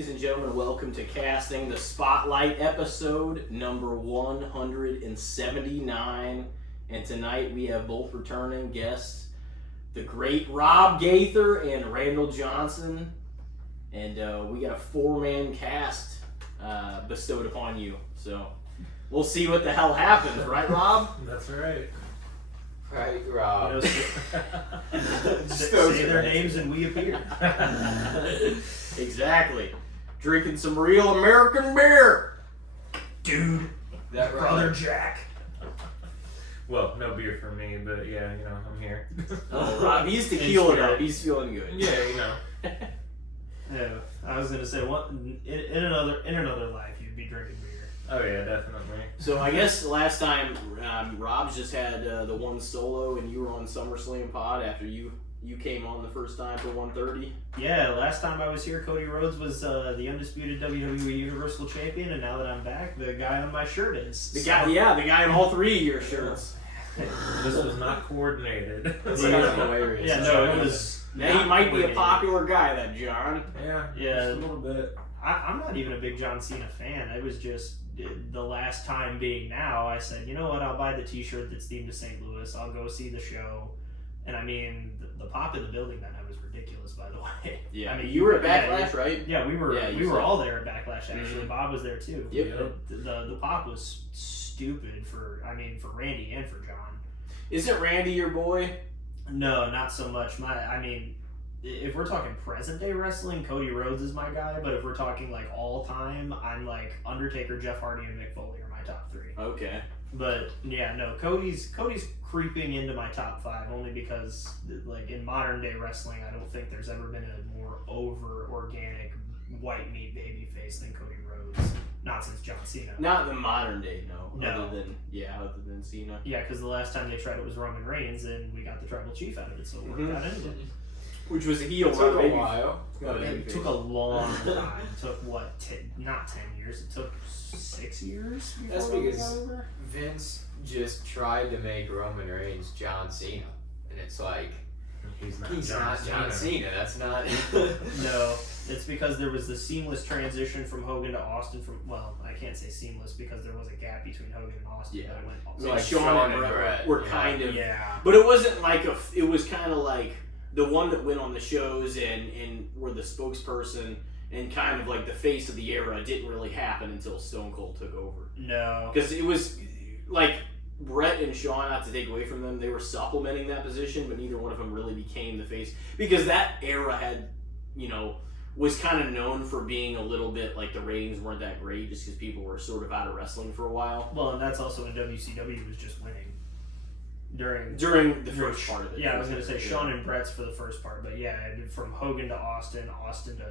Ladies and gentlemen, welcome to Casting the Spotlight episode number 179. And tonight we have both returning guests, the great Rob Gaither and Randall Johnson. And we got a 4-man cast bestowed upon you. So we'll see what the hell happens, right, Rob? That's right. Right, Rob. Say their names and we appear. Exactly. Drinking some real American beer. Dude. That right. Brother Jack. Well, no beer for me, but yeah, I'm here. Oh, Rob, he's tequila up. He's feeling good. Yeah, Yeah, I was gonna say, what in another life you'd be drinking beer. Oh yeah, definitely. So I guess last time Rob's just had the one solo, and you were on SummerSlam Pod after you came on the first time for 130. Yeah, last time I was here, Cody Rhodes was the undisputed WWE Universal Champion, and now that I'm back, the guy on my shirt is The guy in all three of your shirts. This was not coordinated. That's hilarious. Yeah, no, it was. Now he might be a popular guy, that John. Yeah, Yeah, just a little bit. I'm not even a big John Cena fan. It was just the last time being now. I said, you know what? I'll buy the T-shirt that's themed to St. Louis. I'll go see the show. And I mean, the pop in the building that night was ridiculous, by the way. Yeah, I mean, you were at Backlash, right? Yeah, we were. Yeah, we were all there at Backlash. Actually, Mhm. Bob was there too. Yep. The pop was stupid for Randy and for John. Isn't Randy your boy? No, not so much. If we're talking present day wrestling, Cody Rhodes is my guy. But if we're talking like all time, I'm like Undertaker, Jeff Hardy, and Mick Foley are my top 3. Okay. But yeah, no, Cody's creeping into my top 5 only because like in modern day wrestling, I don't think there's ever been a more over organic white meat baby face than Cody Rhodes. Not since John Cena. Not in the modern day, no. No. Other than Cena. Yeah, because the last time they tried it was Roman Reigns, and we got the tribal chief out of it, so it worked out anyway. Which was a heel. It took a while. It took a long time. It took what? Not 10 years. It took 6 years. That's before we because got over? Vince just tried to make Roman Reigns John Cena. And it's like, He's not John Cena. That's not... No, it's because there was the seamless transition from Hogan to Austin. I can't say seamless because there was a gap between Hogan and Austin. Yeah. But it went So Like Shawn and Brett Brett were kind of... Yeah. But it wasn't like it was kind of like the one that went on the shows and were the spokesperson and kind of like the face of the era didn't really happen until Stone Cold took over. No. Because it was like Brett and Shawn, not to take away from them, they were supplementing that position, but neither one of them really became the face. Because that era had, was kind of known for being a little bit like the ratings weren't that great just because people were sort of out of wrestling for a while. Well, and that's also when WCW was just winning. During the first part of it. Yeah, I was going to say Shawn and Brett's for the first part, but yeah, from Hogan to Austin to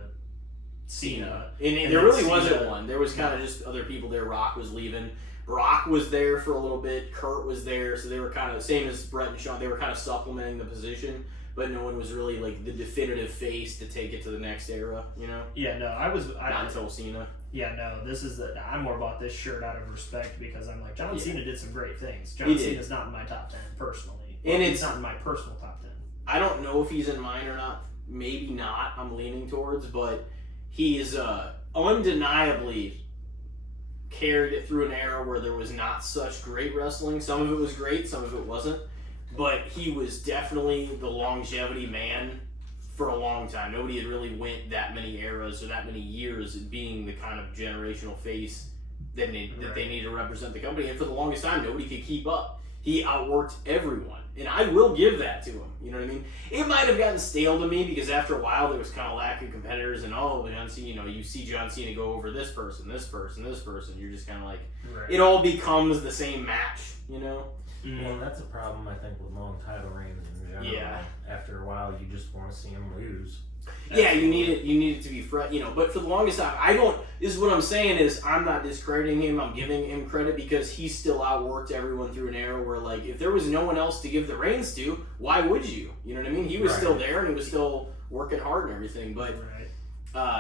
Cena. And there really wasn't one. There was kind of just other people there. Rock was leaving. Brock was there for a little bit. Kurt was there. So they were kind of, same as Brett and Shawn, they were kind of supplementing the position. But no one was really like the definitive face to take it to the next era, Yeah, no, Not until Cena. Yeah, no, I more bought this shirt out of respect because I'm like, John Cena did some great things. He John did. Cena's not in my top 10 personally. And he's not in my personal top 10. I don't know if he's in mine or not. Maybe not. I'm leaning towards, but he is undeniably carried it through an era where there was not such great wrestling. Some of it was great, some of it wasn't. But he was definitely the longevity man for a long time. Nobody had really went that many eras or that many years being the kind of generational face that they need to represent the company. And for the longest time, nobody could keep up. He outworked everyone. And I will give that to him. You know what I mean? It might have gotten stale to me because after a while there was kind of lack of competitors and John Cena, you see John Cena go over this person. You're just kind of like, it all becomes the same match, Mm-hmm. Well, that's a problem I think with long title reigns in general. Yeah. After a while, you just want to see them lose. Yeah, you need it to be fresh, but for the longest time, this is what I'm saying is I'm not discrediting him, I'm giving him credit because he still outworked everyone through an era where, like, if there was no one else to give the reins to, why would you? You know what I mean? He was still there and he was still working hard and everything, but,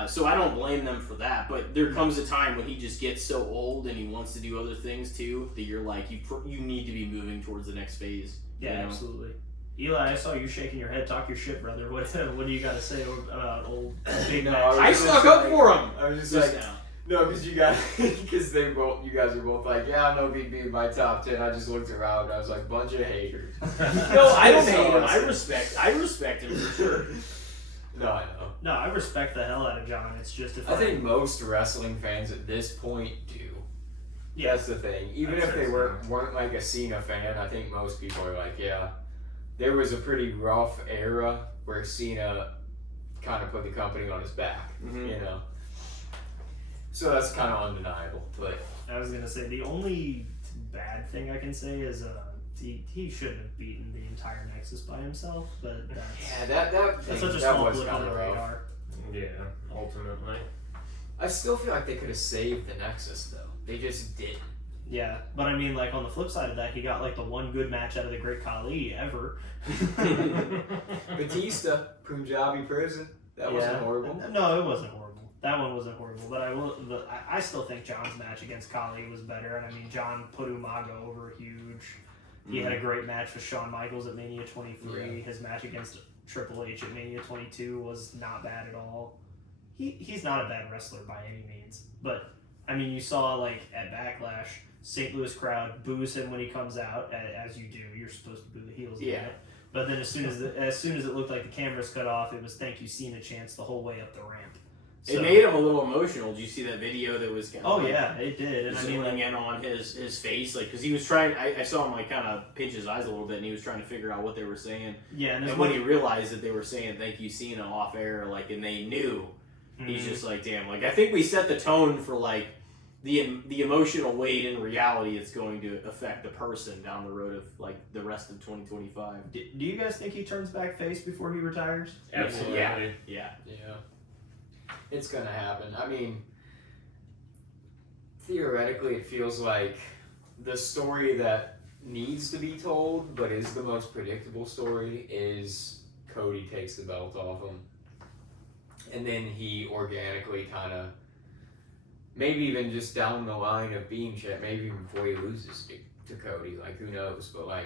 so I don't blame them for that, but there comes a time when he just gets so old and he wants to do other things too, that you're like, you need to be moving towards the next phase. Yeah, absolutely. Eli, I saw you shaking your head. Talk your shit, brother. What do you got to say about old big No, match? I stuck up for him. I was just Just like, now. no, because you guys were both like, yeah, I know if he'd be in my top 10. I just looked around and I was like, bunch of haters. No, I don't So hate him. awesome. I respect him for sure. No, I know. No, I respect the hell out of John. It's just if I think most wrestling fans at this point do. yeah, That's the thing. Even I'd if say they so. weren't like a Cena fan, I think most people are like, yeah, there was a pretty rough era where Cena kind of put the company on his back, Mhm. you know. So that's kind of undeniable. But I was gonna say the only bad thing I can say is he shouldn't have beaten the entire Nexus by himself, but yeah, that's that such a that small was blip kind on the of rough. radar. Yeah, ultimately. I still feel like they could have saved the Nexus though. They just didn't. Yeah, but I mean, like on the flip side of that, he got like the one good match out of the Great Khali ever. Batista, Punjabi prison. That wasn't horrible. No, it wasn't horrible. That one wasn't horrible. But I still think John's match against Khali was better. And I mean, John put Umaga over huge. He had a great match with Shawn Michaels at Mania 23. Yeah. His match against Triple H at Mania 22 was not bad at all. He's not a bad wrestler by any means. But I mean, you saw like at Backlash, St. Louis crowd boos him when he comes out, as you do. You're supposed to boo the heels. Yeah. But then as soon as it looked like the cameras cut off, it was "Thank you, Cena" chants the whole way up the ramp. It made him a little emotional. Did you see that video that was kind of Oh yeah, it did. And I mean, zooming in on his face, like, because he was trying. I saw him like kind of pinch his eyes a little bit, and he was trying to figure out what they were saying. yeah, And when he realized that they were saying "Thank you, Cena" off air, like, and they knew, he's just like, damn. Like, I think we set the tone for like the emotional weight in reality it's going to affect the person down the road of like the rest of 2025. Do you guys think he turns back face before he retires? Absolutely. Yeah. Yeah. It's gonna happen. I mean, theoretically, it feels like the story that needs to be told, but is the most predictable story, is Cody takes the belt off him. And then he organically kind of, maybe even just down the line of being champ, maybe even before he loses to Cody, like, who knows, but like,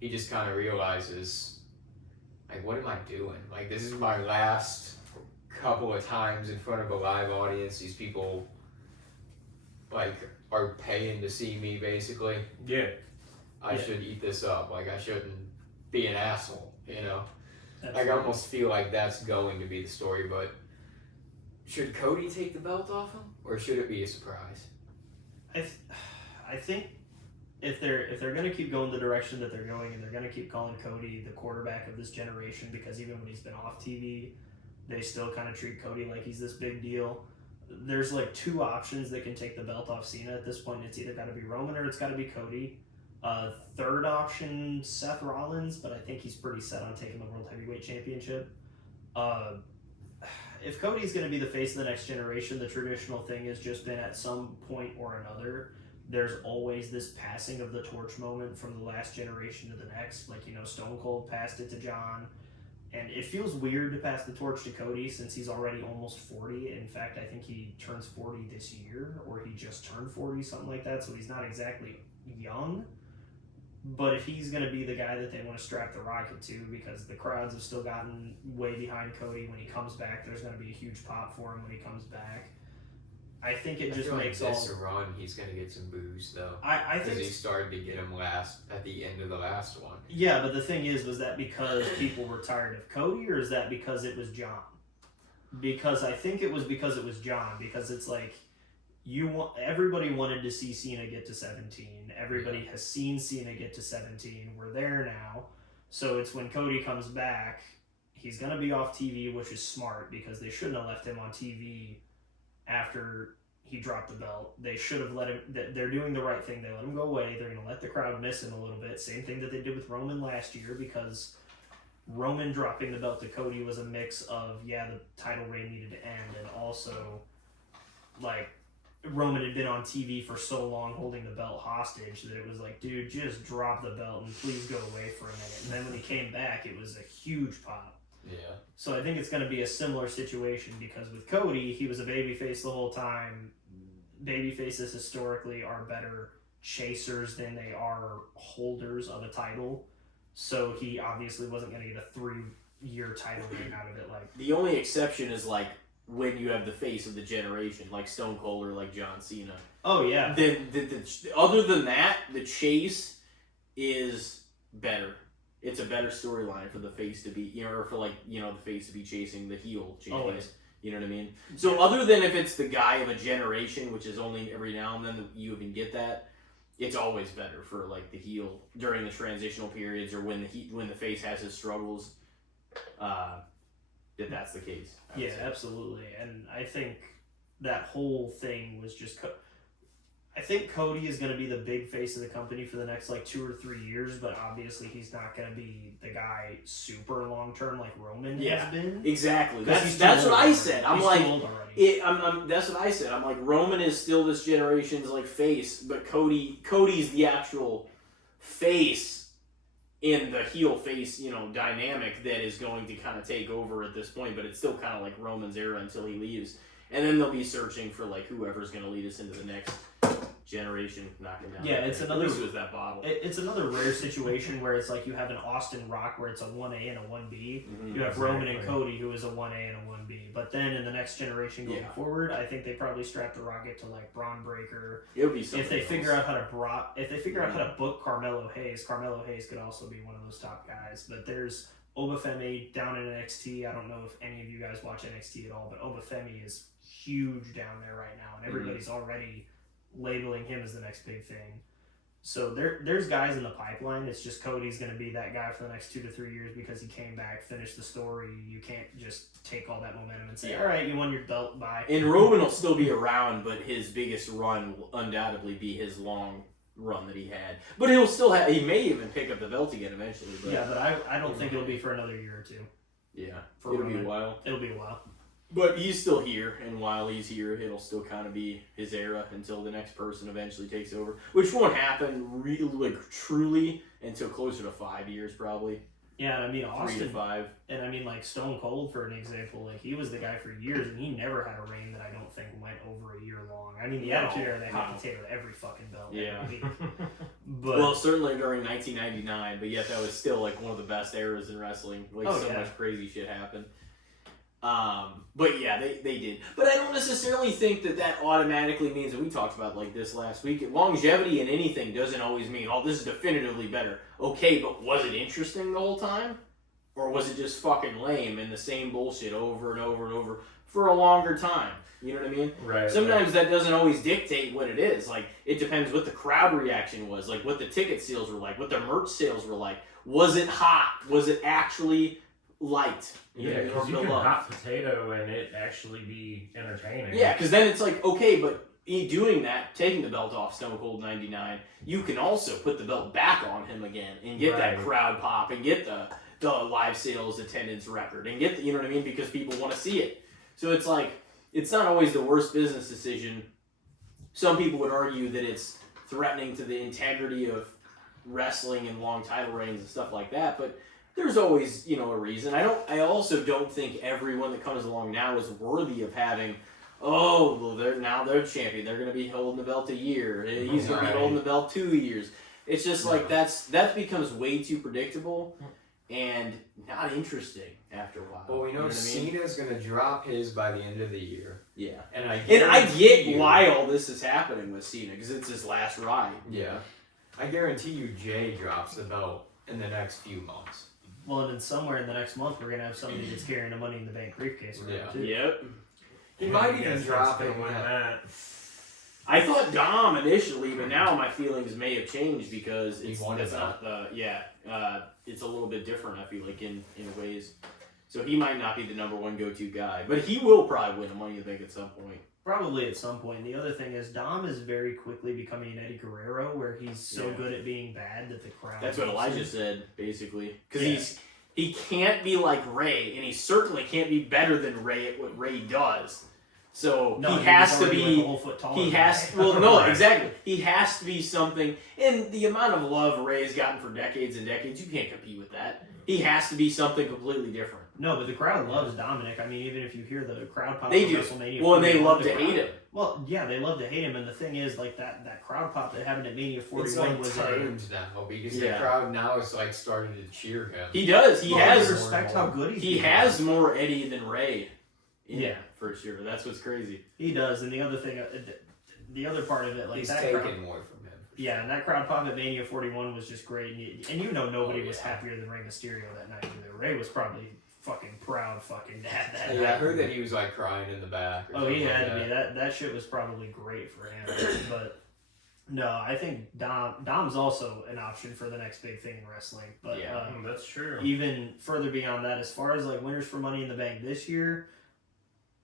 he just kind of realizes, like, what am I doing? Like, this is my last couple of times in front of a live audience. These people, like, are paying to see me, basically. Yeah. I should eat this up. Like, I shouldn't be an asshole, you know? Like, I almost feel like that's going to be the story, but should Cody take the belt off him, or should it be a surprise? I think if they're gonna keep going the direction that they're going, and they're gonna keep calling Cody the quarterback of this generation, because even when he's been off TV, they still kind of treat Cody like he's this big deal. There's like two options that can take the belt off Cena at this point. It's either got to be Roman or it's got to be Cody. Third option, Seth Rollins, but I think he's pretty set on taking the World Heavyweight Championship. If Cody's going to be the face of the next generation, the traditional thing has just been at some point or another, there's always this passing of the torch moment from the last generation to the next. Like, you know, Stone Cold passed it to John. And it feels weird to pass the torch to Cody since he's already almost 40. In fact, I think he turns 40 this year, or he just turned 40, something like that. So he's not exactly young. But if he's going to be the guy that they want to strap the rocket to, because the crowds have still gotten way behind Cody when he comes back, there's going to be a huge pop for him when he comes back. I think it just makes like all. this run, he's gonna get some booze though. I Because think he started to get him last at the end of the last one. Yeah, but the thing is, was that because people were tired of Cody, or is that because it was John? Because I think it was because it was John. Because it's like everybody wanted to see Cena get to 17. Everybody has seen Cena get to 17. We're there now. So it's when Cody comes back, he's gonna be off TV, which is smart because they shouldn't have left him on TV after he dropped the belt. They should have let him. They're doing the right thing. They let him go away. They're going to let the crowd miss him a little bit. Same thing that they did with Roman last year, because Roman dropping the belt to Cody was a mix of, yeah, the title reign needed to end, and also, like, Roman had been on TV for so long holding the belt hostage that it was like, dude, just drop the belt and please go away for a minute. And then when he came back, it was a huge pop. Yeah. So I think it's going to be a similar situation, because with Cody, he was a babyface the whole time. Babyfaces historically are better chasers than they are holders of a title. so he obviously wasn't going to get a 3-year title reign out of it. Like The only exception is like when you have the face of the generation, like Stone Cold or like John Cena. oh yeah, Then other than that, the chase is better. It's a better storyline for the face to be, or for the face to be chasing the heel champion. Always. You know what I mean? So other than if it's the guy of a generation, which is only every now and then that you even get that, it's always better for like the heel during the transitional periods or when the face has his struggles. That's the case. I would yeah, say. absolutely. And I think that whole thing was just. I think Cody is going to be the big face of the company for the next like 2 or 3 years, but obviously he's not going to be the guy super long term like Roman has been. Exactly. 'Cause That's what I already. said. He's I'm too like, old already. that's what I said. I'm like, Roman is still this generation's like face, but Cody's the actual face in the heel face, dynamic that is going to kind of take over at this point. But it's still kind of like Roman's era until he leaves, and then they'll be searching for like whoever's going to lead us into the next generation, knocking down. Yeah, it's another. At least it was that bottle. It's another rare situation where it's like you have an Austin Rock where it's a 1A and a 1B. You have Roman and Cody who is a 1A and a 1B. But then in the next generation going forward, I think they probably strap the rocket to like Braun Breaker. It'll be something If they else. figure out how to book Carmelo Hayes could also be one of those top guys. But there's Obafemi down in NXT. I don't know if any of you guys watch NXT at all, but Obafemi is huge down there right now, and everybody's already labeling him as the next big thing. So there's guys in the pipeline. It's just Cody's going to be that guy for the next 2 to 3 years because he came back, finished the story. You can't just take all that momentum and say, all right, you won your belt, bye. And Roman will still be around, but his biggest run will undoubtedly be his long run that he had. But he may even pick up the belt again eventually. But Yeah, but I don't think it'll be for another year or two. yeah, For it'll be Roman. a while. It'll be a while. But he's still here, and while he's here, it'll still kind of be his era until the next person eventually takes over, which won't happen really, truly until closer to 5 years, probably. Yeah, and I mean 3 to Austin, 5. and I mean like Stone Cold for an example, like he was the guy for years, and he never had a reign that I don't think went over a year long. I mean the Attitude Era, they hot potatoed every fucking belt. Yeah. every week. But Well, certainly during 1999, but yet that was still like one of the best eras in wrestling. Like Oh, so yeah. much crazy shit happened. But yeah, they did. But I don't necessarily think that automatically means, and we talked about like this last week, longevity in anything doesn't always mean, oh, this is definitively better. Okay, but was it interesting the whole time? Or was it just fucking lame and the same bullshit over and over and over for a longer time? You know what I mean? Right. Sometimes that doesn't always dictate what it is. Like, it depends what the crowd reaction was, like what the ticket sales were like, what the merch sales were like. Was it hot? Was it actually liked? Yeah, because or you can beloved? hot potato and it actually be entertaining. Yeah, because then it's like, okay, but doing that, taking the belt off Stone Cold 99, you can also put the belt back on him again and get that Right. crowd pop and get the live sales attendance record and get the, you know what I mean? Because people want to see it. So it's like, it's not always the worst business decision. Some people would argue that it's threatening to the integrity of wrestling and long title reigns and stuff like that, but there's always, a reason. I also don't think everyone that comes along now is worthy of having, oh, well, they're champion. They're going to be holding the belt a year. He's going to be Right. holding the belt 2 years. It's just like that becomes way too predictable and not interesting after a while. Well, we know You what I mean? Cena's gonna drop his by the end of the year, Yeah. and I get guarantee you- why all this is happening with Cena, because it's his last ride. Yeah, I guarantee you, Jay drops the belt in the next few months. well, and then somewhere in the next month we're gonna have somebody that's carrying a Money in the Bank briefcase around Yeah. too. Yep. He might I even guess drop that's it. gonna win that. I thought Dom initially, but now my feelings may have changed because He it's won that's it, not the it's a little bit different. I feel like in ways, so he might not be the number one go-to guy, but he will probably win a Money in the Bank at some point. Probably at some point. The other thing is Dom is very quickly becoming an Eddie Guerrero, where he's so Yeah. good at being bad that the crowd. That's what loves Elijah him. said basically, because Yeah. he can't be like Ray, and he certainly can't be better than Ray at what Ray does. So No, he was has to already, be. like, a whole foot taller He than has Ray. well, no, Right. exactly. He has to be something, and the amount of love Ray's gotten for decades and decades, you can't compete with that. He has to be something completely different. No, but the crowd loves Dominic. I mean, even if you hear the crowd pop They at do. WrestleMania, Well, and they 41, love the to crowd- hate him. Well, yeah, they love to hate him, and the thing is, like that crowd pop that happened at Mania 41 It's like was turned now because Yeah. the crowd now is like starting to cheer him. He does. He Well, has. I respect how good he's He been. has more Eddie than Ray. Yeah. for sure. That's what's crazy. He does, and the other thing, the other part of it, like He's that taking crowd, more from him. yeah, and that crowd pop at Mania 41 was just great, and you know nobody Oh, was yeah. happier than Rey Mysterio that night either. Ray was probably fucking proud fucking dad that Yeah, night. I heard that he was like crying in the back. Or Oh, he something had like to be. That shit was probably great for him. But no, I think Dom's also an option for the next big thing in wrestling. But Yeah. That's true. even further beyond that, as far as like winners for Money in the Bank this year,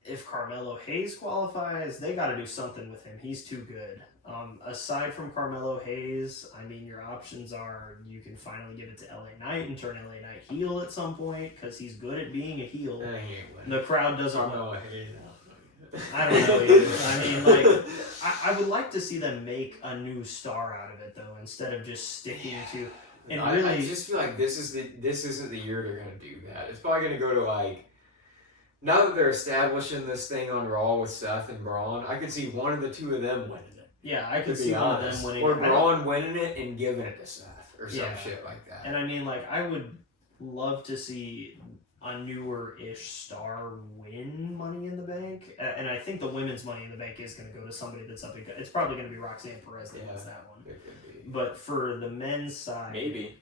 if Carmelo Hayes qualifies, they got to do something with him. He's too good. Aside from Carmelo Hayes, I mean, your options are you can finally give it to LA Knight and turn LA Knight heel at some point because he's good at being a heel. He ain't winning. The crowd doesn't want. Carmelo Hayes. I don't know either. I mean, like, I would like to see them make a new star out of it, though, instead of just sticking to. And I really, just feel like this isn't the year they're gonna do that. It's probably gonna go to like. Now that they're establishing this thing on Raw with Seth and Braun, I could see one of the two of them winning it. yeah, I To could be see one of honest, them winning. or I don't- Braun winning it and giving it to Seth or some Yeah. shit like that. And I mean, like, I would love to see a newer-ish star win Money in the Bank, and I think the women's Money in the Bank is going to go to somebody that's up. It's probably going to be Roxanne Perez that wins that one. It could be. But for the men's side, Maybe.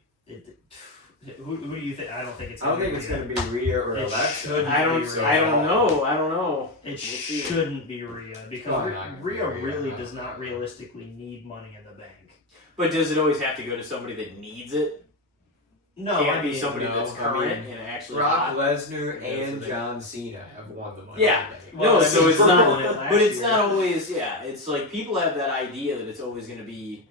Who do you think? I don't think it's. I don't gonna think be it's Rhea. gonna be Rhea or It Alexa. should I don't. be I Rhea. don't know. I don't know. It see. shouldn't be Rhea because Probably not gonna be Rhea Rhea. really does not realistically need Money in the Bank. But does it always have to go to somebody that needs it? No, Can't I be mean, somebody no, that's I current mean, and actually Brock hot. Lesnar That's and the thing. John Cena have won the money. Yeah. in the Bank. Well, No, I so mean, it's Brock won it not. last But it's year. not always. Yeah, it's like people have that idea that it's always going to be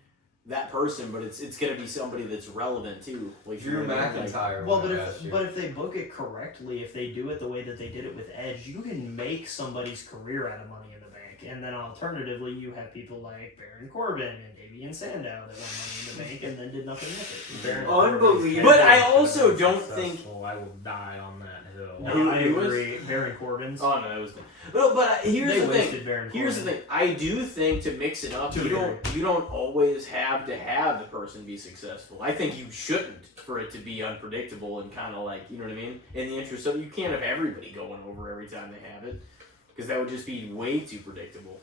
that person, but it's going to be somebody that's relevant too. Like Drew you know what I mean? Like, McIntyre. Well, won but it last year. if they book it correctly, if they do it the way that they did it with Edge, you can make somebody's career out of Money in the Bank. And then alternatively, you have people like Baron Corbin and Damian Sandow that won Money in the Bank and then did nothing with it. Baron Unbelievable. But I Corbin also is don't successful. I will die on that hill. No, Who- I who was- agree. Baron Corbin's. Oh no, that was. No, but here's they the wasted thing. Baron Here's the Corbin. thing. I do think to mix it up, To you agree. don't always have to have the person be successful. I think you shouldn't for it to be unpredictable and kind of like you know what I mean. In the interest of you can't have everybody going over every time they have it because that would just be way too predictable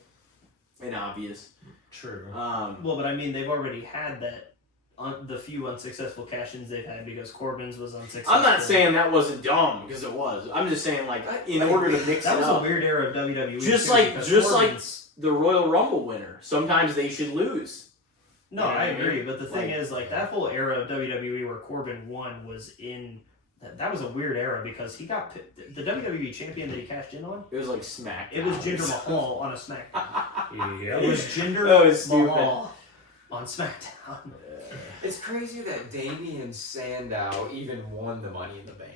and obvious. True. Well, but I mean, they've already had that. The few unsuccessful cash-ins they've had because Corbin's was unsuccessful. I'm not saying that wasn't dumb because it was. I'm just saying like in order to mix that it was up. a weird era of WWE. Just too, like- because just like- Corbin's- The Royal Rumble winner. Sometimes they should lose. No, You know I what I agree, mean? but the thing Like- is, like that whole era of WWE where Corbin won was in. That was a weird era because he got the WWE champion that he cashed in on. It was like SmackDown. It was Jinder Mahal on a SmackDown. Yeah. It was Jinder That was stupid. Mahal on SmackDown. It's crazy that Damian Sandow even won the Money in the Bank.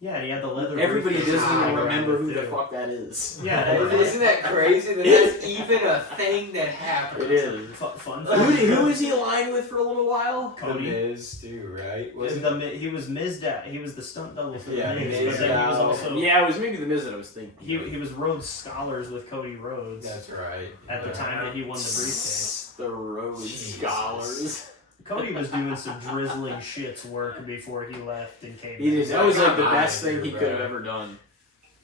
Yeah, and he had the leather. Everybody briefcase doesn't even around remember it, who the too. fuck that is. Yeah, Isn't that crazy that that's even a thing that happened? It is. Fun. Who was he aligned with for a little while? The Cody. Miz too, right? Was it? He was Miz. He was the stunt double for Yeah, the Miz, Miz but then he was out. also Yeah, it was maybe the Miz that I was thinking. he was Rhodes Scholars with Cody Rhodes That's right. at the Yeah. time that he won the briefcase. The Rhodes Jesus. Scholars. Cody was doing some drizzling shits work before he left and came. He did. back. That was like the Come best on, thing he bro. could have ever done.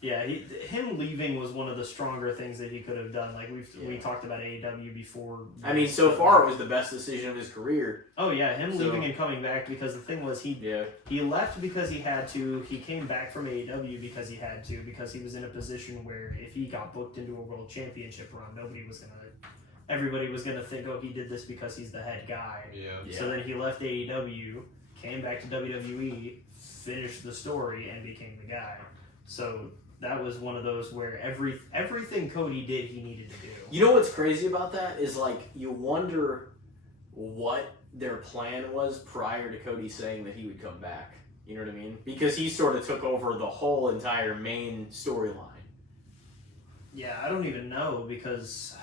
Yeah, him leaving was one of the stronger things that he could have done. Like we talked about AEW before. I mean, so far it was the best decision of his career. Oh yeah, him So- leaving and coming back because the thing was Yeah. he left because he had to. He came back from AEW because he had to because he was in a position where if he got booked into a world championship run, everybody was gonna think, oh, he did this because he's the head guy. Yeah. So then he left AEW, came back to WWE, finished the story, and became the guy. So that was one of those where everything Cody did, he needed to do. You know what's crazy about that is like you wonder what their plan was prior to Cody saying that he would come back. You know what I mean? Because he sort of took over the whole entire main storyline. Yeah, I don't even know because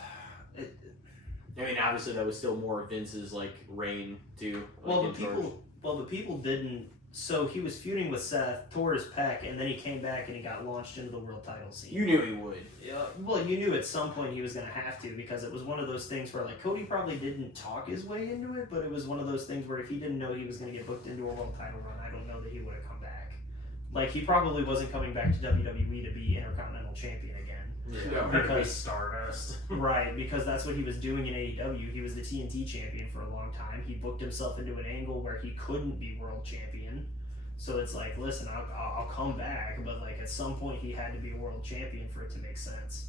I mean, obviously that was still more Vince's like reign too. Like, in charge. the people didn't So he was feuding with Seth, tore his pec, and then he came back and he got launched into the world title scene. You knew he would. Yeah, well, you knew at some point he was going to have to, because it was one of those things where, like, Cody probably didn't talk his way into it, but it was one of those things where if he didn't know he was going to get booked into a world title run, I don't know that he would have come back. Like, he probably wasn't coming back to WWE to be Intercontinental Champion again. Yeah, because Stardust. Right, because that's what he was doing in AEW. He was the TNT champion for a long time. He booked himself into an angle where he couldn't be world champion. So it's like, listen, I'll come back, but like at some point he had to be a world champion for it to make sense.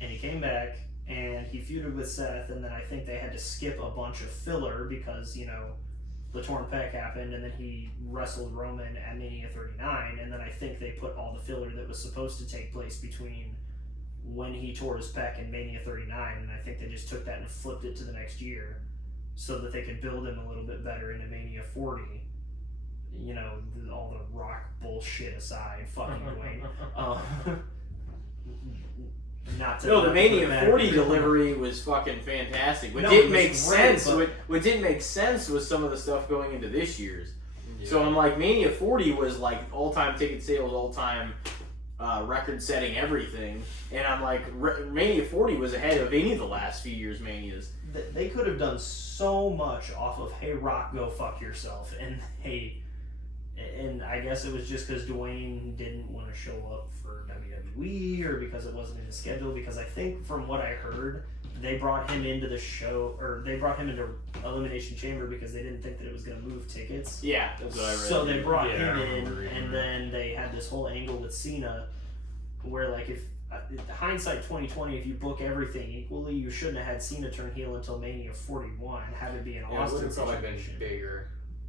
And he came back and he feuded with Seth, and then I think they had to skip a bunch of filler because, you know, the torn pec happened, and then he wrestled Roman at Mania 39, and then I think they put all the filler that was supposed to take place between when he tore his pec in Mania 39, and I think they just took that and flipped it to the next year so that they could build him a little bit better into Mania 40. You know, all the Rock bullshit aside, fucking Dwayne. Not to, No, the not to Mania put that 40 in- delivery was fucking fantastic. What No, didn't it make was great, sense, but- what didn't make sense was some of the stuff going into this year's. Yeah. So I'm like, Mania 40 was like all-time ticket sales, all-time record-setting everything, and I'm like, Mania 40 was ahead of any of the last few years' Manias. They could have done so much off of, hey, Rock, go fuck yourself, and and I guess it was just because Dwayne didn't want to show up for WWE, or because it wasn't in his schedule, because I think from what I heard, they brought him into the show, or they brought him into Elimination Chamber because they didn't think that it was going to move tickets. Yeah, that's what I read. So they brought Yeah, him I in, remember reading and that. then they had this whole angle with Cena, where like if hindsight 2020, if you book everything equally, you shouldn't have had Cena turn heel until Mania 41, have it be an Yeah, it Austin would have probably been situation. bigger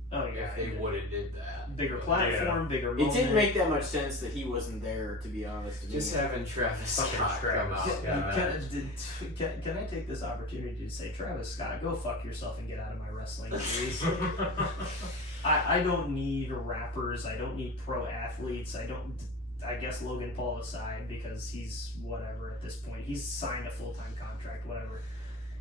Oh yeah, if they would have did that. bigger But platform, bigger. It Moment. didn't make that much sense that he wasn't there, to be honest. to Just me. having Travis Fucking Scott Travis come out. Scott. Can I take this opportunity to say, Travis Scott, go fuck yourself and get out of my wrestling, please? I don't need rappers. I don't need pro athletes. I guess Logan Paul aside, because he's whatever at this point. He's signed a full-time contract, whatever.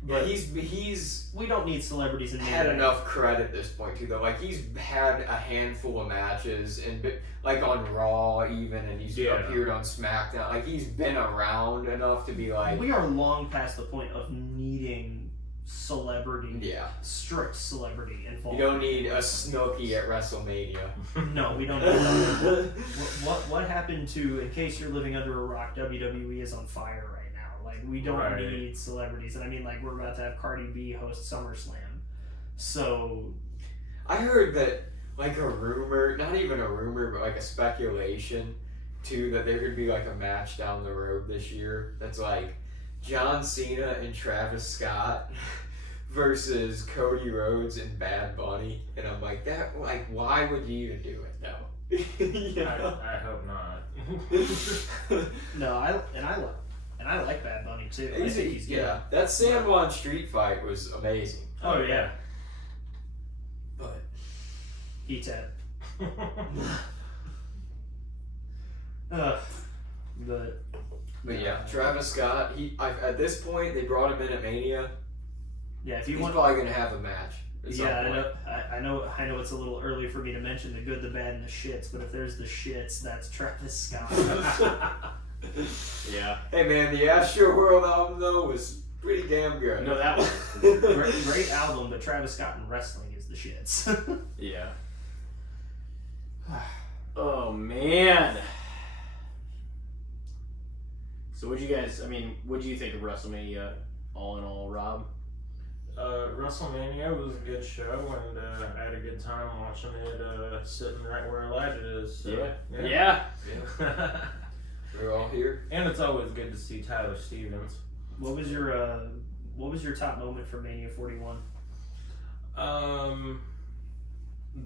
But But he's we don't need celebrities in the had NBA. enough credit at this point too, though. Like he's had a handful of matches, and like on Raw even, and he's Yeah. appeared on SmackDown. Like he's been around enough to be like, We are long past the point of needing celebrity, yeah. strict celebrity You involvement. don't need a Snooki at WrestleMania. No, we don't need that. What happened to, in case you're living under a rock, WWE is on fire right now. Like, we don't Right. need celebrities. And I mean, like, we're about to have Cardi B host SummerSlam. So, I heard that, like a rumor, not even a rumor, but like a speculation, too, that there could be like a match down the road this year that's like John Cena and Travis Scott versus Cody Rhodes and Bad Bunny. And I'm like, that, like, why would you even do it, though? You know? I hope not. no, I like Bad Bunny, too. I think he's good. Yeah, that San Juan street fight was amazing. Oh, yeah. But He's at. But yeah, Travis Scott, at this point, they brought him in at Mania. Yeah, if He's you want. probably going to have a match. At some Yeah, point. I know it's a little early for me to mention the good, the bad, and the shits, but if there's the shits, that's Travis Scott. Yeah. Hey man, the Astro World album though was pretty damn good. No, that was. Great album, but Travis Scott in wrestling is the shits. Yeah. Oh, man. So what'd you think of WrestleMania all in all, Rob? WrestleMania was a good show, and I had a good time watching it, sitting right where Elijah is. So, Yeah. We're all here. And it's always good to see Tyler Stevens. What was your top moment for Mania 41?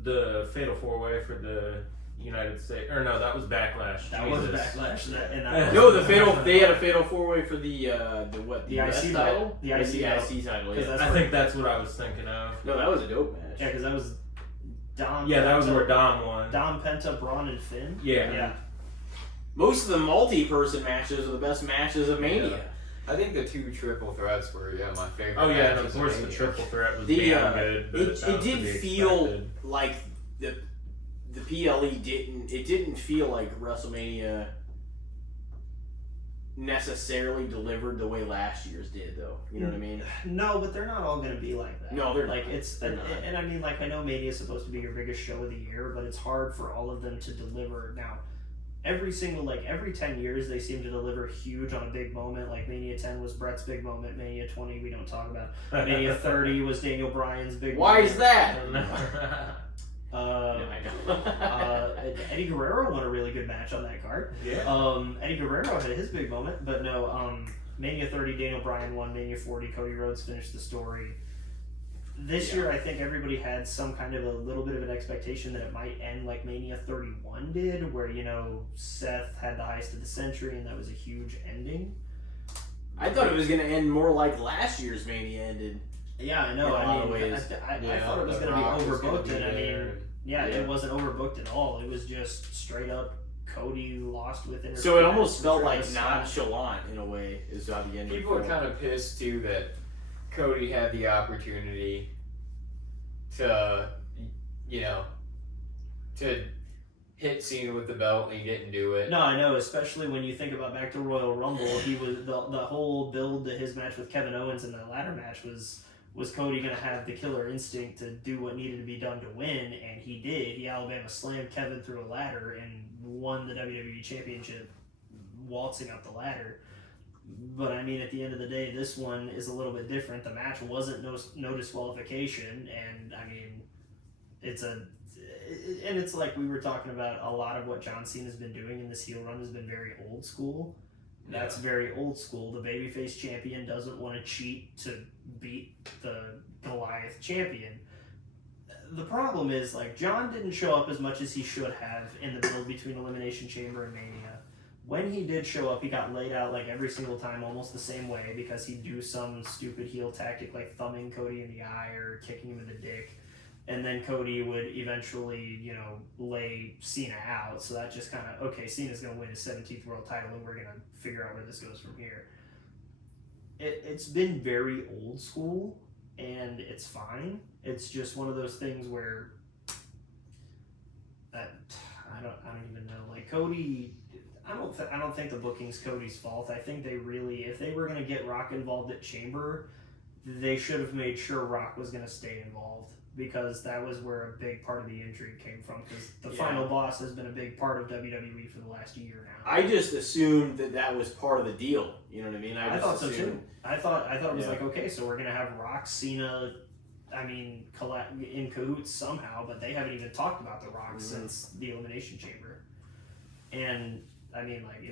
The Fatal 4-Way for the United States, or no, that was Backlash. That was Jesus. Backlash. No, they had a fatal 4-way for the US IC title? the Or IC the title. IC title, 'Cause yeah. that's I think that's what I was thinking of. No, that was a dope match. Yeah, because that was Dom. Yeah, that was Penta, where Dom won. Dom, Penta, Braun, and Finn. Yeah. Yeah. Most of the multi-person matches are the best matches of Mania. I think the two triple threats were my favorite. Oh yeah, and matches of course the Mania. triple threat was The, damn good. But it that was to did be feel expected. like the PLE didn't feel like WrestleMania necessarily delivered the way last year's did, though. You know what I mean? No, but they're not all going to be like that. No, they're like not. And I mean, like, I know Mania is supposed to be your biggest show of the year, but it's hard for all of them to deliver. Now, every 10 years they seem to deliver huge on a big moment. Like Mania 10 was Brett's big moment. Mania 20 we don't talk about. Mania 30 was Daniel Bryan's big Why moment. is that? I know. Eddie Guerrero won a really good match on that card. Yeah. Eddie Guerrero had his big moment, but no. Mania 30, Daniel Bryan won. Mania 40, Cody Rhodes finished the story. This year, I think everybody had some kind of a little bit of an expectation that it might end like Mania 31 did, where, you know, Seth had the heist of the century, and that was a huge ending. I thought it was going to end more like last year's Mania ended. Yeah, I know. In a lot I of mean, ways. I thought it was going to be overbooked, and I mean, yeah, it wasn't overbooked at all. It was just straight up Cody lost with interference. So it almost felt like Travis nonchalant in a way, is how the ending People are felt. kind of pissed too that Cody had the opportunity to, you know, to hit Cena with the belt and he didn't do it. No, I know, especially when you think about back to Royal Rumble, he was the whole build to his match with Kevin Owens in the ladder match was Cody going to have the killer instinct to do what needed to be done to win, and he did. He Alabama slammed Kevin through a ladder and won the WWE Championship waltzing up the ladder. But I mean, at the end of the day, this one is a little bit different. The match wasn't no disqualification, and I mean, it's like we were talking about, a lot of what John Cena's been doing in this heel run has been very old school. That's very old school. The babyface champion doesn't want to cheat to beat the Goliath champion. The problem is, like, John didn't show up as much as he should have in the build between Elimination Chamber and Mania. When he did show up, he got laid out like every single time almost the same way, because he'd do some stupid heel tactic like thumbing Cody in the eye or kicking him in the dick. And then Cody would eventually, you know, lay Cena out. So that just kind of, okay, Cena's going to win his 17th world title and we're going to figure out where this goes from here. It's been very old school, and it's fine. It's just one of those things where I don't even know. Like, Cody, I don't think the booking's Cody's fault. I think they really, if they were going to get Rock involved at Chamber, they should have made sure Rock was going to stay involved, because that was where a big part of the intrigue came from, because the final boss has been a big part of WWE for the last year now. I just assumed that was part of the deal. You know what I mean? I thought so too. I thought it was like, okay, so we're going to have Rock, Cena, I mean, in cahoots somehow, but they haven't even talked about The Rock since the Elimination Chamber. And, I mean, like,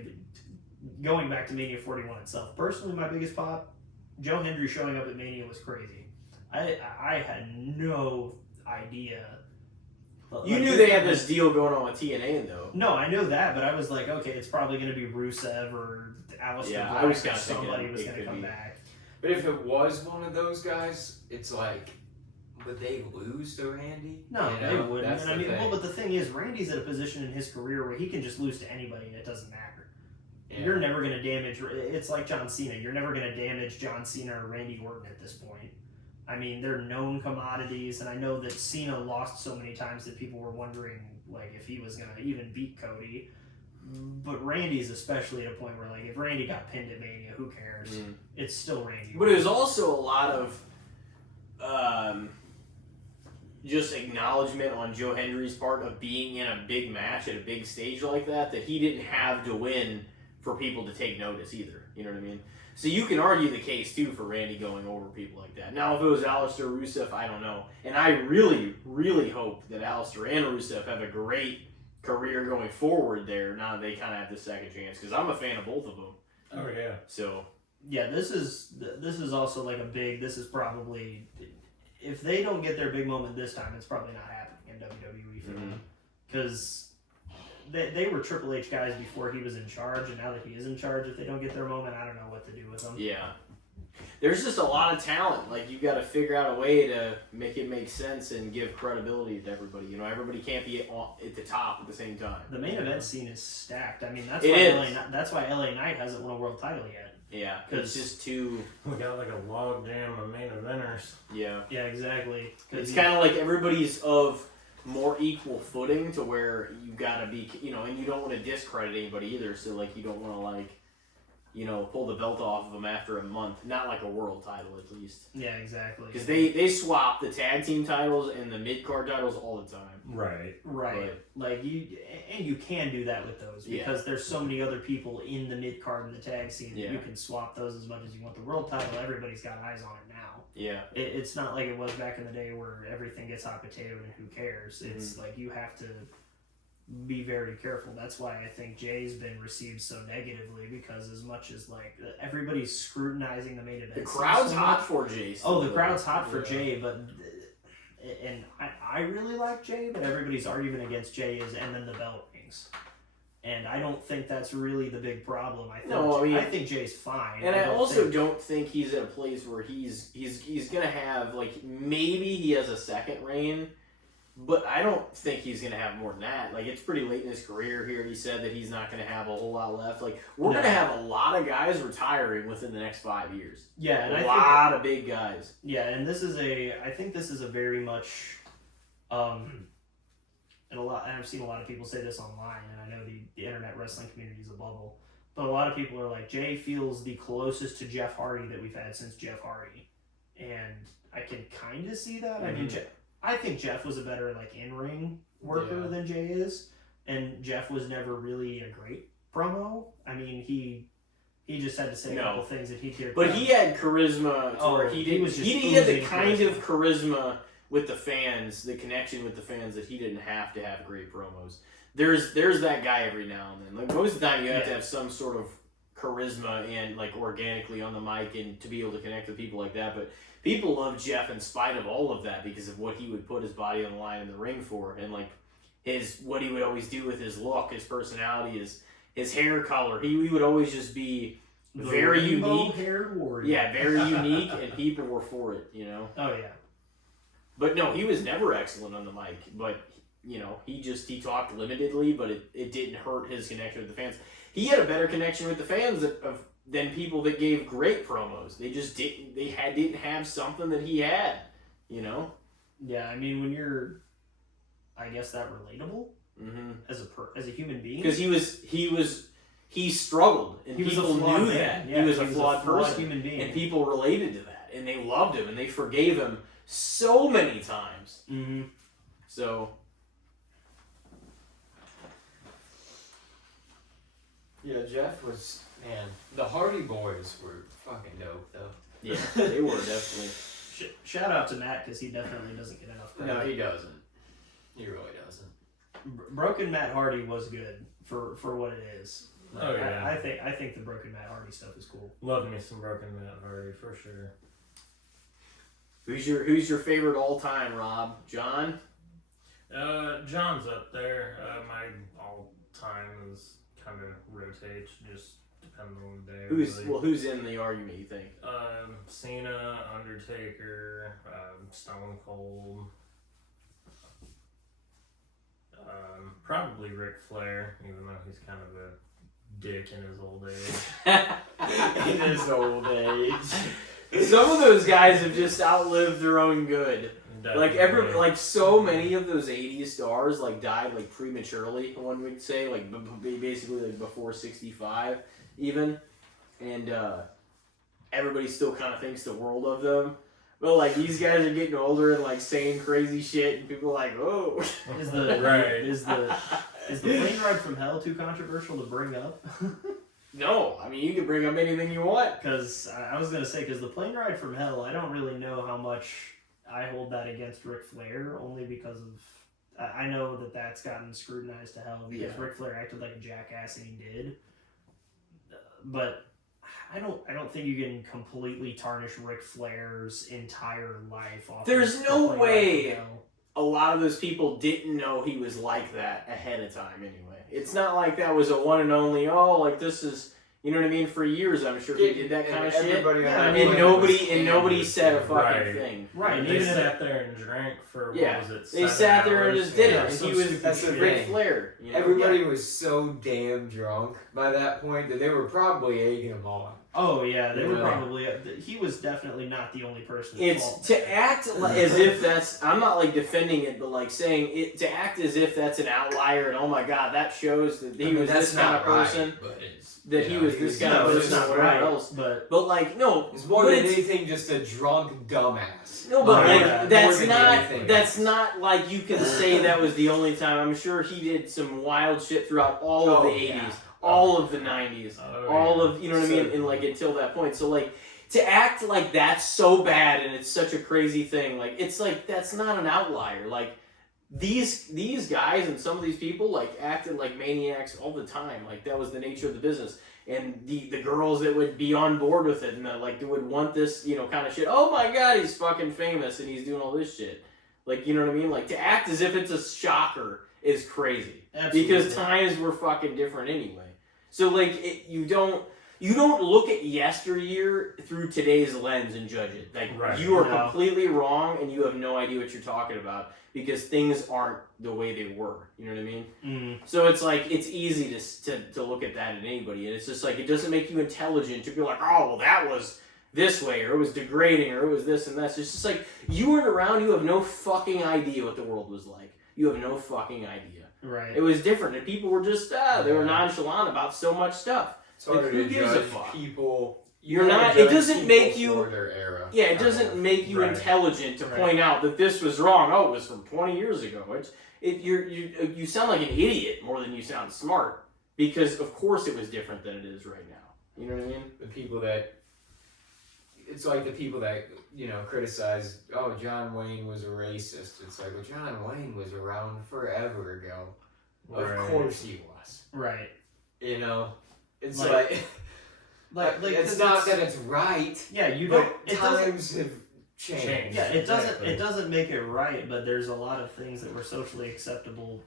going back to Mania 41 itself, personally, my biggest pop, Joe Hendry showing up at Mania was crazy. I had no idea. You knew they had this deal going on with TNA, though. No, I know that, but I was like, okay, it's probably going to be Rusev or Aleister Yeah, Black, I was or kinda thinking somebody was it going to could come be. back. But if it was one of those guys, it's like, would they lose to Randy? No, You they know, wouldn't. that's And I the mean, thing. well, but the thing is, Randy's at a position in his career where he can just lose to anybody and it doesn't matter. Yeah. You're never going to damage. It's like John Cena. You're never going to damage John Cena or Randy Orton at this point. I mean, they're known commodities, and I know that Cena lost so many times that people were wondering, like, if he was going to even beat Cody. But Randy's especially at a point where, like, if Randy got pinned at Mania, who cares? It's still Randy. But it was also a lot of just acknowledgement on Joe Hendry's part of being in a big match at a big stage like that he didn't have to win for people to take notice either. You know what I mean? So you can argue the case, too, for Randy going over people like that. Now, if it was Aleister, Rusev, I don't know. And I really, really hope that Aleister and Rusev have a great career going forward there, now that they kind of have the second chance, because I'm a fan of both of them. Oh yeah. So Yeah, this is also like this is probably, if they don't get their big moment this time, it's probably not happening in WWE for them. Because they were Triple H guys before he was in charge, and now that he is in charge, if they don't get their moment, I don't know what to do with them. yeah, there's just a lot of talent. Like, you've got to figure out a way to make it make sense and give credibility to everybody. You know, everybody can't be at the top at the same time. The main event scene is stacked. I mean, that's why LA Knight hasn't won a world title yet. Yeah, it's just too. We got like a log jam of main eventers. Yeah. Yeah, exactly. It's kind of like everybody's of more equal footing to where you gotta be, and you don't want to discredit anybody either. So like you don't want to like, pull the belt off of them after a month. Not like a world title at least. Yeah, exactly. Because they swap the tag team titles and the mid card titles all the time. Right. Like you can do that with those because there's so many other people in the mid card and the tag scene that you can swap those as much as you want. The world title, everybody's got eyes on it now. Yeah. It's not like it was back in the day where everything gets hot potato and who cares. It's like you have to be very careful. That's why I think Jay's been received so negatively, because as much as like everybody's scrutinizing the main event, the crowd's hot for Jay. Oh, the crowd's hot for Jay, but and I really like Jay, but everybody's argument against Jay is and then the bell rings. And I don't think that's really the big problem. I think Jay's fine. And I also don't think he's at a place where he's gonna have like maybe he has a second reign, but I don't think he's gonna have more than that. Like it's pretty late in his career here. He said that he's not gonna have a whole lot left. Like we're gonna have a lot of guys retiring within the next 5 years. Yeah, and a lot of big guys. Yeah, and I think this is a very much and I've seen a lot of people say this online, and I know the internet wrestling community is a bubble, but a lot of people are like, Jay feels the closest to Jeff Hardy that we've had since Jeff Hardy, and I can kind of see that. I mean, I think Jeff was a better like in-ring worker than Jay is, and Jeff was never really a great promo. I mean, he just had to say a couple things that he'd hear. But he had charisma. He had the kind of charisma with the fans, the connection with the fans that he didn't have to have great promos. There's that guy every now and then. Like most of the time, you have to have some sort of charisma and like organically on the mic and to be able to connect with people like that. But people love Jeff in spite of all of that because of what he would put his body on the line in the ring for, and like what he would always do with his look, his personality, his hair color. He would always just be very unique. Haired warrior. Yeah, very unique, and people were for it. Oh yeah. But no, he was never excellent on the mic. But he talked limitedly, but it didn't hurt his connection with the fans. He had a better connection with the fans than people that gave great promos. They just didn't. They didn't have something that he had. Yeah, I mean, when you're, I guess that relatable as a human being, because he struggled, and people knew that he was a flawed person, human being, and people related to that, and they loved him, and they forgave him so many times. So. Yeah, Jeff was, man, the Hardy Boys were fucking dope, though. Yeah, they were definitely. Shout out to Matt, because he definitely doesn't get enough credit. No, he doesn't. He really doesn't. Broken Matt Hardy was good for what it is. Like, oh yeah, I think the Broken Matt Hardy stuff is cool. Love me some Broken Matt Hardy for sure. Who's your favorite all time, Rob? John? John's up there. My all time is kind of rotates, just depending on the day. Who's in the argument, you think? Cena, Undertaker, Stone Cold, probably Ric Flair, even though he's kind of a dick in his old age. In his old age. Some of those guys have just outlived their own good. Definitely. Like so many of those 80s stars like died like prematurely, one would say, like basically like before 65 even, and everybody still kind of thinks the world of them. But like these guys are getting older and like saying crazy shit, and people are like, oh. Is the plane ride from hell too controversial to bring up? No, I mean you can bring up anything you want. Because I was gonna say, because the plane ride from hell, I don't really know how much I hold that against Ric Flair, only because of I know that's gotten scrutinized to hell because Ric Flair acted like a jackass, and he did. But I don't think you can completely tarnish Ric Flair's entire life off. There's no way a lot of those people didn't know he was like that ahead of time anyway. It's not like that was a one and only, like this is, you know what I mean? For years, I'm sure he did that kind of shit. And nobody said a fucking thing. Right. They sat there and drank for, what was it, they sat there and just did it. Yeah, And so he was that's the Ric thing. Flair. Everybody was so damn drunk by that point that they were probably egging him on. Oh yeah, they were Really? probably. He was definitely not the only person. At It's fault. to act as if that's. I'm not like defending it, but like saying it to act as if that's an outlier and oh my god, that shows that he was this kind of person. Right, but it's, That he was this kind of No, it's person, not or whatever right. else. But Like no, It's more but than it's- anything just a drunk dumbass. No, but Oh, like yeah. that's More than not anything that's else. not like you can say that was the only time. I'm sure he did some wild shit throughout all of the Oh, 80s, yeah. all of the 90s, all yeah. of you know what I mean, and like until that point. So like to act like that's so bad and it's such a crazy thing, like it's like that's not an outlier. Like these guys and some of these people like acted like maniacs all the time. Like that was the nature of the business. And the girls that would be on board with it and that like they would want this, you know, kind of shit. Oh my god, he's fucking famous and he's doing all this shit. Like, you know what I mean? Like to act as if it's a shocker is crazy. Absolutely. Because times were fucking different anyway. So like you don't look at yesteryear through today's lens and judge it. Like Right. you are No. completely wrong and you have no idea what you're talking about because things aren't the way they were. You know what I mean? mm, So it's like it's easy to look at that in anybody, and it's just like it doesn't make you intelligent to be like, oh well, that was this way, or it was degrading, or it was this and that. It's just like you weren't around, you have no fucking idea what the world was like. You have no fucking idea. right. It was different, and people were just they were nonchalant about so much stuff. It's harder Like, who to gives a judge fuck? people. You're gotta not- it judge doesn't people make you- for their era. Yeah, it doesn't make you Right. intelligent to Right. point out that this was wrong. Oh, it was from 20 years ago. You sound like an idiot more than you sound smart because of course it was different than it is right now. You know what I mean? The people that it's like the people that criticize. Oh, John Wayne was a racist. It's like, well, John Wayne was around forever ago. Right. Of course he was. Right. It's Like- like it's 'cause not that it's right. Yeah, you don't. But It doesn't. times have changed. Yeah, it doesn't. Exactly. It doesn't make it right. But there's a lot of things that were socially acceptable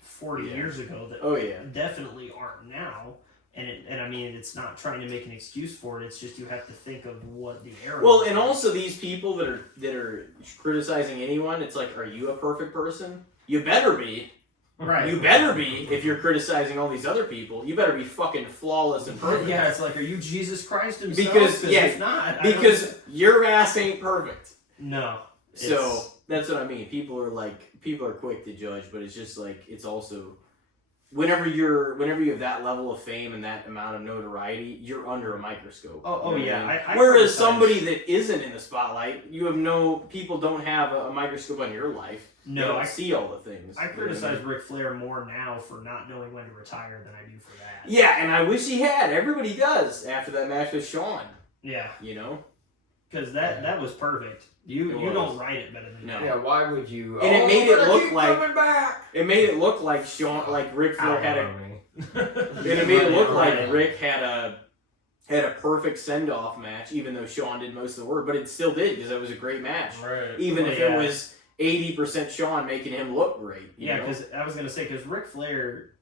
40 Yeah. years ago that Oh yeah. definitely aren't now. And I mean, it's not trying to make an excuse for it. It's just you have to think of what the era. Well, was and like. also these people that are criticizing anyone, it's like, are you a perfect person? You better be. right. You better be if you're criticizing all these other people. You better be fucking flawless and perfect. Yeah, it's like, are you Jesus Christ himself? Because, yeah, if not, I don't- Because your ass ain't perfect. no. So It's- that's what I mean. People are quick to judge, but it's just like it's also whenever you have that level of fame and that amount of notoriety, you're under a microscope. Oh, You know what I yeah. mean? I Whereas criticize- somebody that isn't in the spotlight, people don't have a microscope on your life. They No, don't I see all the things. I You know what criticize mean? Ric Flair more now for not knowing when to retire than I do for that. Yeah, and I wish he had. Everybody does after that match with Shawn. Yeah, You know, because that was perfect. You It you was. don't write it better than No. that. Yeah, why would you? And it made it look like- coming back. it made it look like Shawn, like Ric Flair had a. me. And it made it look Right. like Rick had a perfect send off match, even though Shawn did most of the work. But it still did because it was a great match, Right. even Oh, if yeah. it was 80% Shawn making him look great. You Yeah, know? because I was gonna say because Ric Flair,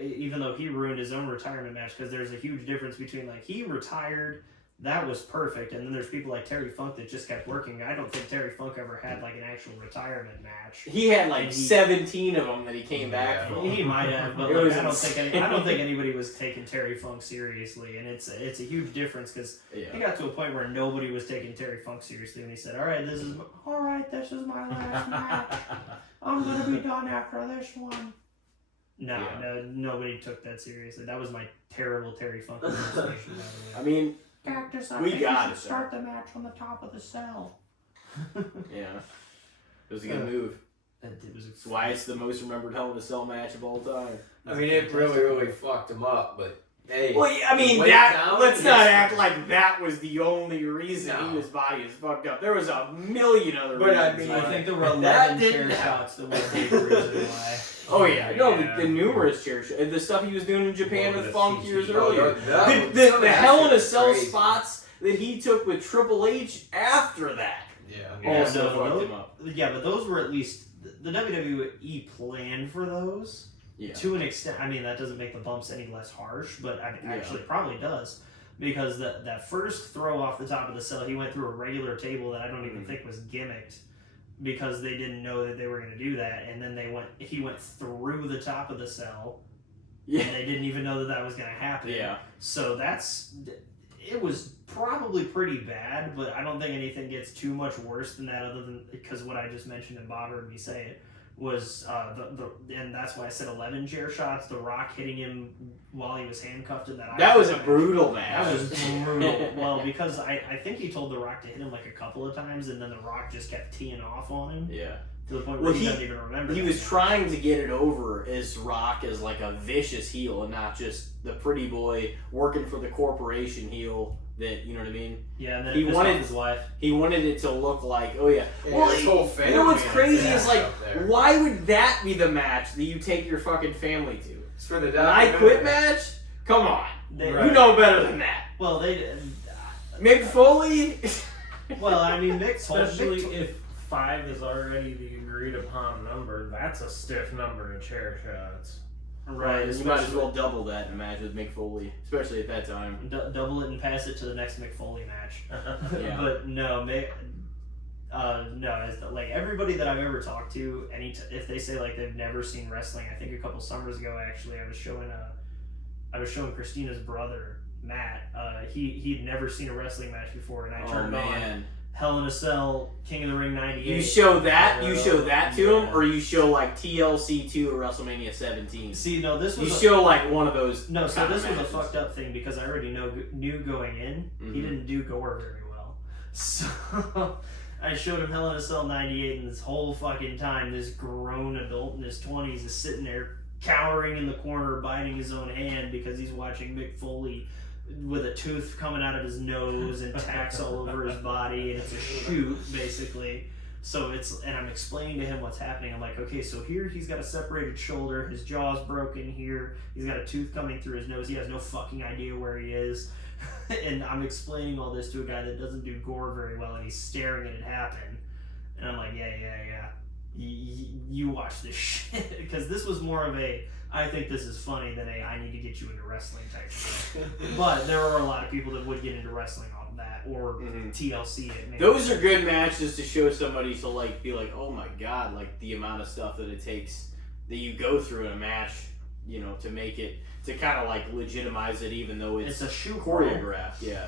even though he ruined his own retirement match, because there's a huge difference between like he retired, that was perfect, and then there's people like Terry Funk that just kept working. I don't think Terry Funk ever had like an actual retirement match. he had like And he- 17 of them that he came back Yeah. from. He might have, but It like, was I don't insane. think anybody was taking Terry Funk seriously, and it's a huge difference because he Yeah. got to a point where nobody was taking Terry Funk seriously, and he said, "All right, this is my last match. I'm gonna be done after this one." No, Yeah. no, nobody took that seriously. That was my terrible Terry Funk impersonation. I mean, Cactus, I We think got you it, should start the match on the top of the cell. yeah, it was a good move. It was That's why it's the most remembered Hell in a Cell match of all time. I mean, it really fucked him up, but hey. Well, yeah, I mean, went down let's and not just- act like that was the only reason No. his body is fucked up. There was a million other But I reasons. mean, why. I think there were That 11 didn't chair happen. shots that were the reason why. Oh yeah, no, Yeah. the numerous chair shots, the stuff he was doing in Japan Well, with the Funk CG. years Oh, earlier, that was- the some of that Hell in shit a was Cell crazy. spots that he took with Triple H after that Yeah. Yeah, also no, fucked those- him up. Yeah, but those were at least the WWE planned for those Yeah, to an extent. I mean, that doesn't make the bumps any less harsh, but Yeah. actually it probably does because that first throw off the top of the cell, he went through a regular table that I don't even Mhm. think was gimmicked because they didn't know that they were going to do that, and then he went through the top of the cell, yeah, and they didn't even know that was going to happen. yeah. So it was probably pretty bad, but I don't think anything gets too much worse than that, other than because what I just mentioned and bothered me say it was and that's why I said 11 chair shots. The Rock hitting him while he was handcuffed in that. That was a brutal match. That was brutal. Well, because I think he told The Rock to hit him like a couple of times, and then The Rock just kept teeing off on him. Yeah. To the point where he doesn't even remember. He was trying to get it over as Rock as like a vicious heel and not just the pretty boy working for the corporation heel. That, you know what I mean? Yeah, and then he wanted his wife. He wanted it to look like, oh yeah. Well, his whole family. You know what's crazy is like, there. why would that be the match that you take your fucking family to? It's for the An I Quit match? Come on, you know better than that. Well, they Mick Foley. Well, I mean, especially if 5 is already the agreed upon number, that's a stiff number in chair shots. Right, you might as well double that in a match with Mick Foley, especially at that time. Double it and pass it to the next Mick Foley match. Yeah. But no, like everybody that I've ever talked to, if they say like they've never seen wrestling, I think a couple summers ago actually, I was showing Christina's brother Matt. He'd never seen a wrestling match before, and I turned on Hell in a Cell, King of the Ring '98. You show that to him, or you show like TLC 2 or WrestleMania 17. See, no, this was show like one of those. No, so this was matches. a fucked up thing because I already knew going in he didn't do gore very well. So I showed him Hell in a Cell '98, and this whole fucking time, this grown adult in his 20s is sitting there cowering in the corner, biting his own hand because he's watching Mick Foley with a tooth coming out of his nose and tacks all over his body, and it's a shoot basically. So and I'm explaining to him what's happening. I'm like, okay, so here he's got a separated shoulder, his jaw's broken here, he's got a tooth coming through his nose, he has no fucking idea where he is. And I'm explaining all this to a guy that doesn't do gore very well, and he's staring at it happen. And I'm like, yeah. You watch this shit. Because this was more of a, I think this is funny than a, I need to get you into wrestling type thing. But there are a lot of people that would get into wrestling on that, or TLC it. Maybe. Those are good matches to show somebody to like be like, oh my god, like the amount of stuff that it takes that you go through in a match, you know, to make it, to kind of like legitimize it, even though it's a shoot choreographed. Yeah.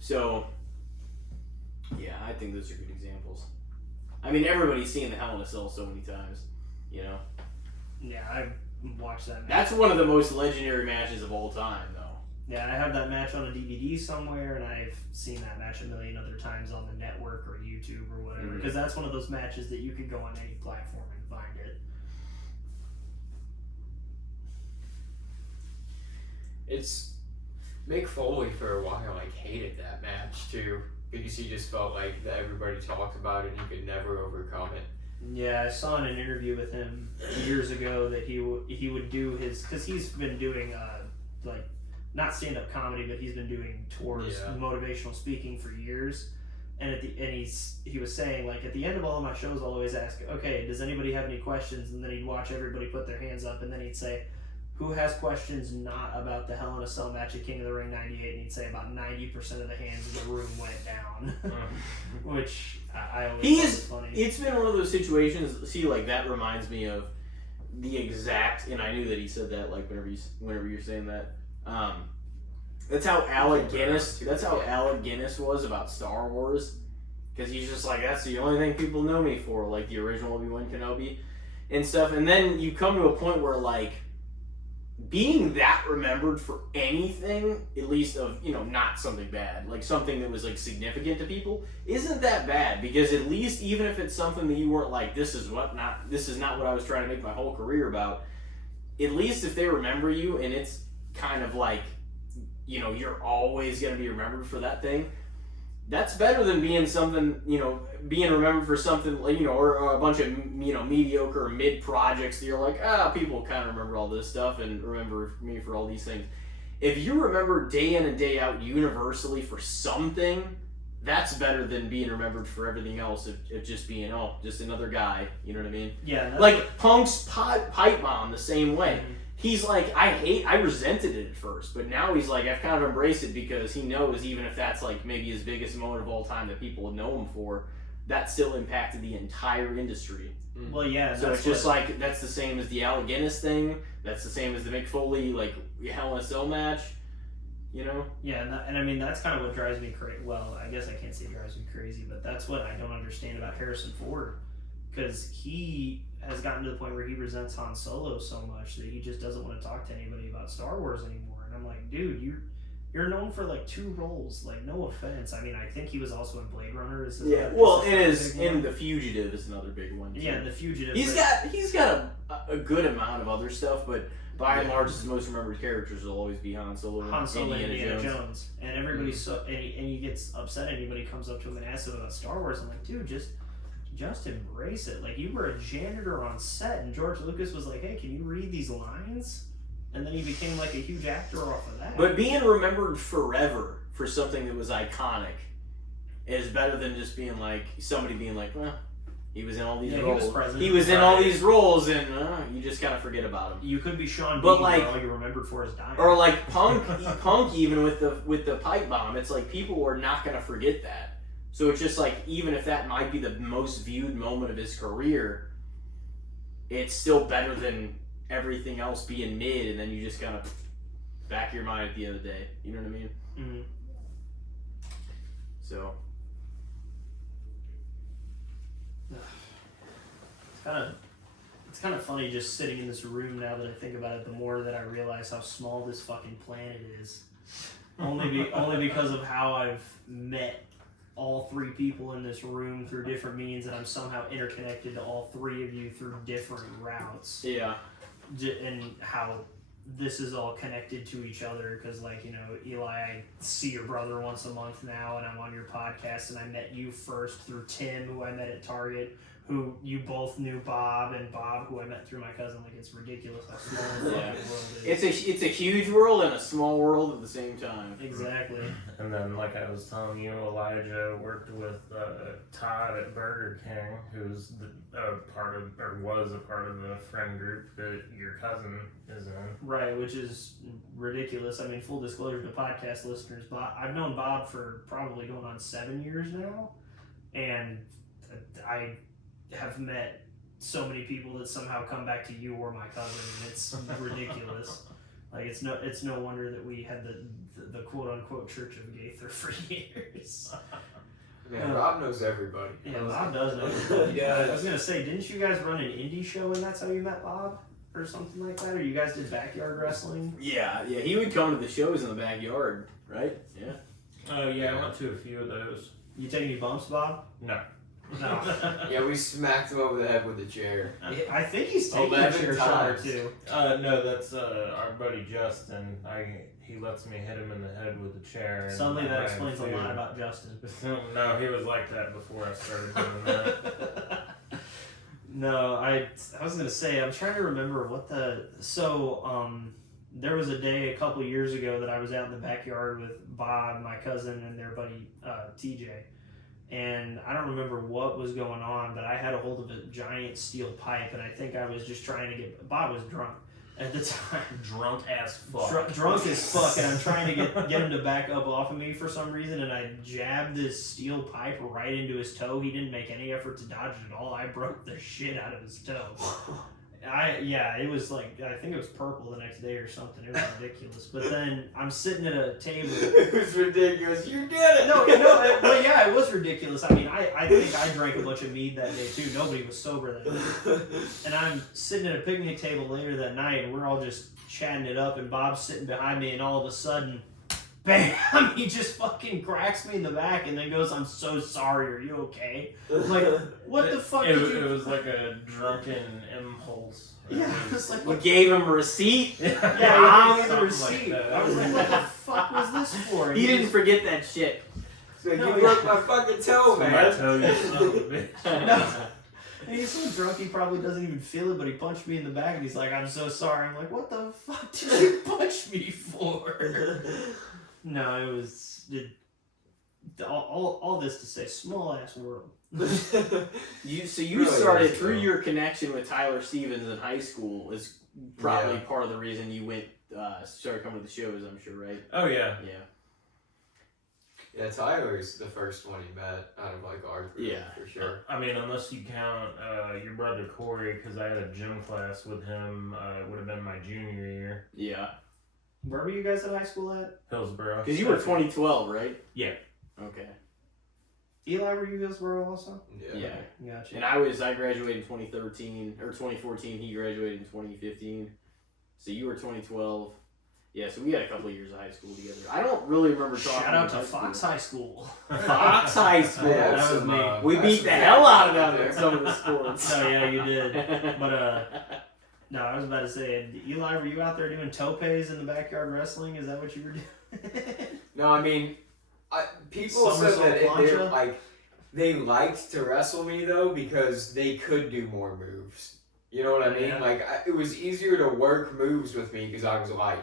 So, yeah, I think those are good examples. I mean, everybody's seen the Hell in a Cell so many times, you know. Yeah, I've watched that match. That's one of the most legendary matches of all time, though. Yeah, I have that match on a DVD somewhere, and I've seen that match a million other times on the network or YouTube or whatever. Because that's one of those matches that you could go on any platform and find it. It's Mick Foley for a while like hated that match too, because he just felt like that everybody talked about it and he could never overcome it. Yeah, I saw in an interview with him years ago that he would do his, because he's been doing like not stand-up comedy, but he's been doing tours, motivational speaking for years. And he was saying, like, at the end of all of my shows, I'll always ask, okay, does anybody have any questions? And then he'd watch everybody put their hands up, and then he'd say, who has questions not about the Hell in a Cell match at King of the Ring '98? And he'd say about 90% of the hands in the room went down, which I always thought was funny. It's been one of those situations. See, like that reminds me of the exact, and I knew that he said that like whenever you're saying that. That's how Alec Guinness was about Star Wars, because he's just like, that's the only thing people know me for, like the original Obi-Wan Kenobi and stuff. And then you come to a point where like, being that remembered for anything, at least of, you know, not something bad, like something that was like significant to people, isn't that bad, because at least even if it's something that you weren't like, this is not what I was trying to make my whole career about, at least if they remember you and it's kind of like, you know, you're always going to be remembered for that thing, that's better than being something, you know, being remembered for something, you know, or a bunch of, you know, mediocre or mid projects that you're like, people kind of remember all this stuff and remember me for all these things. If you remember day in and day out universally for something, that's better than being remembered for everything else of just being, just another guy, you know what I mean? Yeah. Like Punk's pipe bomb the same way. Mm-hmm. He's like, I resented it at first, but now he's like, I've kind of embraced it because he knows even if that's like maybe his biggest moment of all time that people know him for, that still impacted the entire industry. Well, yeah. So it's just like, that's the same as the Alec Guinness thing. That's the same as the Mick Foley, like, Hell in a Cell match. you know? Yeah, and I mean, that's kind of what drives me crazy. Well, I guess I can't say drives me crazy, but that's what I don't understand about Harrison Ford. Because he has gotten to the point where he resents Han Solo so much that he just doesn't want to talk to anybody about Star Wars anymore. And I'm like, dude, you're known for like 2 roles. Like, no offense. I mean, I think he was also in Blade Runner. And The Fugitive is another big one. Too. Yeah, The Fugitive. He's got a good amount of other stuff, but by and large, his most remembered characters will always be Han Solo and Indiana Jones. And everybody's and he gets upset. Anybody comes up to him and asks him about Star Wars. I'm like, dude, just embrace it. Like, you were a janitor on set, and George Lucas was like, hey, can you read these lines? And then he became like a huge actor off of that. But being remembered forever for something that was iconic is better than just being like somebody being like, well, he was in all these roles. He was in all these roles, and you just kind of forget about him. You could be Sean but Bean, like, all you're remembered for is dying. Or like Punk even with the pipe bomb. It's like people are not gonna forget that. So it's just like, even if that might be the most viewed moment of his career, it's still better than everything else being mid, and then you just kind of back your mind at the end of the day. You know what I mean? Mm-hmm. So it's kind of funny just sitting in this room now that I think about it. The more that I realize how small this fucking planet is, only because of how I've met all 3 people in this room through different means, and I'm somehow interconnected to all 3 of you through different routes. yeah. And how this is all connected to each other, because, like, you know, Eli, I see your brother once a month now, and I'm on your podcast, and I met you first through Tim, who I met at Target, who you both knew Bob, and Bob, who I met through my cousin. Like, it's ridiculous how small the fucking world is. It's a huge world and a small world at the same time. Exactly. And then, like I was telling you, Elijah worked with Todd at Burger King, who's was a part of the friend group that your cousin is in. Right, which is ridiculous. I mean, full disclosure to podcast listeners, I've known Bob for probably going on 7 years now, and I have met so many people that somehow come back to you or my cousin, and it's ridiculous. Like, it's no wonder that we had the quote unquote Church of Gaither for years. Man, Rob knows everybody. Yeah, Bob does know everybody. Yeah, I was gonna say, didn't you guys run an indie show and that's how you met Bob, or something like that? Or you guys did backyard wrestling? Yeah. He would come to the shows in the backyard, right? Yeah. Oh yeah, I went to a few of those. You take any bumps, Bob? No. No. Yeah, we smacked him over the head with a chair. I think he's taking a chair shot or 2. No, that's our buddy Justin. He lets me hit him in the head with a chair. Suddenly that explains a lot about Justin. No, he was like that before I started doing that. No, I was gonna say, I'm trying to remember what there was a day a couple years ago that I was out in the backyard with Bob, my cousin, and their buddy TJ. And I don't remember what was going on, but I had a hold of a giant steel pipe, and I think I was just trying to get... Bob was drunk at the time. Drunk as fuck. Drunk as fuck, and I'm trying to get him to back up off of me for some reason, and I jabbed this steel pipe right into his toe. He didn't make any effort to dodge it at all. I broke the shit out of his toe. It was like, I think it was purple the next day or something. It was ridiculous. But then I'm sitting at a table. It was ridiculous. You did it. Well, yeah, it was ridiculous. I mean, I think I drank a bunch of mead that day too. Nobody was sober that day. And I'm sitting at a picnic table later that night, and we're all just chatting it up. And Bob's sitting behind me, and all of a sudden, bam! He just fucking cracks me in the back, and then goes, "I'm so sorry. Are you okay?" I'm like, what the fuck did you? It was like a drunken impulse. Yeah, it was like, We gave him a receipt. Yeah, he gave me the receipt. Like I was like, what the fuck was this for? He didn't forget that shit. So you broke my fucking toe, man. I tell you, son of a bitch. No. And he's so drunk he probably doesn't even feel it, but he punched me in the back, and he's like, "I'm so sorry." I'm like, what the fuck did you punch me for? No, it was all this to say, small ass world. You Really started is, through though. your connection with Tyler Stevens in high school is probably part of the reason you started coming to the shows, I'm sure, right? Oh yeah. Yeah. Yeah, Tyler's the first one he met out of like our group, for sure. I mean, unless you count your brother Corey, because I had a gym class with him. It would have been my junior year. Yeah. Where were you guys at high school at? Hillsborough. Because you were 2012, right? Yeah. Okay. Eli, were you Hillsborough also? Yeah. Gotcha. And I graduated in 2013 or 2014. He graduated in 2015. So you were 2012. Yeah, so we had a couple of years of high school together. I don't really remember talking. Shout out to high Fox school. High School. Fox High School. Yeah, that was me. We beat the hell out of them in some of the sports. Oh yeah, you did. But no, I was about to say, Eli, were you out there doing topes in the backyard wrestling? Is that what you were doing? No, I mean, people said Somersault that plancha? they liked to wrestle me though because they could do more moves. You know what I mean? Yeah. Like it was easier to work moves with me because I was light.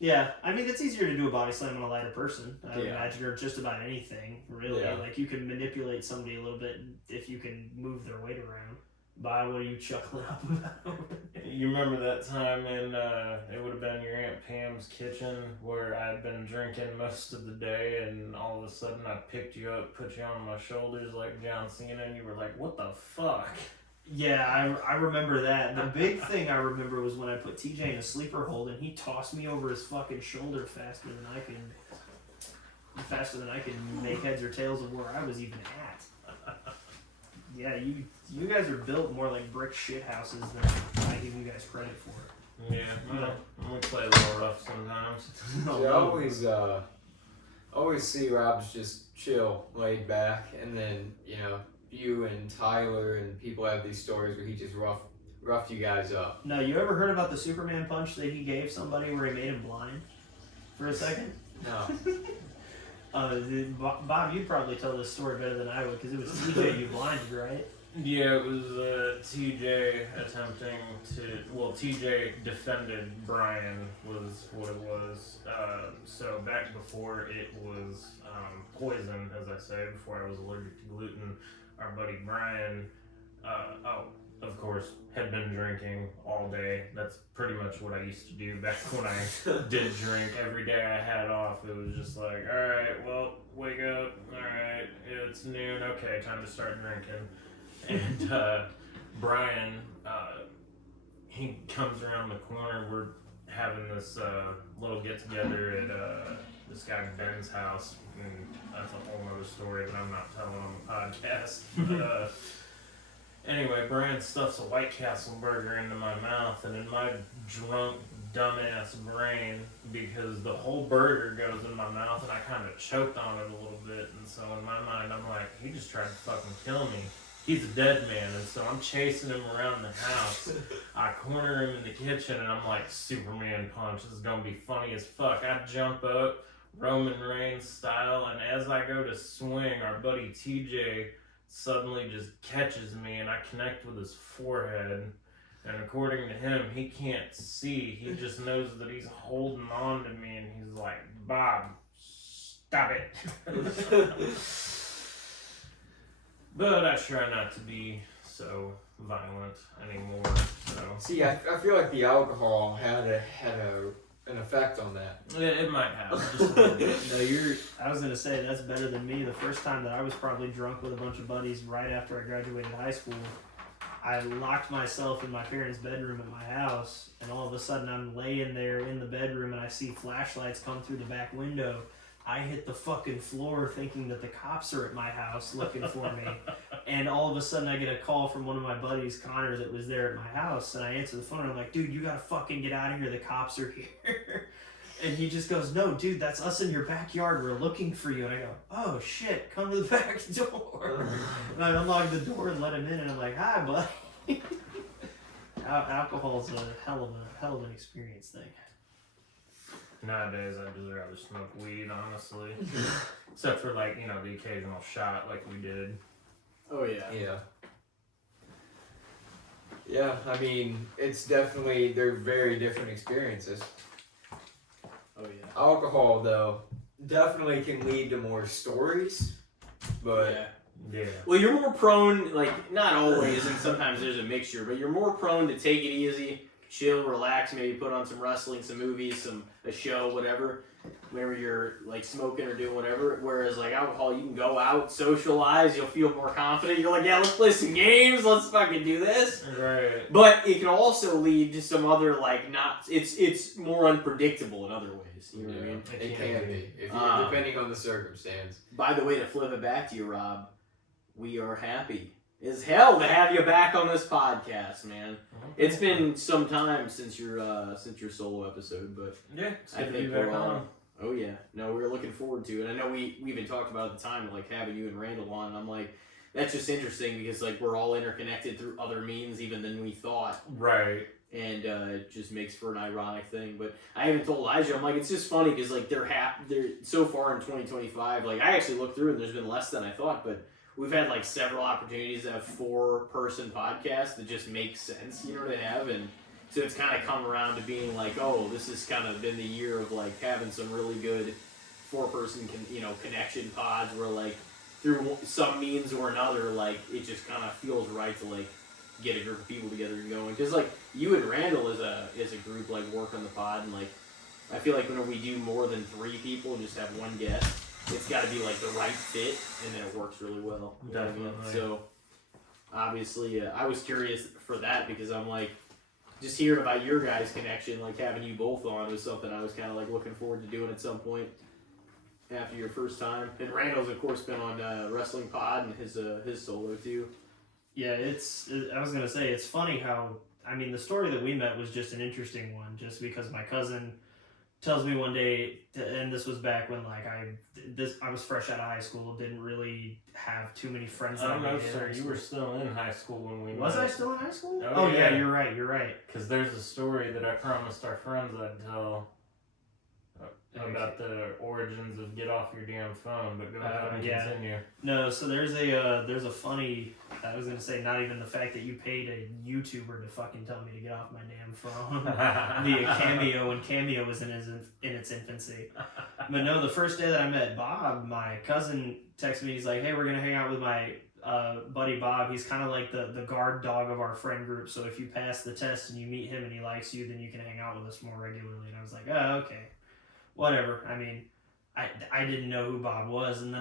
Yeah, I mean, it's easier to do a body slam on a lighter person, I would Yeah. imagine, or just about anything, really. Yeah. Like, you can manipulate somebody a little bit if you can move their weight around. By what are you chuckling up about? You remember that time in, it would have been your Aunt Pam's kitchen where I had been drinking most of the day and all of a sudden I picked you up, put you on my shoulders like John Cena and you were like, what the fuck? Yeah, I remember that. The big thing I remember was when I put TJ in a sleeper hold and he tossed me over his fucking shoulder faster than I could make heads or tails of where I was even at. Yeah, you guys are built more like brick shit houses than I give you guys credit for. Yeah, well, we play a little rough sometimes. See, I always see Rob's just chill, laid back, and then you and Tyler and people have these stories where he just roughed you guys up. No, you ever heard about the Superman punch that he gave somebody where he made him blind for a second? No. Bob, you'd probably tell this story better than I would because it was TJ you blinded, right? Yeah, it was TJ attempting to. Well, TJ defended Brian was what it was. So back before it was poison, as I say, before I was allergic to gluten, our buddy Brian, of course, had been drinking all day. That's pretty much what I used to do back when I did drink. Every day I had off, it was just like, all right, well, wake up. All right, it's noon. Okay, time to start drinking. And Brian, he comes around the corner. We're having this little get together at this guy Ben's house, and that's a whole other story that I'm not telling on the podcast. But anyway, Brian stuffs a White Castle burger into my mouth, and in my drunk, dumbass brain, because the whole burger goes in my mouth, and I kind of choked on it a little bit, and so in my mind, I'm like, he just tried to fucking kill me. He's a dead man, and so I'm chasing him around the house. I corner him in the kitchen, and I'm like, Superman punch. This is gonna be funny as fuck. I jump up, Roman Reigns style, and as I go to swing, our buddy TJ suddenly just catches me, and I connect with his forehead. And according to him, he can't see. He just knows that he's holding on to me, and he's like, Bob, stop it. But I try not to be so violent anymore. So See, I feel like the alcohol had an effect on that. it might have. Just a little bit. No, I was gonna say that's better than me. The first time that I was probably drunk with a bunch of buddies right after I graduated high school, I locked myself in my parents' bedroom at my house, and all of a sudden I'm laying there in the bedroom and I see flashlights come through the back window. I hit the fucking floor thinking that the cops are at my house looking for me. And all of a sudden I get a call from one of my buddies, Connor, that was there at my house. And I answer the phone and I'm like, dude, you gotta fucking get out of here. The cops are here. And he just goes, no, dude, that's us in your backyard. We're looking for you. And I go, oh shit, come to the back door. And I unlock the door and let him in. And I'm like, hi, buddy. Alcohol's a hell of an experience thing. Nowadays, I'd just rather smoke weed, honestly. Except for, like, the occasional shot like we did. Oh yeah. Yeah. Yeah, I mean, they're very different experiences. Oh yeah. Alcohol, though, definitely can lead to more stories, but Yeah. Well, you're more prone, like, not always, and sometimes there's a mixture, but you're more prone to take it easy chill, relax, maybe put on some wrestling, some movies, a show, whatever. Whenever you're like smoking or doing whatever. Whereas like alcohol, you can go out, socialize, you'll feel more confident. You're like, yeah, let's play some games, let's fucking do this. Right. But it can also lead to some other like it's more unpredictable in other ways. You know what I mean? It can be, if you're depending on the circumstance. By the way, to flip it back to you, Rob, we are happy as hell to have you back on this podcast, man. It's been some time since your solo episode, but yeah, I think we're on. Oh yeah, no, we were looking forward to it. I know we even talked about at the time like having you and Randall on. And I'm like, that's just interesting because like we're all interconnected through other means even than we thought. Right. And it just makes for an ironic thing. But I even told Elijah, I'm like, it's just funny because like they're so far in 2025. Like I actually looked through and there's been less than I thought, but we've had like several opportunities to have 4-person podcasts that just make sense, you know, to have. And so it's kind of come around to being like, oh, this has kind of been the year of like having some really good 4-person connection pods where like through some means or another, like it just kind of feels right to like get a group of people together and going. Because like you and Randall as a group like work on the pod, and like I feel like when we do more than 3 people and just have one guest, it's got to be like the right fit, and then it works really well. You know what I mean? So obviously, I was curious for that because I'm like, just hearing about your guys' connection, like having you both on was something I was kind of like looking forward to doing at some point after your first time. And Randall's of course been on Wrestling Pod and his solo too. Yeah, I was gonna say it's funny how the story that we met was just an interesting one, just because my cousin tells me one day, and this was back when like I was fresh out of high school, didn't really have too many friends. I don't know, sir. You were still in high school when we met. Was I still in high school? Oh yeah, you're right. Because there's a story that I promised our friends I'd tell about the origins of Get Off Your Damn Phone, but go ahead and continue. No, so there's a funny, I was going to say, not even the fact that you paid a YouTuber to fucking tell me to get off my damn phone via Cameo, and Cameo was in its infancy. But no, the first day that I met Bob, my cousin texted me, he's like, hey, we're going to hang out with my buddy Bob. He's kind of like the guard dog of our friend group, so if you pass the test and you meet him and he likes you, then you can hang out with us more regularly. And I was like, oh, okay. Whatever. I didn't know who Bob was, and then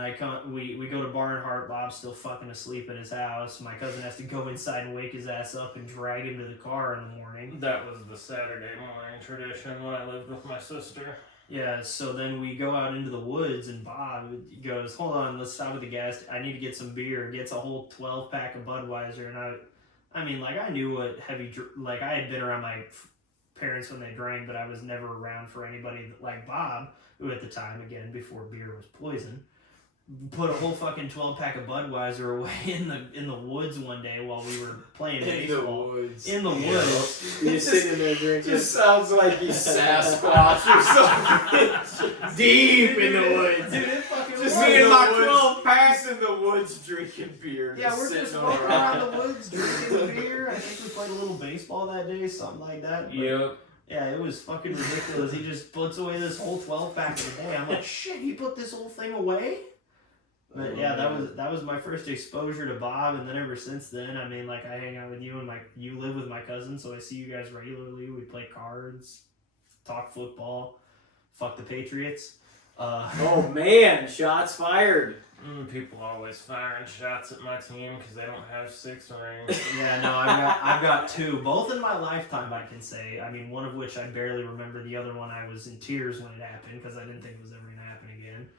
we go to Barnhart. Bob's still fucking asleep at his house. My cousin has to go inside and wake his ass up and drag him to the car in the morning. That was the Saturday morning tradition when I lived with my sister. Yeah, so then we go out into the woods, and Bob goes, hold on, let's stop at the gas. I need to get some beer. Gets a whole 12-pack of Budweiser, and I knew what I had been around my parents when they drank, but I was never around for anybody like Bob, who at the time, again, before beer was poison, put a whole fucking 12-pack of Budweiser away in the woods one day while we were playing baseball. In the woods. You're sitting there drinking. Just sounds like he's Sasquatch or something. Deep in the woods. Dude, it fucking Just was. me and my 12 packs in the woods drinking beer. Yeah, we're just walking around the woods drinking beer. I think we played a little baseball that day, something like that. Yep. Yeah, it was fucking ridiculous. He just puts away this whole 12-pack in a day. I'm like, shit, he put this whole thing away? But yeah, that was my first exposure to Bob, and then ever since then, I hang out with you, and you live with my cousin, so I see you guys regularly. We play cards, talk football, fuck the Patriots. Oh man, shots fired. People always firing shots at my team because they don't have 6 rings. Yeah, no, I've got 2, both in my lifetime, I can say. One of which I barely remember. The other one I was in tears when it happened because I didn't think it was ever going to happen again.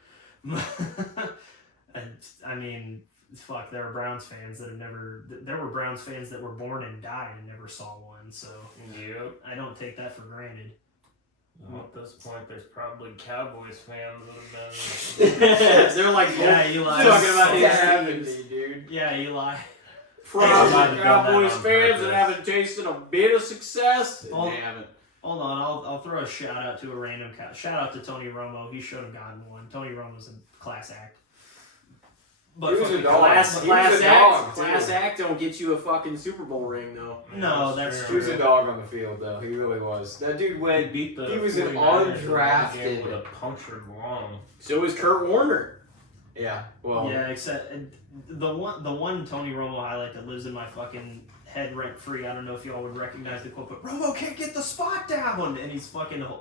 And fuck, there are Browns fans that there were Browns fans that were born and died and never saw one. So yep. I don't take that for granted. Well, at this point, there's probably Cowboys fans that have been. They're like, yeah, Eli. Talking about It his happened, teams. dude. Yeah, Eli. Probably Cowboys on fans that purpose. haven't tasted a bit of success. They Oh. haven't. Hold on, I'll throw a shout out to a random shout out to Tony Romo. He should have gotten one. Tony Romo's a class act. But He was a dog. Class He was a act. dog, too. Class act don't get you a fucking Super Bowl ring though. No, that's He was a dog on the field, though. He really was. That dude He went. beat the. He was an 49ers undrafted- with a punctured lung. So is Kurt Warner. Yeah. Well. yeah, except the one Tony Romo highlight that lives in my fucking head rent free. I don't know if y'all would recognize the quote, but Robo can't get the spot down, and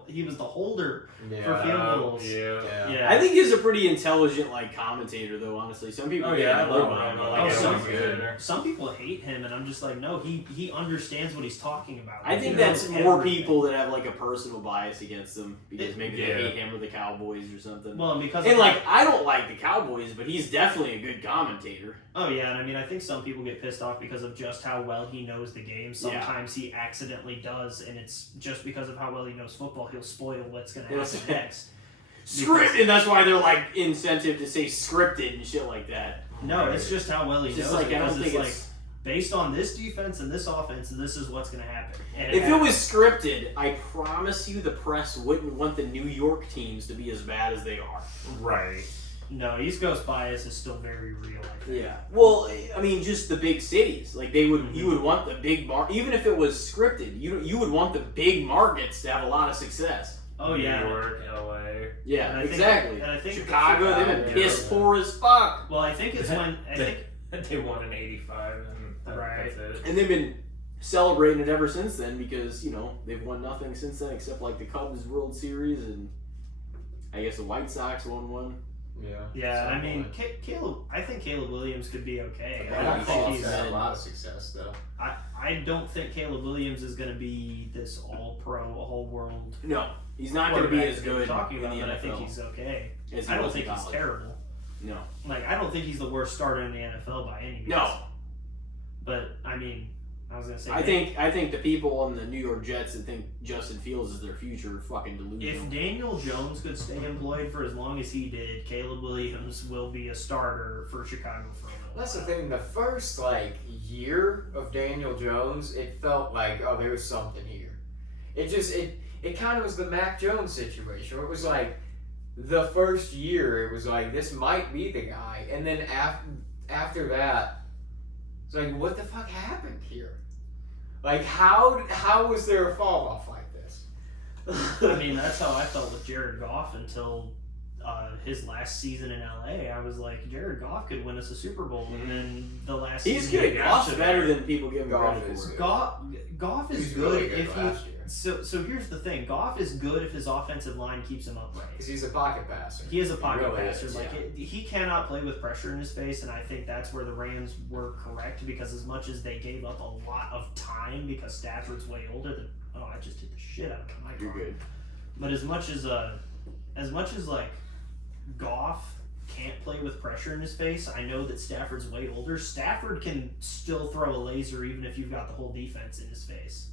he was the holder for field goals. Yeah. I think he's a pretty intelligent commentator, though. Honestly, some people. I love him. Randall. Some people hate him, and I'm just like, no, he understands what he's talking about. I think that's more people that have a personal bias against him because maybe they hate him or the Cowboys or something. Well, and because I don't like the Cowboys, but he's definitely a good commentator. Oh yeah, and I mean, I think some people get pissed off because of just how well he knows the game. Sometimes he accidentally does, and it's just because of how well he knows football, he'll spoil what's going to happen next. Scripted, and that's why they're incentive to say scripted and shit like that. No, it's just how well he knows it. I don't think it's based on this defense and this offense, this is what's going to happen. And if it was scripted, I promise you the press wouldn't want the New York teams to be as bad as they are. Right. No, East Coast bias is still very real, I think. Yeah. Well, I mean, just the big cities. You would want the big even if it was scripted, you would want the big markets to have a lot of success. Oh yeah. New York, LA. Yeah, and exactly. I think Chicago, they've been piss poor as fuck. Well, I think it's when they won in '85, and Right. that's it. And they've been celebrating it ever since then because, they've won nothing since then except the Cubs World Series and I guess the White Sox won one. Yeah, I mean, I think Caleb Williams could be okay. I don't think he's had a lot of success though. I don't think Caleb Williams is going to be this all-pro, all-world. No, he's not going to be as good talking about, in the but NFL. I think he's okay. As he I don't was in think he's college. terrible. No. I don't think he's the worst starter in the NFL by any means. No. But I mean, I was going to say. I think the people on the New York Jets that think Justin Fields is their future are fucking delusional. If Daniel Jones could stay employed for as long as he did, Caleb Williams will be a starter for Chicago for a little That's the while. thing. The first year of Daniel Jones, it felt like, oh, there was something here. It kind of was the Mac Jones situation. It was the first year, it was this might be the guy, and then after that, it's what the fuck happened here? How was there a fall off like this? I mean, that's how I felt with Jared Goff until his last season in LA. I was like, Jared Goff could win us a Super Bowl, and then the last he's season good. Goff's better than people give him Goff credit is for. good. Goff is He's good, really good if last he. year. So here's the thing. Goff is good if his offensive line keeps him upright. Because he's a pocket passer. He is a pocket really passer. is, He cannot play with pressure in his face, and I think that's where the Rams were correct because as much as they gave up a lot of time because Stafford's way older. I just hit the shit out of my mic. You're good. But as much as Goff can't play with pressure in his face, I know that Stafford's way older. Stafford can still throw a laser even if you've got the whole defense in his face.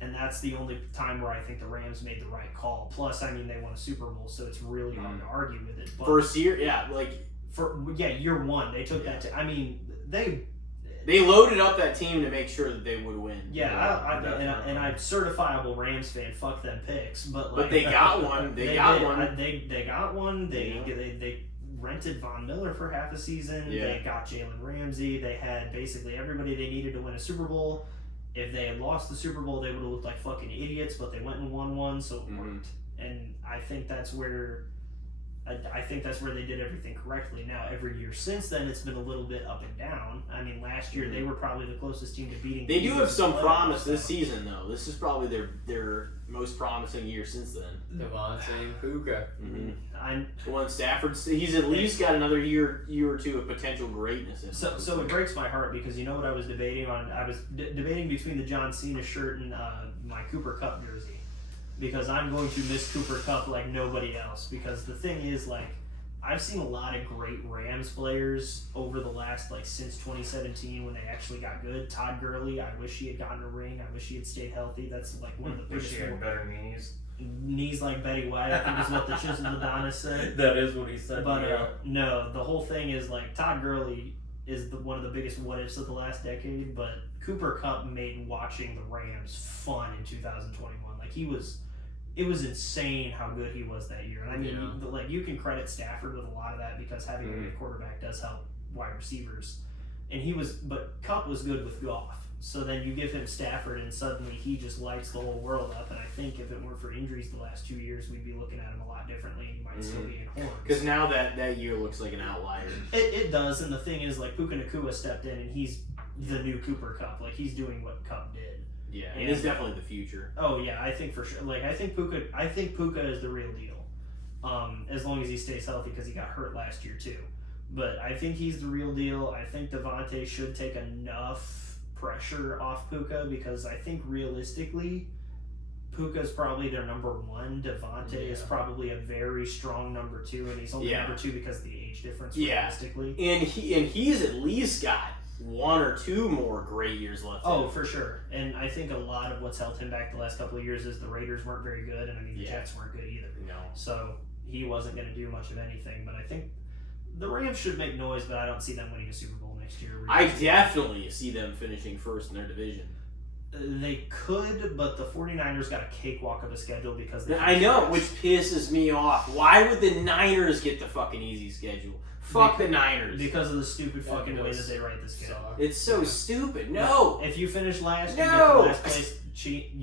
And that's the only time where I think the Rams made the right call. Plus, I mean, they won a Super Bowl, so it's really hard to argue with it. But First year, yeah, year one, they took that. I mean, they loaded up that team to make sure that they would win. Yeah, and I'm certifiable Rams fan. Fuck them picks, but they got one. They got one. They got one. They rented Von Miller for half a season. Yeah. They got Jalen Ramsey. They had basically everybody they needed to win a Super Bowl. If they had lost the Super Bowl, they would have looked like fucking idiots. But they went and won one, so it worked. And I think that's where. I think that's where they did everything correctly. Now, every year since then, it's been a little bit up and down. I mean, last year they were probably the closest team to beating. They do have some promise this season, though. This is probably their most promising year since then. Devontae and Puka. Well, Stafford, he's at least got another year or two of potential greatness. So it breaks my heart because you know what I was debating on? I was debating between the John Cena shirt and my Cooper Kupp jersey. Because I'm going to miss Cooper Kupp like nobody else. Because the thing is, I've seen a lot of great Rams players over the last, since 2017 when they actually got good. Todd Gurley, I wish he had gotten a ring. I wish he had stayed healthy. That's one of the biggest. Wish he had better knees. Knees like Betty White, I think is what the Chisholm Madonna said. That is what he said. But no, the whole thing is Todd Gurley is one of the biggest what ifs of the last decade. But Cooper Kupp made watching the Rams fun in 2021. It was insane how good he was that year. And I mean, you can credit Stafford with a lot of that because having a good quarterback does help wide receivers. But Kupp was good with Goff. So then you give him Stafford and suddenly he just lights the whole world up. And I think if it weren't for injuries the last 2 years, we'd be looking at him a lot differently and he might still be in horns. Because now that year looks like an outlier. It does. And the thing is, Puka Nacua stepped in and he's the new Cooper Kupp. Like, he's doing what Kupp did. Yeah, and he's definitely the future. Oh yeah, I think for sure. Like, I think Puka is the real deal. As long as he stays healthy, because he got hurt last year too. But I think he's the real deal. I think Devontae should take enough pressure off Puka, because I think realistically, Puka's probably their number one. Devontae is probably a very strong number two, and he's only number two because of the age difference. Realistically, and he's at least got 1 or 2 more great years left. Oh, for sure. And I think a lot of what's held him back the last couple of years is the Raiders weren't very good, and I mean the Jets weren't good either. No. So he wasn't going to do much of anything. But I think the Rams should make noise, but I don't see them winning a Super Bowl next year. I definitely see them finishing first in their division. They could, but the 49ers got a cakewalk of a schedule because they... I know, which pisses me off. Why would the Niners get the fucking easy schedule? Fuck the Niners. Because of the stupid fucking way that they write the schedule. It's so stupid. No! If you finish last, you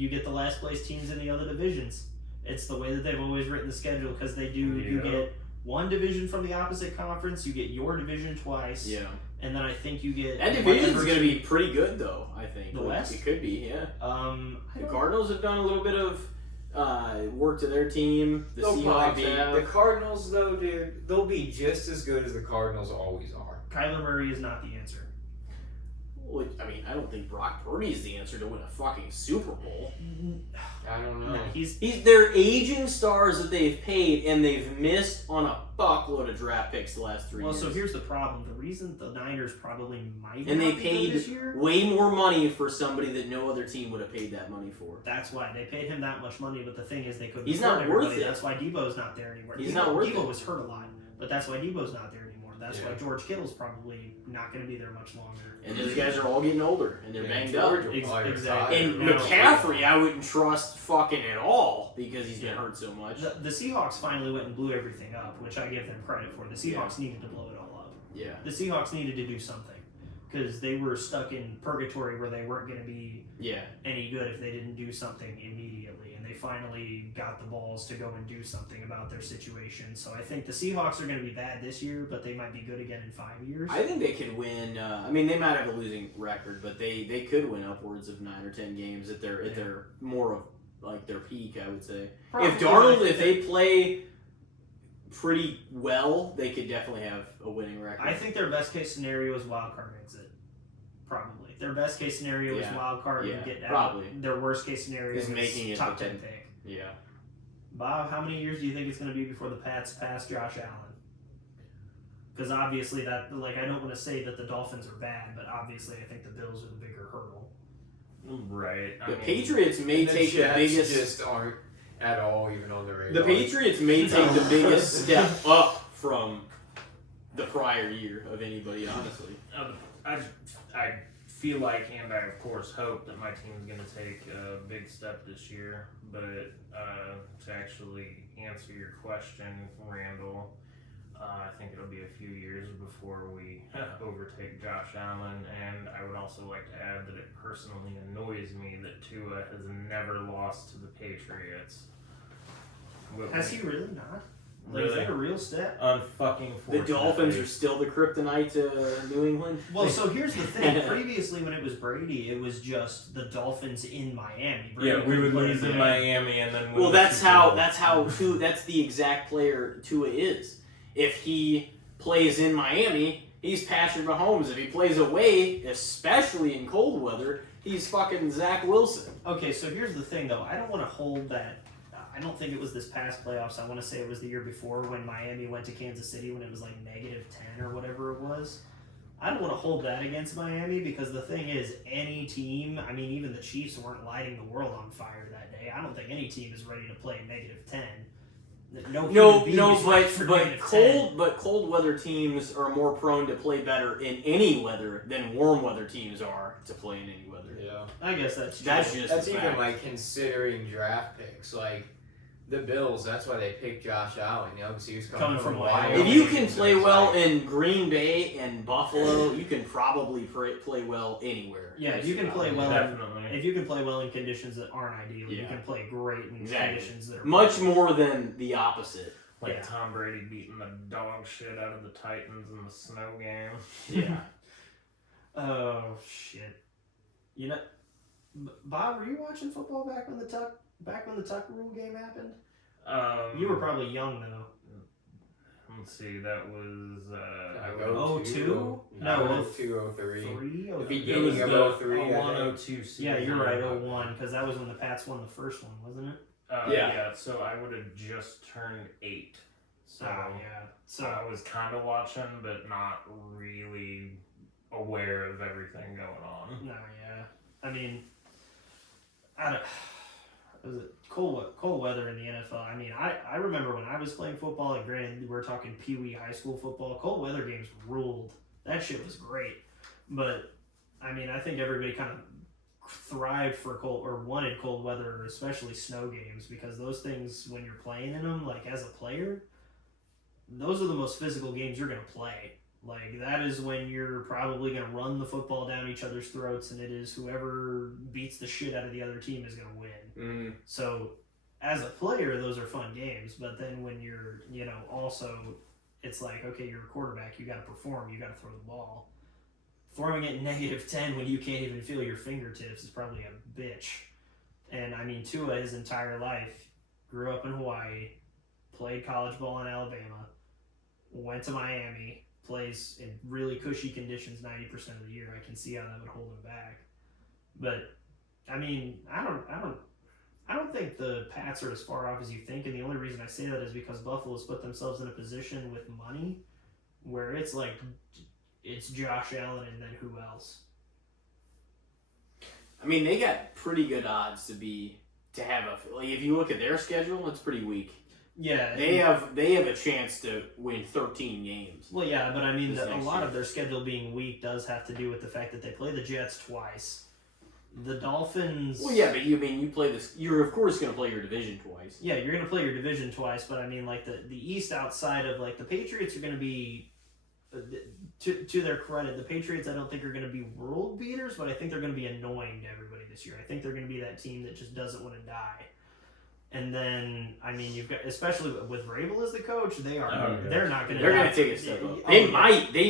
get the last place teams in the other divisions. It's the way that they've always written the schedule, because they do. You get one division from the opposite conference, you get your division twice. Yeah. And then I think you get... That division's going to be pretty good, though, I think. The West? It could be, yeah. The Cardinals have done a little bit of work to their team. The Seahawks. The Cardinals, though, dude, they'll be just as good as the Cardinals always are. Kyler Murray is not the answer. Well, I mean, I don't think Brock Purdy is the answer to win a fucking Super Bowl. I don't know. No, they're aging stars that they've paid, and they've missed on a buckload of draft picks the last 3 years. Well, so here's the problem. The reason the Niners probably might and they not be good this paid year, way more money for somebody that no other team would have paid that money for. That's why they paid him that much money. But the thing is, they couldn't. He's not worth it. That's why Debo's not there anymore. He's not worth it. Debo was hurt a lot, but that's why Debo's not there anymore. That's why George Kittle's probably not going to be there much longer. And those guys are all getting older, and they're banged up. Exactly. And McAfee, I wouldn't trust fucking at all, because he's been hurt so much. The Seahawks finally went and blew everything up, which I give them credit for. The Seahawks needed to blow it all up. Yeah. The Seahawks needed to do something, because they were stuck in purgatory where they weren't going to be any good if they didn't do something immediately. And they finally got the balls to go and do something about their situation. So I think the Seahawks are going to be bad this year, but they might be good again in 5 years. I think they could win. I mean, they might have a losing record, but they could win upwards of 9 or 10 games at their more of like their peak, I would say. If they play pretty well, they could definitely have a winning record. I think their best case scenario is wild card exit. Probably. Their best case scenario is wild card and get out. Probably. Their worst case scenario is making it top 10 pick. Yeah. Bob, how many years do you think it's going to be before the Pats pass Josh Allen? Because obviously that, like, I don't want to say that the Dolphins are bad, but obviously I think the Bills are the bigger hurdle. Right. The Patriots may take the biggest... just aren't at all even on the radar. The Patriots may take the biggest step up from the prior year of anybody, honestly. I feel like, and I of course hope, that my team is going to take a big step this year. But to actually answer your question, Randall, I think it'll be a few years before we overtake Josh Allen. And I would also like to add that it personally annoys me that Tua has never lost to the Patriots. Has he really not? Like, Really? is that a real step? Unfucking The Dolphins are still the kryptonite to New England. Well, so here's the thing. Previously, when it was Brady, it was just the Dolphins in Miami. Brady we would play lose in Miami and then win. Well, the that's Super how Bowl. that's the exact player Tua is. If he plays in Miami, he's Patrick Mahomes. If he plays away, especially in cold weather, he's fucking Zach Wilson. Okay, so here's the thing, though. I don't want to hold that. I don't think it was this past playoffs. I want to say it was the year before when Miami went to Kansas City when it was like -10 or whatever it was. I don't want to hold that against Miami, because the thing is, any team, I mean, even the Chiefs weren't lighting the world on fire that day. I don't think any team is ready to play -10. But cold weather teams are more prone to play better in any weather than warm weather teams are to play in any weather. Yeah, I guess that's true. That's even like considering draft picks, like the Bills. That's why they picked Josh Allen, because he was coming from Wyoming. If you can play well in Green Bay and Buffalo, you can probably play well anywhere. Yeah, if you can play well, Definitely. if you can play well in conditions that aren't ideal, you can play great in conditions that are much more than the opposite. Like Tom Brady beating the dog shit out of the Titans in the snow game. Yeah. Oh shit! You know, Bob, were you watching football back when the Tuck rule game happened? You were probably young though. Let's see, that was 02? No, 02, 03. The beginning of 03. 01, 02 season. Yeah, you're right, 01, because that was when the Pats won the first one, wasn't it? Yeah, so I would have just turned 8. So, So I was kind of watching, but not really aware of everything going on. No, yeah. I mean, was it cold weather in the NFL? I mean, I remember when I was playing football, and granted, we're talking Pee Wee high school football, cold weather games ruled. That shit was great. But, I mean, I think everybody kind of thrived for wanted cold weather, especially snow games, because those things, when you're playing in them, like as a player, those are the most physical games you're going to play. Like, that is when you're probably going to run the football down each other's throats, and it is whoever beats the shit out of the other team is going to win. Mm-hmm. So, as a player, those are fun games, but then when you're, also, it's like, okay, you're a quarterback, you got to perform, you got to throw the ball. Throwing it -10 when you can't even feel your fingertips is probably a bitch. And, I mean, Tua, his entire life, grew up in Hawaii, played college ball in Alabama, went to Miami, plays in really cushy conditions 90% of the year. I can see how that would hold him back. But I mean, I don't think the Pats are as far off as you think, and the only reason I say that is because Buffalo's put themselves in a position with money where it's like it's Josh Allen and then who else? I mean, they got pretty good odds to have if you look at their schedule, it's pretty weak. Yeah, they have a chance to win 13 games. Well, yeah, but I mean, a lot of their schedule being weak does have to do with the fact that they play the Jets twice. The Dolphins. Well, yeah, but you play this. You're of course going to play your division twice. Yeah, you're going to play your division twice, but I mean, like the East outside of like the Patriots are going to be, to their credit, the Patriots I don't think are going to be world beaters, but I think they're going to be annoying to everybody this year. I think they're going to be that team that just doesn't want to die. And then, I mean, you've got, especially with Vrabel as the coach, they're not going to. They're going to take a step up. They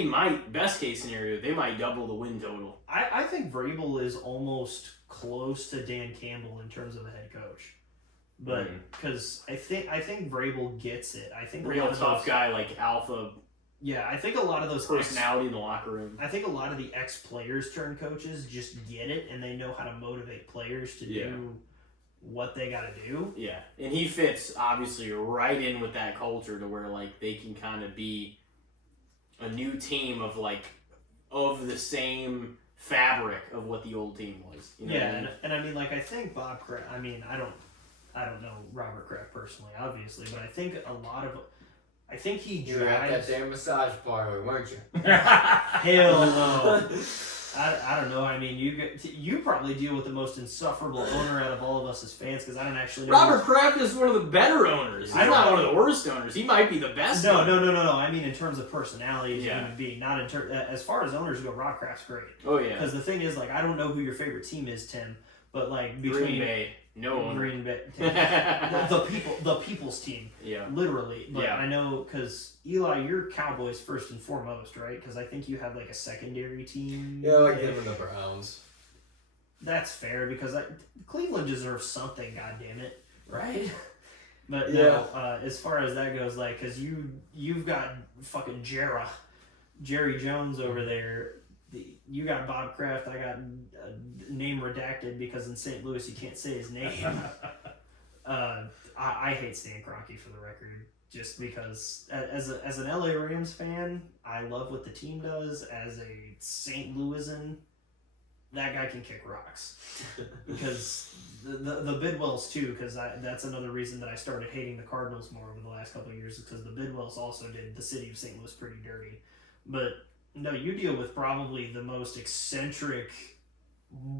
might. Best case scenario, they might double the win total. I think Vrabel is almost close to Dan Campbell in terms of a head coach, but because I think Vrabel gets it. I think real tough guy, like alpha. Yeah, I think a lot of those personality in the locker room. I think a lot of the ex-players turned coaches just get it, and they know how to motivate players to do what they got to do. Yeah, and he fits obviously right in with that culture to where like they can kind of be a new team of the same fabric of what the old team was. You know what I mean? And I mean, like, I think Bob Kraft. I mean, I don't know Robert Kraft personally, obviously, but I think I think he drives. You were at that damn massage parlor, weren't you? Hell no. I don't know. I mean, you probably deal with the most insufferable owner out of all of us as fans, because I don't actually know. Robert Kraft is one of the better owners. He's not one of the worst owners. He might be the best. No. I mean, in terms of personality as a human being, not in as far as owners go. Rob Kraft's great. Oh yeah. Because the thing is, like, I don't know who your favorite team is, Tim, but like between Green Bay, Green Bay, the people's team. Yeah. Literally. But I know because Eli, you're Cowboys first and foremost, right? Because I think you have like a secondary team. Yeah, like them and the Browns. That's fair because Cleveland deserves something. God damn it, right? But as far as that goes, like, because you've got fucking Jerry Jones over there. You got Bob Kraft. I got name redacted because in St. Louis you can't say his name. I hate Stan Kroenke for the record, just because as an LA Rams fan, I love what the team does. As a St. Louisan, that guy can kick rocks. Because the Bidwells too, because that's another reason that I started hating the Cardinals more over the last couple of years, because the Bidwells also did the city of St. Louis pretty dirty. But no, you deal with probably the most eccentric,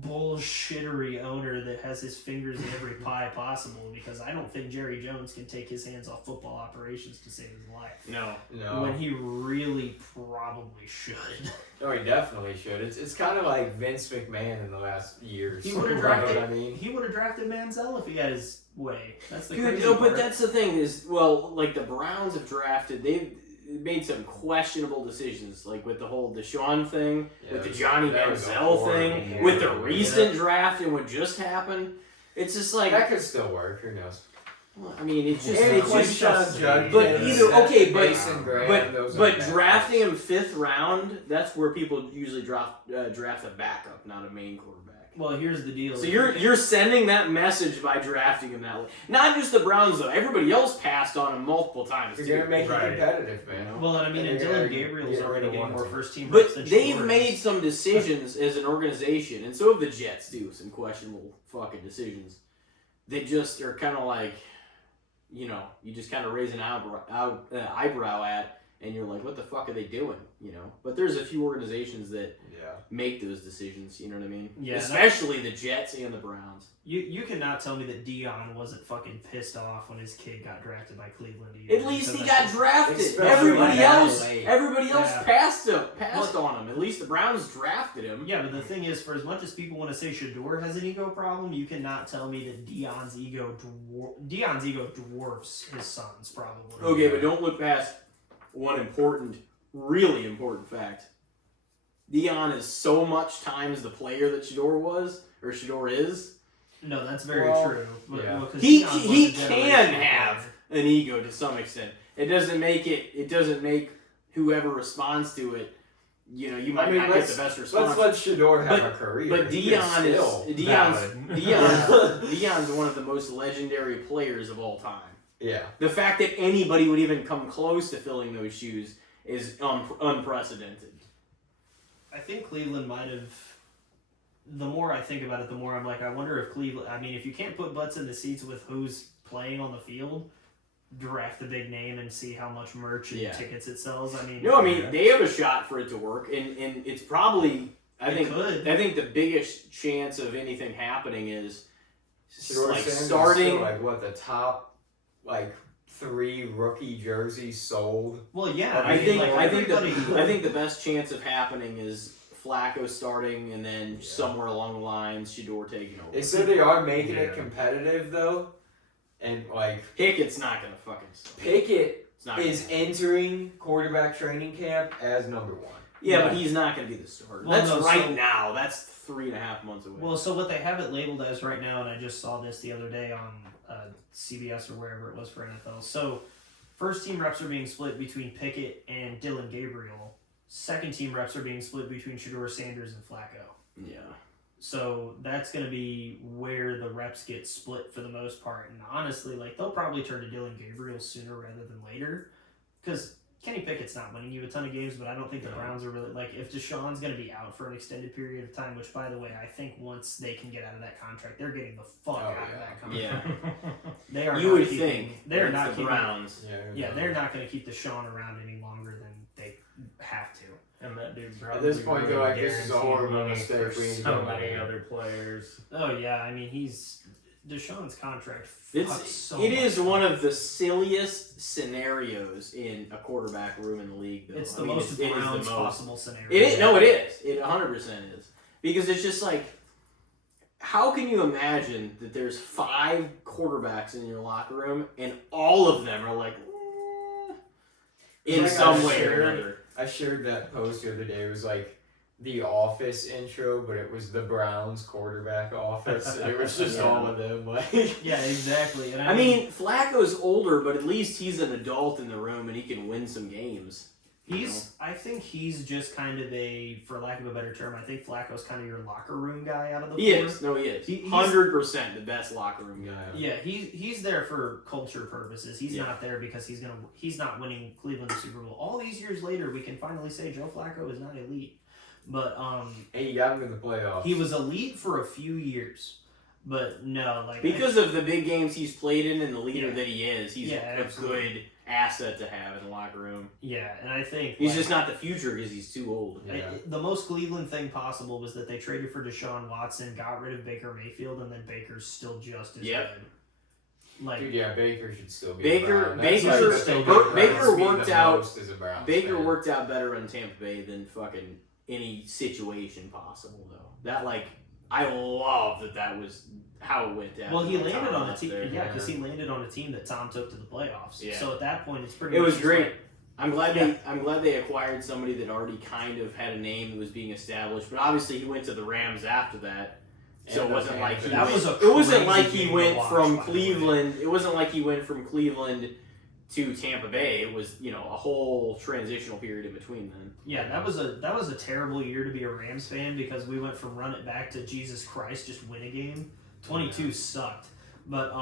bullshittery owner that has his fingers in every pie possible, because I don't think Jerry Jones can take his hands off football operations to save his life. No. When he really probably should. No, he definitely should. It's kind of like Vince McMahon in the last years. He would have drafted. He would have drafted Manziel if he had his way. That's the crazy part. But that's the thing is, well, like the Browns have drafted. made some questionable decisions, like with the whole Deshaun thing, with the Johnny that was a Manziel thing, horrible with the move. recent draft and what just happened. It's just like, That could still work. Who knows? well, I mean, it's just, And it's Quinshon just. Judkins, But either okay, Mason Graham, those are but bad drafting picks. him 5th round, that's where people usually draft a backup, not a main quarterback. Well, here's the deal. So you're sending that message by drafting him that way. Not just the Browns though. Everybody else passed on him multiple times You're too. gonna make Right. it competitive, man. Well, and I mean, and Yeah, Dylan you Gabriel's get already rid of getting one more team. first-team reps than But they've Shador made is. some decisions as an organization, and so have the Jets do some questionable fucking decisions. They just are kind of like, you know, you just kind of raise an eyebrow at, and you're like, what the fuck are they doing? You know. But there's a few organizations that make those decisions. You know what I mean? Yeah, Especially the Jets and the Browns. You cannot tell me that Dion wasn't fucking pissed off when his kid got drafted by Cleveland. Either, At least he because got that's- drafted. Especially Everybody that else late. Yeah. passed on him. At least the Browns drafted him. Yeah, but the thing is, for as much as people want to say Shador has an ego problem, you cannot tell me that Dion's ego dwarfs his son's probably. Okay, but don't look past one really important fact. Dion is so much times the player that Shador is. No, that's very Well, true. But, yeah. well, 'cause He Dion was a can generational have player. an ego to some extent. It doesn't make whoever responds to it. You know, you might not get the best response. Let's let Shador have a career. But He Dion can still- Dion's one of the most legendary players of all time. Yeah. The fact that anybody would even come close to filling those shoes is unprecedented. I think Cleveland might have. The more I think about it, the more I'm like, I wonder if Cleveland. I mean, if you can't put butts in the seats with who's playing on the field, draft a big name and see how much merch and tickets it sells. I mean, They have a shot for it to work, and it's probably. I think the biggest chance of anything happening is Shador like Sanders starting. Still, like what the top 3 rookie jerseys sold. Well, yeah, I think everybody. the best chance of happening is Flacco starting, and then somewhere along the lines, Shador taking over. They said they are making it competitive though, and Pickett's not gonna fucking start. Pickett It's not is gonna happen. entering quarterback training camp as number 1. Yeah, but he's not gonna be the starter. Well, That's now. That's 3.5 months away. Well, so what they have it labeled as right now, and I just saw this the other day on CBS or wherever it was for NFL. So, first team reps are being split between Pickett and Dylan Gabriel. Second team reps are being split between Shador Sanders and Flacco. Yeah. So that's going to be where the reps get split for the most part. And honestly, they'll probably turn to Dylan Gabriel sooner rather than later. Because Kenny Pickett's not winning you a ton of games, but I don't think the Browns are really... if Deshaun's going to be out for an extended period of time, which, by the way, I think once they can get out of that contract, they're getting the fuck out of that contract. Yeah. They are You not would keeping, think. They're It's not the keeping... Browns. Yeah, they're not going to keep Deshaun around any longer than they have to. And that dude At probably this point, they're like, this is a guaranteed horrible money mistake. for We need to so go many back. other players. Oh, yeah, I mean, Deshaun's contract It so is much. one of the silliest scenarios in a quarterback room in the league, though. It's I the mean, most it is Browns the most. possible scenario. It is. No, it is. It 100% is. Because it's just like, how can you imagine that there's 5 quarterbacks in your locker room and all of them are like, in It's some like way or shared- another? I shared that post the other day. It was the Office intro, but it was the Browns quarterback office. And it was just all of them. Yeah, exactly. And I mean, Flacco's older, but at least he's an adult in the room and he can win some games. I think he's just kind of for lack of a better term, I think Flacco's kind of your locker room guy out of the He four. is. No, he is. He's- 100% the best locker room guy. Yeah, he's there for culture purposes. He's not there because he's not winning Cleveland the Super Bowl. All these years later, we can finally say Joe Flacco is not elite. But And you got him in the playoffs. he was elite for a few years. But no, Because of the big games he's played in and the leader Yeah. that he is, he's a absolutely. good asset to have in the locker room. Yeah, and I think He's just not the future because he's too old. Yeah. The most Cleveland thing possible was that they traded for Deshaun Watson, got rid of Baker Mayfield, and then Baker's still just as Yep. good. Dude, yeah, Baker should still be Baker- a Brown. Baker- That's the thing Baker that Browns mean worked the out- most as a Browns Baker fan. worked out better in Tampa Bay than fucking any situation possible, though. That, I love that was how it went down. Well, he when landed Tom on a was team, there. because he landed on a team that Tom took to the playoffs. Yeah. So at that point, it's pretty. It much was just great. like, I'm glad they acquired somebody that already kind of had a name that was being established. But obviously, he went to the Rams after that, so it wasn't like he. It wasn't like he went from Cleveland. It wasn't like he went from Cleveland to Tampa Bay. It was a whole transitional period in between then. Yeah, that was a terrible year to be a Rams fan because we went from run it back to Jesus Christ, just win a game. 22 sucked. But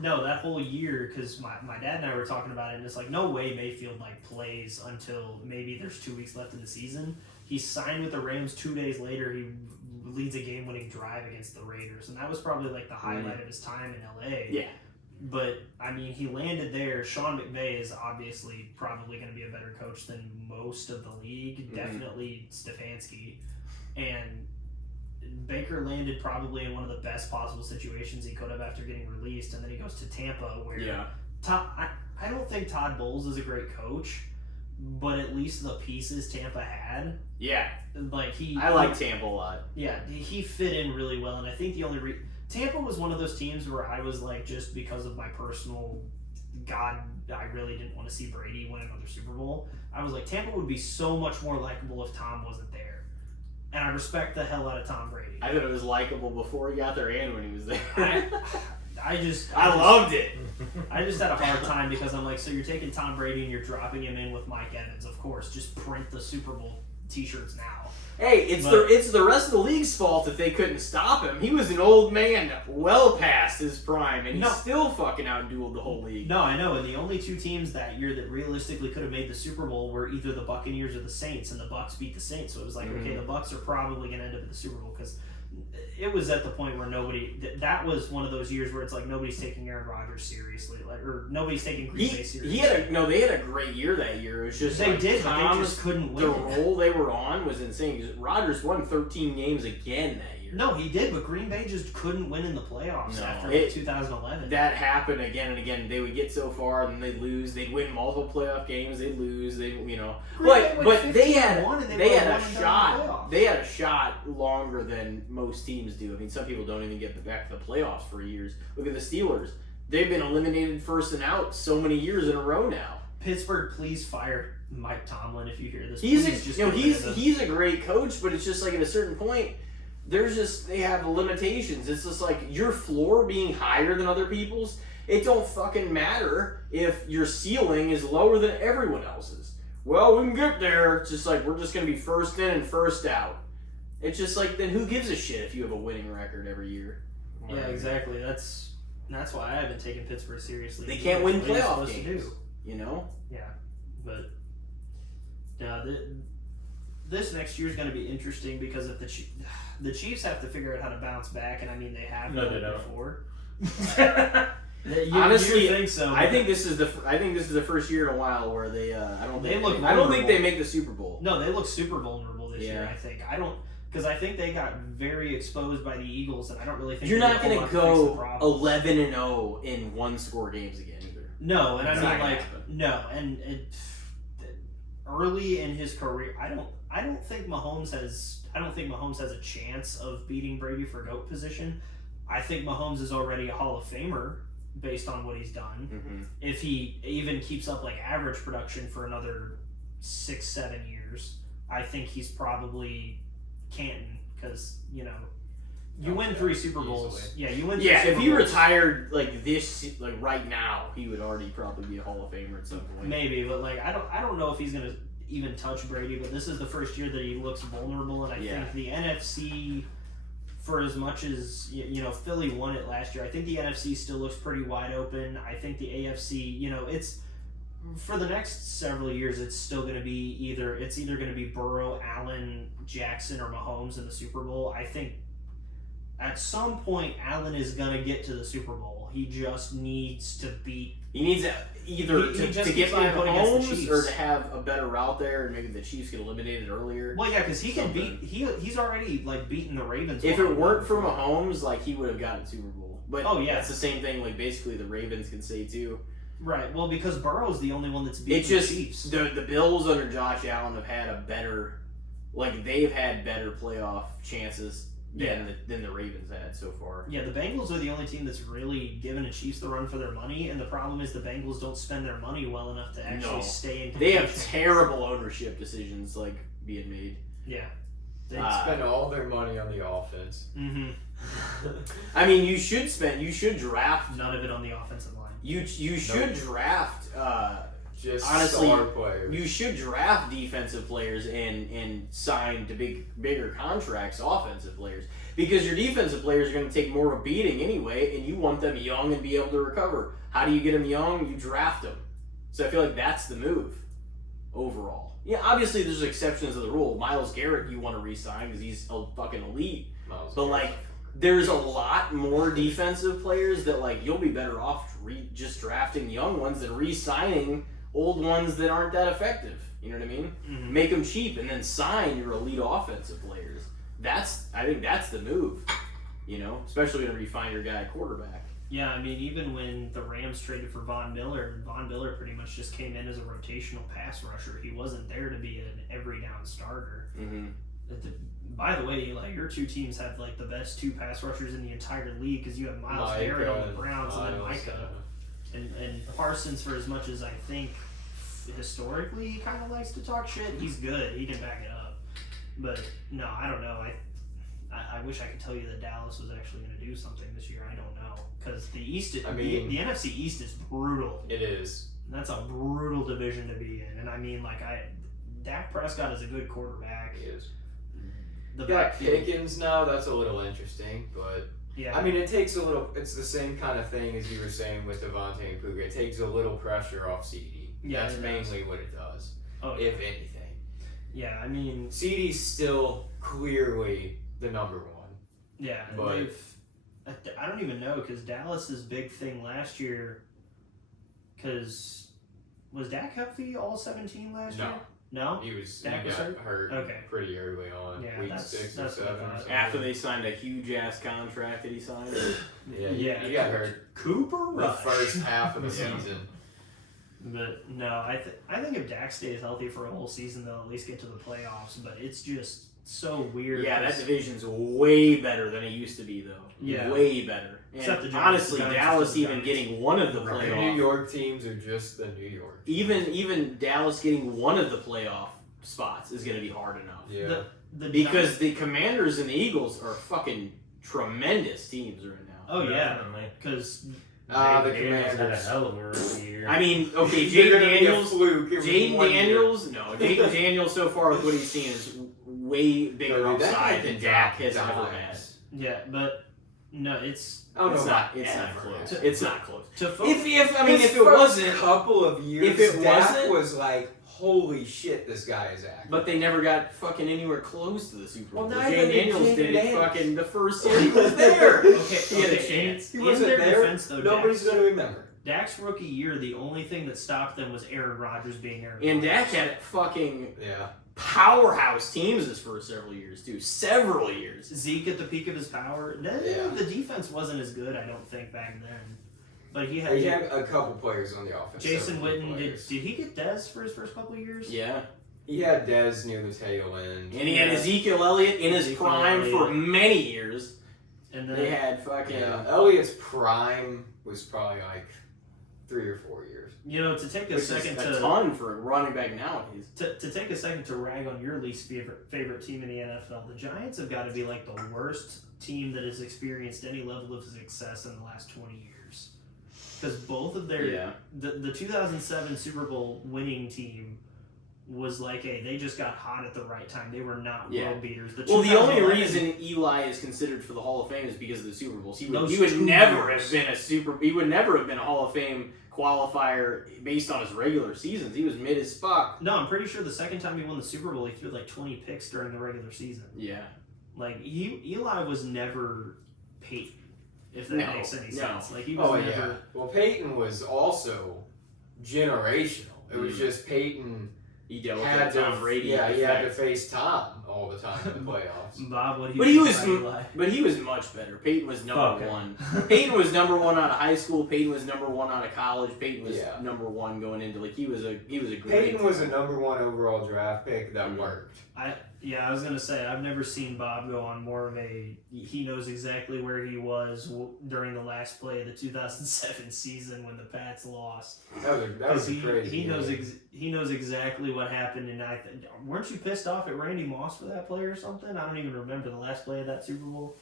no, that whole year, because my dad and I were talking about it, and it's like, no way Mayfield plays until maybe there's 2 weeks left in the season. He signed with the Rams 2 days later. He leads a game-winning drive against the Raiders, and that was probably the highlight of his time in LA. Yeah. But I mean, he landed there. Sean McVay is obviously probably going to be a better coach than most of the league. Definitely Stefanski, and Baker landed probably in one of the best possible situations he could have after getting released, and then he goes to Tampa where I don't think Todd Bowles is a great coach, but at least the pieces Tampa had. Yeah. I like Tampa a lot. Yeah, he fit in really well, and I think the only Tampa was one of those teams where I was just because of my personal I really didn't want to see Brady win another Super Bowl. I was like, Tampa would be so much more likable if Tom wasn't there. And I respect the hell out of Tom Brady. I thought it was likable before he got there and when he was there. I loved it. I just had a hard time because I'm like, so you're taking Tom Brady and you're dropping him in with Mike Evans. Of course, just print the Super Bowl t-shirts now. Hey, it's the rest of the league's fault if they couldn't stop him. He was an old man, well past his prime, and he still fucking outdueled the whole league. No, I know, and the only two teams that year that realistically could have made the Super Bowl were either the Buccaneers or the Saints, and the Bucs beat the Saints. So it was like, okay, the Bucs are probably going to end up in the Super Bowl because it was at the point where that was one of those years where it's like nobody's taking Aaron Rodgers seriously, or nobody's taking Green Bay seriously. They had a great year that year. It was just they did, but they just couldn't win. The role they were on was insane because Rodgers won 13 games again that year. No, he did, but Green Bay just couldn't win in the playoffs after 2011. That happened again and again. They would get so far and then they'd lose. They'd win multiple playoff games. They'd lose. But they had a shot. They had a shot longer than most teams do. I mean, some people don't even get back to the playoffs for years. Look at the Steelers. They've been eliminated first and out so many years in a row now. Pittsburgh, please fire Mike Tomlin if you hear this. He's a great coach, but it's just like at a certain point, they have limitations. It's just like your floor being higher than other people's. It don't fucking matter if your ceiling is lower than everyone else's. Well, we can get there. It's just like we're just gonna be first in and first out. It's just like then who gives a shit if you have a winning record every year? Yeah, exactly. That's why I haven't taken Pittsburgh seriously. They can't win playoff games. Yeah, but this next year is going to be interesting because if the Chiefs have to figure out how to bounce back, and I mean they have done it before. Honestly, you think so? I think this is the first year in a while where they. I don't think they make the Super Bowl. No, they look super vulnerable this year. I think because I think they got very exposed by the Eagles, and I don't really think you're not going to go 11-0 in one-score games again either. No, and early in his career, I don't think Mahomes has a chance of beating Brady for GOAT position. I think Mahomes is already a Hall of Famer based on what he's done. Mm-hmm. If he even keeps up average production for another 6-7 years, I think he's probably Canton because you win 3 Super Bowls. Easily. Yeah, you win. If he retired right now, he would already probably be a Hall of Famer at some point. Maybe, but I don't know if he's gonna even touch Brady. But this is the first year that he looks vulnerable, and I think the NFC, for as much as Philly won it last year, I think the NFC still looks pretty wide open. I think the AFC, it's for the next several years, it's still going to be either going to be Burrow, Allen, Jackson, or Mahomes in the Super Bowl. I think at some point Allen is going to get to the Super Bowl. He just needs to beat. He needs either to get by Mahomes or to have a better route there, and maybe the Chiefs get eliminated earlier. Well, yeah, because he can beat. He's already beaten the Ravens. If it weren't for Mahomes, he would have gotten Super Bowl. But it's the same thing. Basically, the Ravens can say too. Right. Well, because Burrow's the only one that's beaten the Chiefs. The Bills under Josh Allen have had a better, they've had better playoff chances than the Ravens had so far. Yeah, the Bengals are the only team that's really given the Chiefs the run for their money, and the problem is the Bengals don't spend their money well enough to actually stay in They contention. have terrible ownership decisions being made. Yeah. They spend all their money on the offense. Mm-hmm. I mean, you should draft. None of it on the offensive line. You should draft. Just honestly, star players. You should draft defensive players and sign to bigger contracts offensive players, because your defensive players are going to take more of a beating anyway, and you want them young and be able to recover. How do you get them young? You draft them. So I feel like that's the move overall. Yeah, obviously there's exceptions to the rule. Myles Garrett you want to re-sign because he's a fucking elite. But there's a lot more defensive players that you'll be better off just drafting young ones than re-signing old ones that aren't that effective. You know what I mean? Mm-hmm. Make them cheap and then sign your elite offensive players. I think that's the move. Especially whenever you find your guy quarterback. Yeah, I mean, even when the Rams traded for Von Miller pretty much just came in as a rotational pass rusher. He wasn't there to be an every down starter. Mm-hmm. By the way, your two teams have the best two pass rushers in the entire league because you have Myles Garrett on the Browns and then Micah. And Parsons, for as much as I think historically he kind of likes to talk shit, he's good. He can back it up. But no, I don't know. I wish I could tell you that Dallas was actually going to do something this year. I don't know, because the East, the NFC East is brutal. It is. That's a brutal division to be in, and I mean, Dak Prescott is a good quarterback. He is. The got Pickens now. That's a little interesting, but yeah. I mean, it takes a little. It's the same kind of thing as you were saying with Devontae and Puka. It takes a little pressure off CD. Yeah, that's mainly what it does. Oh, if anything. Yeah, I mean, CD's still clearly the number one. Yeah, but I don't even know, because Dallas's big thing last year. Because was Dak healthy all 17 last year? No, he got hurt pretty early on. Yeah, week 6 or 7 or something. After they signed a huge ass contract that he signed. Yeah, he got hurt Cooper the first half of the season. But no, I think if Dak stays healthy for a whole season, they'll at least get to the playoffs. But it's just so weird. Yeah, that division's way better than it used to be, though. Yeah, way better. Except and honestly, Dallas even getting one of the playoffs. The New York teams are just the New York. Even Dallas getting one of the playoff spots is going to be hard enough. Yeah, because the Commanders and the Eagles are fucking tremendous teams right now. Oh yeah, because. the Commanders had a hell of a rookie year. I mean, okay, Jaden Daniels so far with what he's seen is way bigger upside than Dak has ever had. Yeah, but no, it's not close. It's not close. If it wasn't a couple of years, Dak was holy shit, this guy is acting. But they never got fucking anywhere close to the Super Bowl. Well, Jaden Daniels did it fucking the first year he was there. He had a chance. He wasn't there. Defense, though, nobody's going to remember. Dak's rookie year, the only thing that stopped them was Aaron Rodgers being Aaron Rodgers. And Dak had fucking powerhouse teams his first several years, too. Several years. Zeke at the peak of his power. The defense wasn't as good, I don't think, back then. But he had a couple players on the offense. Jason Witten, did he get Dez for his first couple of years? Yeah. He had Dez near the tail end. And he had Ezekiel Elliott in his prime for many years. And then they had fucking... Elliott's prime was probably 3 or 4 years. To take a second a ton for running back nowadays. To take a second to rag on your least favorite team in the NFL, the Giants have got to be the worst team that has experienced any level of success in the last 20 years. Because both of their the 2007 Super Bowl winning team was they just got hot at the right time. They were not world beaters. The only reason Eli is considered for the Hall of Fame is because of the Super Bowls. He would never have been a Hall of Fame qualifier based on his regular seasons. He was mid as fuck. No, I'm pretty sure the second time he won the Super Bowl, he threw 20 picks during the regular season. Yeah. Eli was never Peyton. If that makes any sense. He was never... Yeah. Well, Peyton was also generational. It was just Peyton... He dealt with Tom Brady. Yeah, he had to face Tom all the time in the playoffs. Bob, what do you Eli? But he was much better. Peyton was number one. Peyton was number one out of high school. Peyton was number one out of college. Peyton was number one going into he was a great... Peyton was a number one overall draft pick that worked. Yeah, I was gonna say I've never seen Bob go on more of a. He knows exactly where he was during the last play of the 2007 season when the Pats lost. That was crazy. He knows exactly what happened, and weren't you pissed off at Randy Moss for that play or something? I don't even remember the last play of that Super Bowl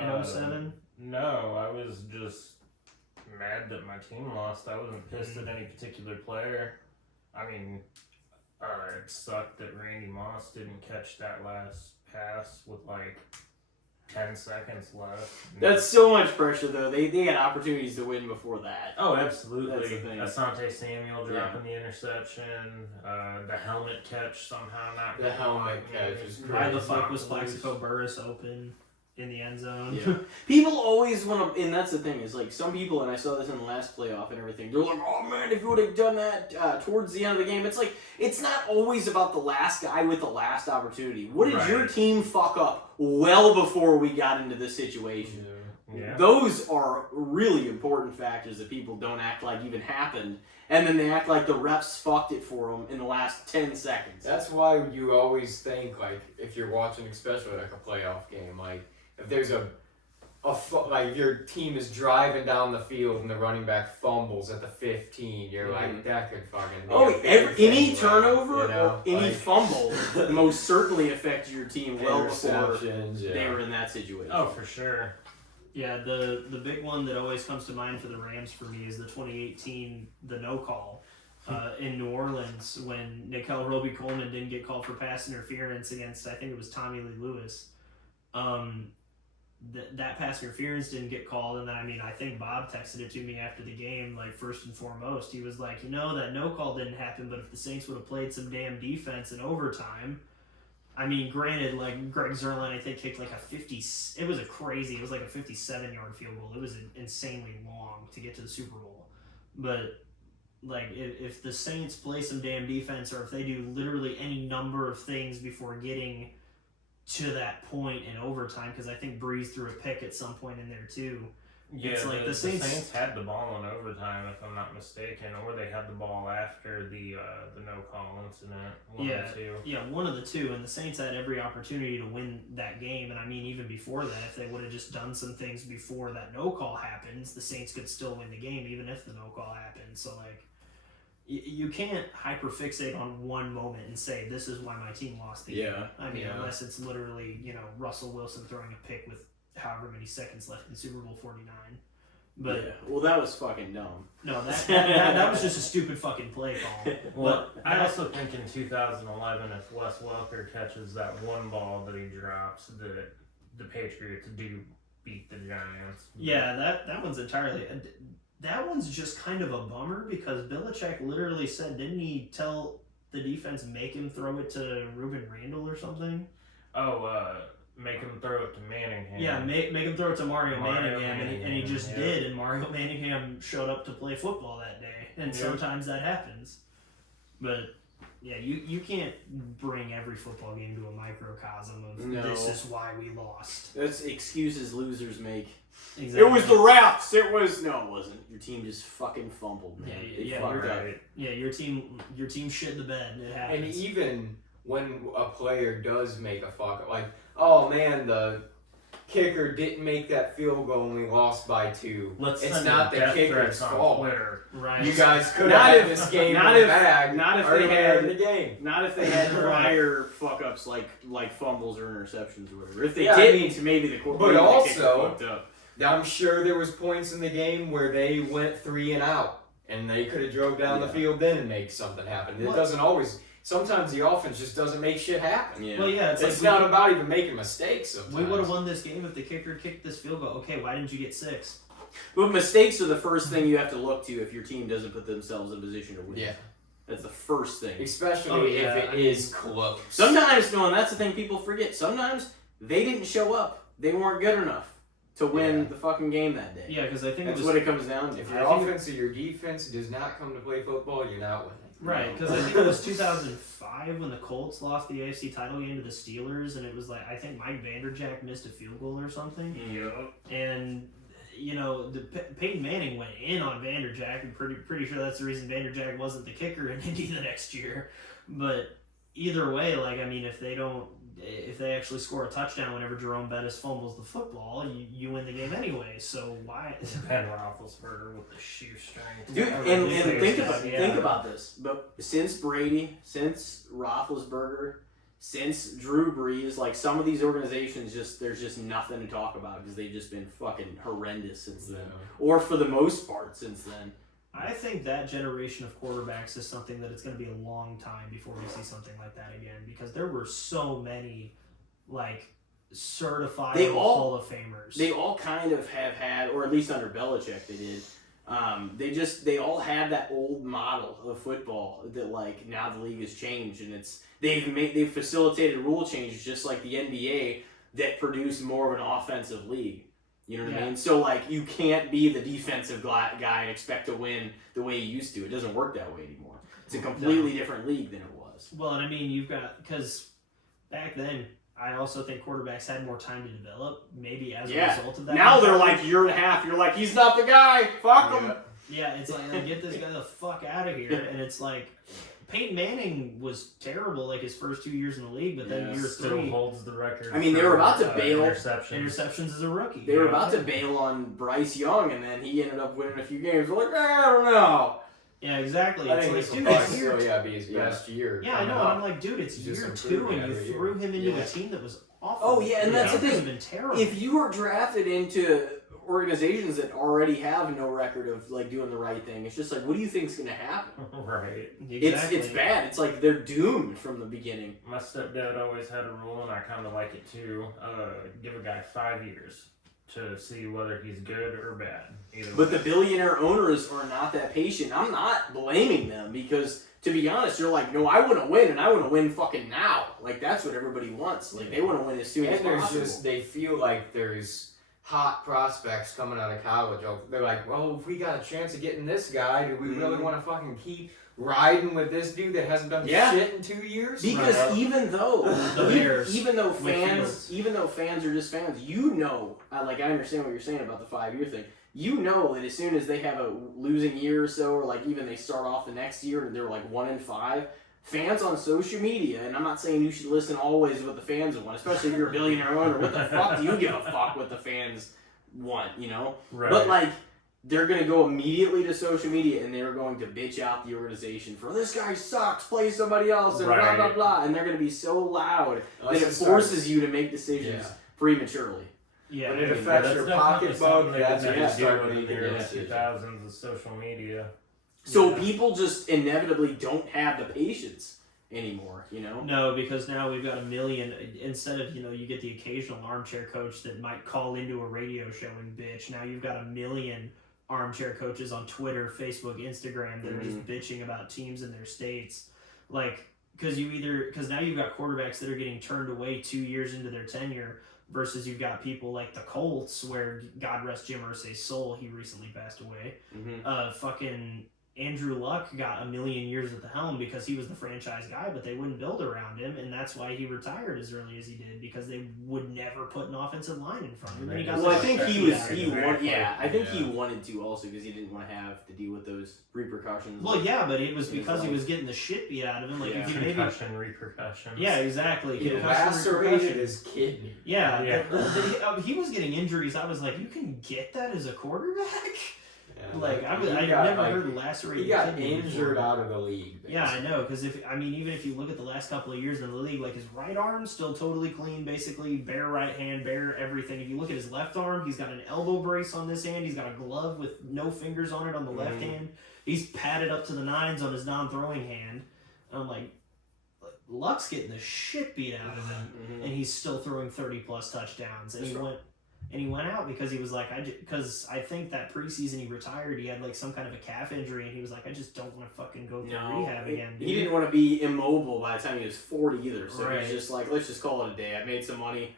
in 07. No, I was just mad that my team lost. I wasn't pissed at any particular player. I mean, it sucked that Randy Moss didn't catch that last pass with like 10 seconds left. That's so much pressure, though. They had opportunities to win before that. Oh, absolutely. That's the thing. Asante Samuel dropping the interception. The helmet catch somehow not. The helmet catch is crazy. Why the fuck was Plaxico Burress open in the end zone? Yeah. People always want to, and that's the thing, is like some people, and I saw this in the last playoff and everything, they're like, oh man, if you would have done that towards the end of the game, it's like, it's not always about the last guy with the last opportunity. What did your team fuck up well before we got into this situation? Yeah. Those are really important factors that people don't act like even happened, and then they act like the refs fucked it for them in the last 10 seconds. That's why you always think, like, if you're watching, especially like a playoff game, like, if there's like your team is driving down the field and the running back fumbles at the 15, you're like, that could fucking be any turnover or any like, fumble most certainly affected your team well before interceptions, they were in that situation. Oh, for sure. Yeah, the big one that always comes to mind for the Rams for me is the 2018 no call in New Orleans when Nickel Roby-Coleman didn't get called for pass interference against, I think it was Tommy Lee Lewis. That pass interference didn't get called, and then I think Bob texted it to me after the game. Like, first and foremost, he was like, that no call didn't happen, but if the Saints would have played some damn defense in overtime. I mean, granted, like Greg Zuerlein, I think kicked like a 50. It was like a 57-yard field goal. It was insanely long to get to the Super Bowl, but like if the Saints play some damn defense, or if they do literally any number of things before getting to that point in overtime, because I think Breeze threw a pick at some point in there too. Yeah, it's like the Saints had the ball in overtime, if I'm not mistaken, or they had the ball after the no call incident. One of the two. Yeah, one of the two, and the Saints had every opportunity to win that game. And I mean, even before that, if they would have just done some things before that no call happens, the Saints could still win the game, even if the no call happens. So like, you can't hyperfixate on one moment and say, this is why my team lost the game. I mean, unless it's literally, Russell Wilson throwing a pick with however many seconds left in Super Bowl 49. But well, that was fucking dumb. No, that was just a stupid fucking play call. Well, I also think in 2011, if Wes Welker catches that one ball that he drops, that the Patriots do beat the Giants. Yeah, that one's entirely... That one's just kind of a bummer because Belichick literally said, didn't he tell the defense make him throw it to Ruben Randall or something? Make him throw it to Manningham. Yeah, make him throw it to Mario Manningham, and he just did, and Mario Manningham showed up to play football that day, and sometimes that happens. But, yeah, you can't bring every football game to a microcosm of this is why we lost. That's excuses losers make. Exactly. It was the refs. It wasn't. Your team just fucking fumbled, man. Your team shit the bed. It happens. And even when a player does make a fuck up, like, oh man, the kicker didn't make that field goal and we lost by 2. It's not the kicker's fault. Right. You guys could have had this game in the bag. Not if they had prior fuck ups like fumbles or interceptions or whatever. If they didn't, maybe the quarterback. But also, fucked up. I'm sure there was points in the game where they went 3 and out, and they could have drove down the field then and made something happen. It doesn't always. Sometimes the offense just doesn't make shit happen. Yeah. Well, yeah, it's not about even making mistakes. Sometimes. We would have won this game if the kicker kicked this field goal. Okay, why didn't you get 6? But mistakes are the first thing you have to look to if your team doesn't put themselves in a position to win. Yeah. That's the first thing. Especially if it is close. Sometimes, and that's the thing people forget. Sometimes they didn't show up. They weren't good enough to win the fucking game that day. Yeah, because I think that's what it comes down to. If your offense or your defense does not come to play football, you're not winning. Right, because I think it was 2005 when the Colts lost the AFC title game to the Steelers, and it was like, I think Mike Vanderjagt missed a field goal or something. Yeah. And, Peyton Manning went in on Vanderjagt, and pretty sure that's the reason Vanderjagt wasn't the kicker in Indy the next year. But, either way, like, I mean, if they actually score a touchdown whenever Jerome Bettis fumbles the football, you win the game anyway. So why? Ben Roethlisberger with the shoestring. Dude, and think about this. But since Brady, since Roethlisberger, since Drew Brees, like some of these organizations, there's just nothing to talk about because they've just been fucking horrendous since then, or for the most part since then. I think that generation of quarterbacks is something that it's going to be a long time before we see something like that again, because there were so many, like, certified Hall of Famers. They all kind of have had, or at least under Belichick they did. They all had that old model of football that, like, now the league has changed, and they've facilitated rule changes just like the NBA that produce more of an offensive league. You know what I mean? So, like, you can't be the defensive guy and expect to win the way you used to. It doesn't work that way anymore. It's a completely different league than it was. Well, and I mean, you've got, because back then, I also think quarterbacks had more time to develop, maybe as a result of that. Now they're like year and a half. You're like, he's not the guy. Fuck him. Yeah, it's like, get this guy the fuck out of here. And it's like, Peyton Manning was terrible, like, his first 2 years in the league, but then year still 3 holds the record. I mean, they were about to bail. Interceptions as a rookie. They were about to bail on Bryce Young, and then he ended up winning a few games. We're like, I don't know. Yeah, exactly. I think it's this like, will dude, it's year still be his best year. Yeah, I know. And I'm like, dude, it's year 2, and you threw him into a team that was awful. Oh, yeah, and that's the thing. Been terrible. If you were drafted into organizations that already have no record of, like, doing the right thing, it's just like, what do you think is going to happen? Right. Exactly. It's bad. It's like they're doomed from the beginning. My stepdad always had a rule, and I kind of like it too. Give a guy 5 years to see whether he's good or bad. But the billionaire owners are not that patient. I'm not blaming them because, to be honest, you're like, no, I want to win, and I want to win fucking now. Like, that's what everybody wants. Like, they want to win as soon as possible. They feel like there's hot prospects coming out of college. They're like, well, if we got a chance of getting this guy, do we really want to fucking keep riding with this dude that hasn't done shit in 2 years? Because even though fans are just fans, you know, I understand what you're saying about the 5 year thing. You know that as soon as they have a losing year or so, or like even they start off the next year and they're like 1-5. Fans on social media, and I'm not saying you should listen always to what the fans want, especially if you're a billionaire owner. What the fuck do you give a fuck what the fans want, you know? Right. But, like, they're going to go immediately to social media and they're going to bitch out the organization for, this guy sucks, play somebody else, and blah, blah, blah. And they're going to be so loud that it forces you to make decisions prematurely. Yeah, but it affects your pocketbook. That's what you start with in the early making 2000s with social media. So people just inevitably don't have the patience anymore, you know? No, because now we've got a million, instead of, you get the occasional armchair coach that might call into a radio show and bitch, now you've got a million armchair coaches on Twitter, Facebook, Instagram that are just bitching about teams in their states. Like, because now you've got quarterbacks that are getting turned away 2 years into their tenure versus you've got people like the Colts where, God rest Jim Irsay's soul, he recently passed away. Fucking Andrew Luck got a million years at the helm because he was the franchise guy, but they wouldn't build around him, and that's why he retired as early as he did, because they would never put an offensive line in front of him. And he got I think he wanted to also because he didn't want to have to deal with those repercussions. Well, yeah, but it was because he was getting the shit beat out of him. Like, if you concussion repercussions. Yeah, exactly. He lacerated his kidney. Yeah. He was getting injuries. I was like, you can get that as a quarterback? Yeah, like, I never heard lacerated. He got injured out of the league. Basically. Yeah, I know, because even if you look at the last couple of years in the league, like, his right arm still totally clean, basically bare right hand, bare everything. If you look at his left arm, he's got an elbow brace on this hand. He's got a glove with no fingers on it on the left hand. He's padded up to the nines on his non-throwing hand. And I'm like, Luck's getting the shit beat out of him, and he's still throwing 30+ touchdowns. And he went out because he was like, because I think that preseason he retired, he had like some kind of a calf injury, and he was like, I just don't want to fucking go through rehab again. He didn't want to be immobile by the time he was 40 either, so he's just like, let's just call it a day. I made some money.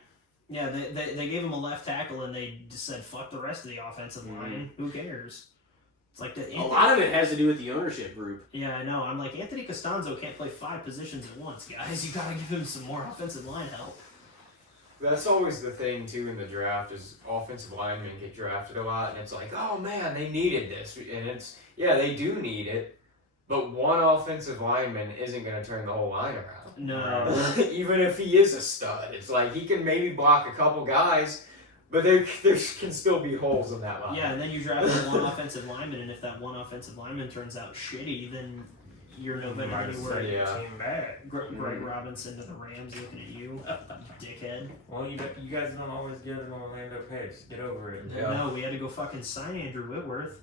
Yeah, they gave him a left tackle, and they just said, fuck the rest of the offensive line. Who cares? It's like a lot of it has to do with the ownership group. Yeah, I know. I'm like, Anthony Costanzo can't play 5 positions at once, guys. You gotta give him some more offensive line help. That's always the thing, too, in the draft, is offensive linemen get drafted a lot, and it's like, oh, man, they needed this. And they do need it, but one offensive lineman isn't going to turn the whole line around. No. Even if he is a stud, it's like he can maybe block a couple guys, but there can still be holes in that line. Yeah, and then you draft one offensive lineman, and if that one offensive lineman turns out shitty, then you're no better anywhere. Yeah. Team back. Greg Robinson to the Rams looking at you, dickhead. Well, you guys don't always get it on Orlando pace. Get over it. Yeah. No, we had to go fucking sign Andrew Whitworth.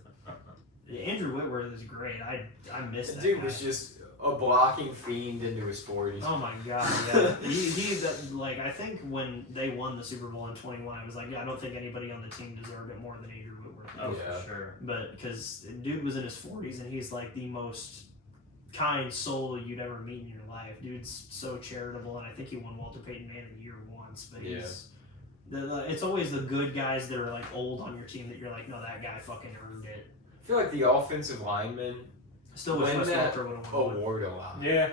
Andrew Whitworth is great. I miss The that dude guy. was just a blocking fiend into his 40s. Oh my god, yeah. he like I think when they won the Super Bowl in 21, I was like, yeah, I don't think anybody on the team deserved it more than Andrew Whitworth. Oh, Yeah. for sure. But because dude was in his 40s and he's like the most kind soul you'd ever meet in your life. Dude's so charitable, and I think he won Walter Payton Man of the Year once. But he's it's always the good guys that are like old on your team that you're like, no, that guy fucking earned it. I feel like the offensive linemen Still wish win Wes that Welker would have won one. award a lot. Yeah.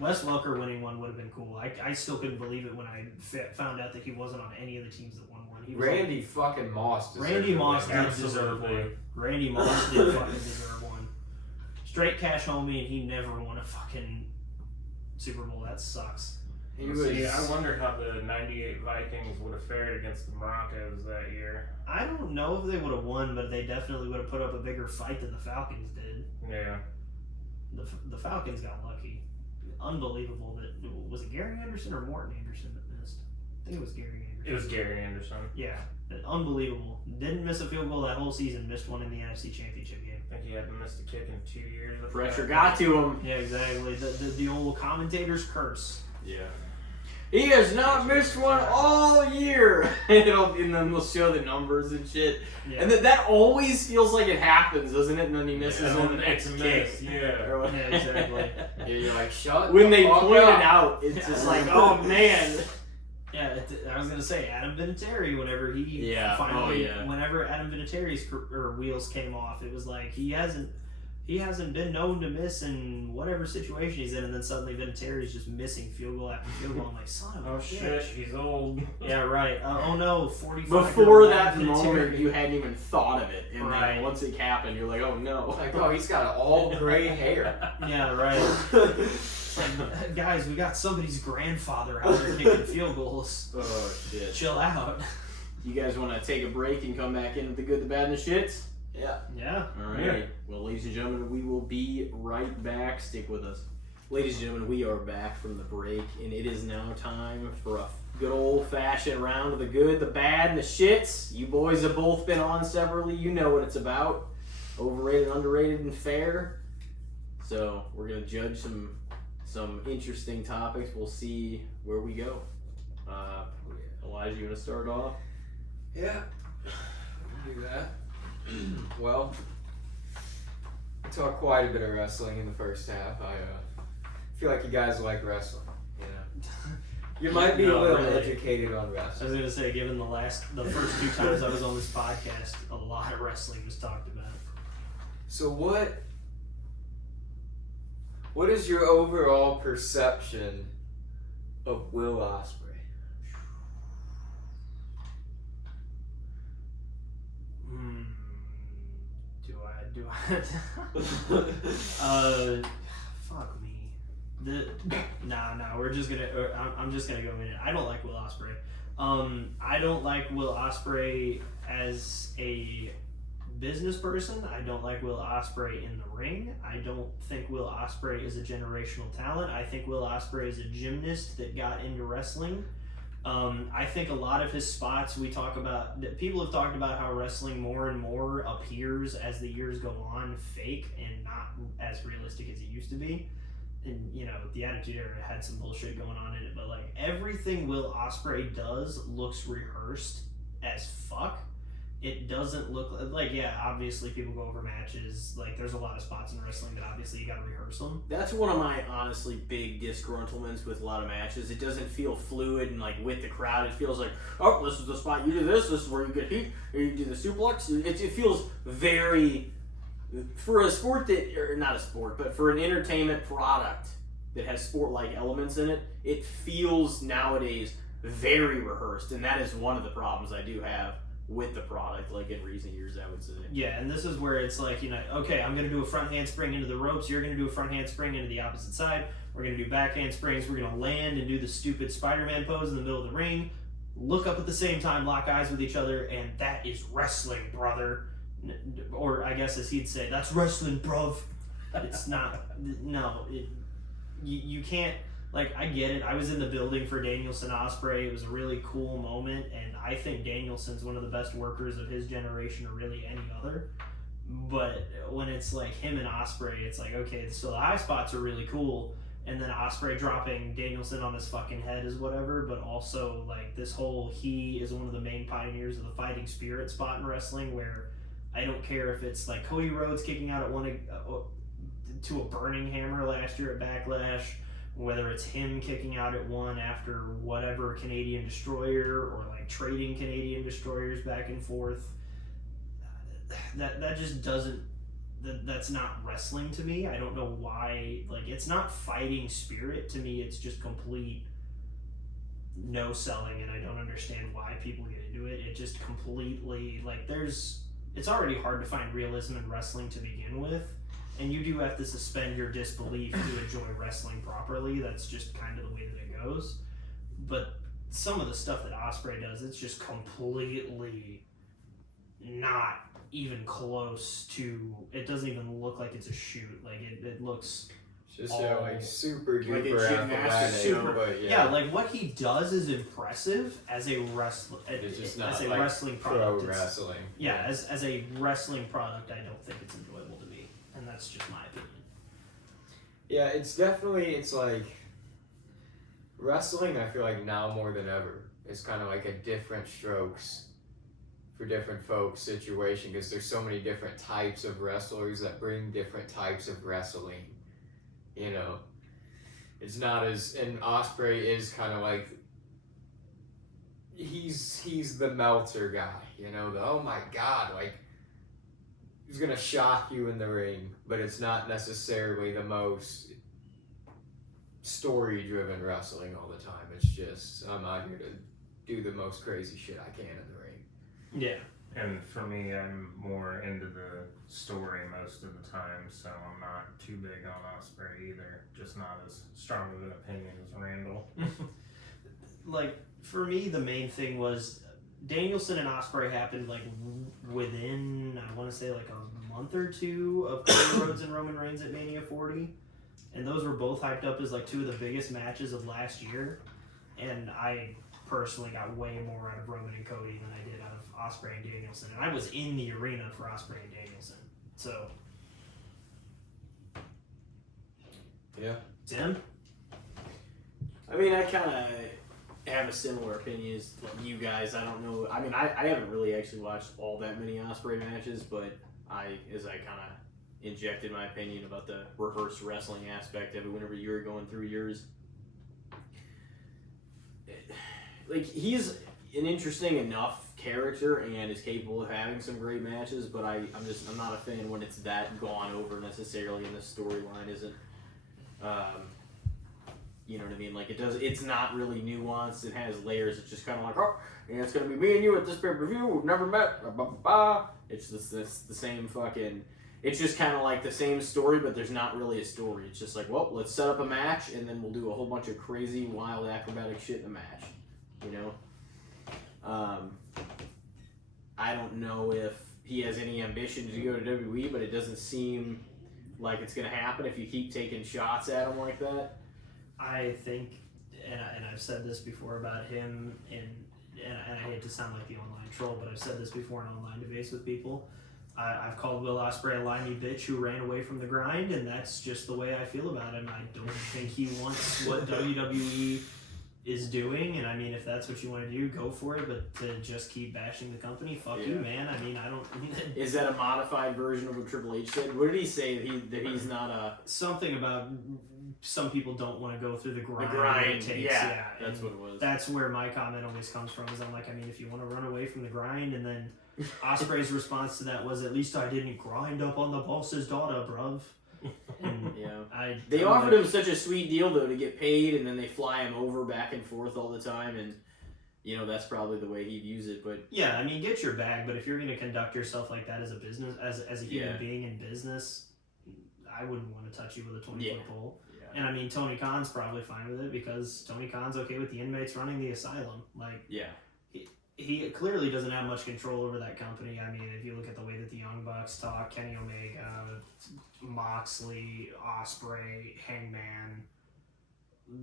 Wes Welker winning one would have been cool. I still couldn't believe it when I found out that he wasn't on any of the teams that won one. He was Randy fucking Moss deserved Randy to Moss win. did deserve one. Randy Moss did fucking deserve one. Straight cash homie, and he never won a fucking Super Bowl. That sucks. He was. See, I wonder how the '98 Vikings would have fared against the Broncos that year. I don't know if they would have won, but they definitely would have put up a bigger fight than the Falcons did. Yeah. The Falcons got lucky. Unbelievable that was it Gary Anderson or Morton Anderson that missed? I think it was Gary Anderson. It was Gary Anderson. Yeah, unbelievable. Didn't miss a field goal that whole season. Missed one in the NFC Championship game. I think he hadn't missed a kick in 2 years. Pressure got to him. Yeah, exactly. The old commentator's curse. Yeah. He has not missed one all year. And then they'll show the numbers and shit. Yeah. And that always feels like it happens, doesn't it? And then he misses Yeah, on the it's next a kick. miss, yeah. Or what- Yeah, exactly. Yeah, you're like, shut When the they fuck point up. it out, it's just like, oh man. Yeah, I was gonna say Adam Vinatieri. Whenever he Yeah. finally, Oh, yeah. whenever Adam Vinatieri's wheels came off, it was like he hasn't been known to miss in whatever situation he's in, and then suddenly Vinatieri's just missing field goal after field goal. I'm like, son of a Oh bitch. shit, he's old. Yeah, right. Oh no, 45. Before that moment, you hadn't even thought of it. And Right. then once it happened, you're like, oh no. Like, oh, he's got all gray hair. Yeah, right. It's like, guys, we got somebody's grandfather out there kicking field goals. Oh shit. Chill out. You guys want to take a break and come back in with the good, the bad, and the shit? Yeah. Yeah. All right. Well, ladies and gentlemen, we will be right back. Stick with us. Ladies and gentlemen, we are back from the break, and it is now time for a good old-fashioned round of the good, the bad, and the shits. You boys have both been on separately. You know what it's about. Overrated, underrated, and fair. So we're going to judge some interesting topics. We'll see where we go. Elijah, you want to start off? Yeah. We can do that. Well, we talked quite a bit of wrestling in the first half. I feel like you guys like wrestling. You know, you might be a No, little really. educated on I was wrestling. gonna say, given the first two times I was on this podcast, a lot of wrestling was talked about. So what is your overall perception of Will Ospreay? Do I? Fuck me. Nah. We're just gonna. I'm just gonna go in it. I don't like Will Ospreay. I don't like Will Ospreay as a business person. I don't like Will Ospreay in the ring. I don't think Will Ospreay is a generational talent. I think Will Ospreay is a gymnast that got into wrestling. I think a lot of his spots people have talked about how wrestling more and more appears as the years go on fake and not as realistic as it used to be. And, you know, the Attitude Era had some bullshit going on in it, but like everything Will Ospreay does looks rehearsed as fuck. It doesn't look like, yeah, obviously people go over matches. Like, there's a lot of spots in wrestling that obviously you gotta rehearse them. That's one of my honestly big disgruntlements with a lot of matches. It doesn't feel fluid and like with the crowd. It feels like, oh, this is the spot you do this is where you get heat, or you do the suplex. It feels very, for a sport that, or not a sport, but for an entertainment product that has sport-like elements in it, it feels nowadays very rehearsed, and that is one of the problems I do have with the product, like in recent years, I would say. Yeah, and this is where it's like, okay, I'm going to do a front handspring into the ropes. You're going to do a front handspring into the opposite side. We're going to do back handsprings. We're going to land and do the stupid Spider-Man pose in the middle of the ring. Look up at the same time, lock eyes with each other, and that is wrestling, brother. Or I guess as he'd say, that's wrestling, bruv. It's not. No, you can't. Like, I get it. I was in the building for Danielson Ospreay. It was a really cool moment, and I think Danielson's one of the best workers of his generation, or really any other. But when it's like him and Ospreay, it's like, okay, so the high spots are really cool, and then Ospreay dropping Danielson on his fucking head is whatever. But also, like, this whole, he is one of the main pioneers of the fighting spirit spot in wrestling, where I don't care if it's like Cody Rhodes kicking out at one to a burning hammer last year at Backlash, whether it's him kicking out at one after whatever Canadian Destroyer, or like trading Canadian Destroyers back and forth. That just doesn't, that's not wrestling to me. I don't know why. Like, it's not fighting spirit to me. It's just complete no selling, and I don't understand why people get into it. It just completely, like, it's already hard to find realism in wrestling to begin with. And you do have to suspend your disbelief to enjoy wrestling properly. That's just kind of the way that it goes. But some of the stuff that Ospreay does, it's just completely not even close to. It doesn't even look like it's a shoot. Like, it looks. Just like super Like duper a athletic, gymnastics, but Yeah, like what he does is impressive as a wrestler. It's just not as a like wrestling pro product. wrestling. Yeah, as a wrestling product, I don't think it's enjoyable to me, and that's just my opinion. Yeah, it's like wrestling. I feel like now more than ever, it's kind of like a different strokes for different folks situation, because there's so many different types of wrestlers that bring different types of wrestling. It's not as, and Ospreay is kind of like, he's the Meltzer guy, the oh my god, like, he's gonna shock you in the ring, but it's not necessarily the most story-driven wrestling all the time. It's just, I'm out here to do the most crazy shit I can in the ring. Yeah. And for me, I'm more into the story most of the time, so I'm not too big on Ospreay either. Just not as strong of an opinion as Randall. Like, for me, the main thing was Danielson and Ospreay happened like within, I want to say, like a month or two of Cody Rhodes and Roman Reigns at Mania 40, and those were both hyped up as like two of the biggest matches of last year. And I personally got way more out of Roman and Cody than I did out of Ospreay and Danielson, and I was in the arena for Ospreay and Danielson. So, yeah. Tim? I mean, I kind of have a similar opinion as you guys. I don't know. I mean, I haven't really actually watched all that many Ospreay matches, but as I kind of injected my opinion about the rehearsed wrestling aspect of it whenever you were going through yours. Like, he's an interesting enough character and is capable of having some great matches, but I'm not a fan when it's that gone over necessarily, and the storyline isn't, you know what I mean? Like, it's not really nuanced. It has layers. It's just kind of like, oh, yeah, it's gonna be me and you at this pay-per-view. We've never met. Blah, blah, blah, blah. It's just the same fucking. It's just kind of like the same story, but there's not really a story. It's just like, well, let's set up a match, and then we'll do a whole bunch of crazy, wild, acrobatic shit in the match. I don't know if he has any ambition to go to WWE, but it doesn't seem like it's going to happen if you keep taking shots at him like that. I think, and I've said this before about him, and I hate to sound like the online troll, but I've said this before in online debates with people. I've called Will Ospreay a limey bitch who ran away from the grind, and that's just the way I feel about him. I don't think he wants what WWE is doing, and I mean, if that's what you want to do, go for it, but to just keep bashing the company, fuck you, man. I mean, I don't... Is that a modified version of what Triple H said? What did he say, that he's not a... Something about some people don't want to go through the grind. The grind, it takes, yeah. That's what it was. That's where my comment always comes from, is I'm like, I mean, if you want to run away from the grind, and then Ospreay's response to that was, at least I didn't grind up on the boss's daughter, bruv. And yeah, they offered him such a sweet deal though to get paid, and then they fly him over back and forth all the time, and you know, that's probably the way he views it. But Yeah, I mean, get your bag, but if you're going to conduct yourself like that as a business, as a human Yeah. being in business, I wouldn't want to touch you with a 20-foot pole. yeah, And I mean, Tony Khan's probably fine with it because Tony Khan's okay with the inmates running the asylum. Like, yeah, he clearly doesn't have much control over that company. I mean, if you look at the way that the Young Bucks talk, Kenny Omega, Moxley, Ospreay, Hangman,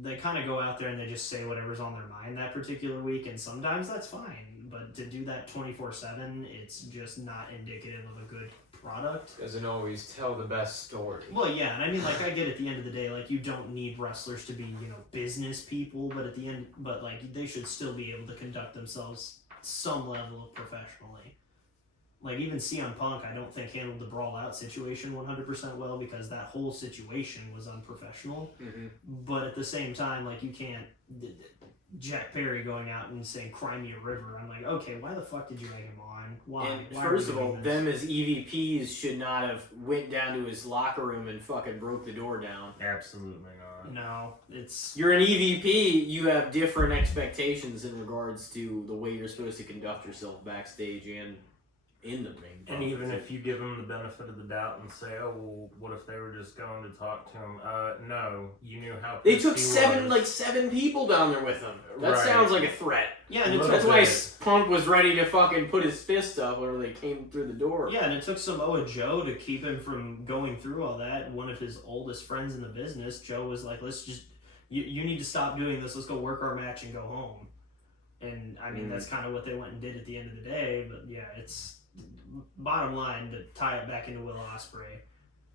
they kind of go out there and they just say whatever's on their mind that particular week, and sometimes that's fine. But to do that 24/7, it's just not indicative of a good product. Doesn't always tell the best story. Well, yeah, and I mean, like, I get at the end of the day, like, you don't need wrestlers to be, you know, business people, but at the end, but like, they should still be able to conduct themselves some level of professionally. Like, even CM Punk, I don't think handled the brawl out situation 100% well because that whole situation was unprofessional. mm-hmm. But at the same time, like, you can't. Jack Perry going out and saying "Cry me a river." I'm like, okay, why the fuck did you make him on? Why? And Why are first we of all, doing this? them as EVPs should not have went down to his locker room and fucking broke the door down. Absolutely not. No, it's You're an EVP, you have different expectations in regards to the way you're supposed to conduct yourself backstage and in the ring. And even if you give them the benefit of the doubt and say, "Oh, well, what if they were just going to talk to him?" No, you knew how. they pissed took he was. seven people down there with them. That Right. sounds like a threat. yeah, and it took That's why bit. Punk was ready to fucking put his fist up whenever they came through the door. yeah, and it took Samoa Joe to keep him from going through all that. One of his oldest friends in the business, Joe, was like, "Let's just you need to stop doing this. Let's go work our match and go home." And I mean, that's kind of what they went and did at the end of the day. But yeah, it's bottom line to tie it back into Will Ospreay.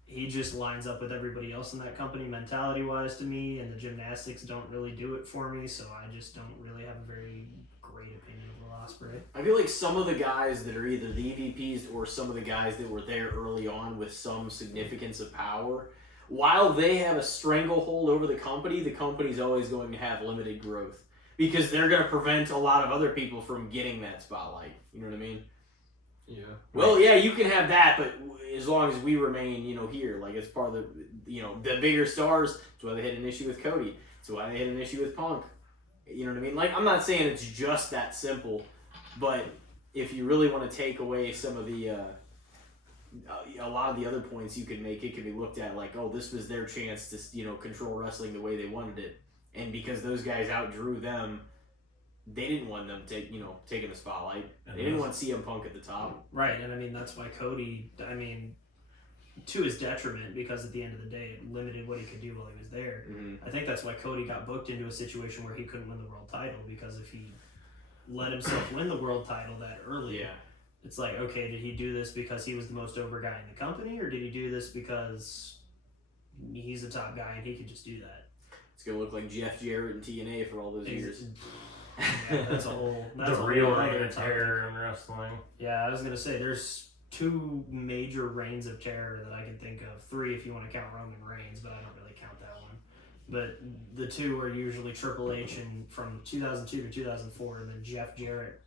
He just lines up with everybody else in that company mentality wise to me, and the gymnastics don't really do it for me. So I just don't really have a very great opinion of Will Ospreay. I feel like some of the guys that are either the EVPs or some of the guys that were there early on with some significance of power, while they have a stranglehold over the company's always going to have limited growth because they're going to prevent a lot of other people from getting that spotlight. You know what I mean? Yeah. Well, yeah, you can have that, but as long as we remain, you know, here, like it's part of the, you know, the bigger stars. That's why they had an issue with Cody. That's why they had an issue with Punk. You know what I mean? Like, I'm not saying it's just that simple, but if you really want to take away some of the, a lot of the other points you could make, it could be looked at like, oh, this was their chance to, you know, control wrestling the way they wanted it, and because those guys outdrew them, they didn't want them taking the spotlight. They didn't want CM Punk at the top. Right, and I mean, that's why Cody, I mean, to his detriment, because at the end of the day, it limited what he could do while he was there. Mm-hmm. I think that's why Cody got booked into a situation where he couldn't win the world title, because if he let himself win the world title that early, Yeah. it's like, okay, did he do this because he was the most over guy in the company, or did he do this because he's the top guy and he could just do that? It's going to look like Jeff Jarrett and TNA for all those years. Yeah, that's a whole. That's The a real whole reign other of topic. terror in wrestling. Yeah, I was gonna say there's two major reigns of terror that I can think of. Three if you want to count Roman Reigns, but I don't really count that one. But the two are usually Triple H and from 2002 to 2004, and then Jeff Jarrett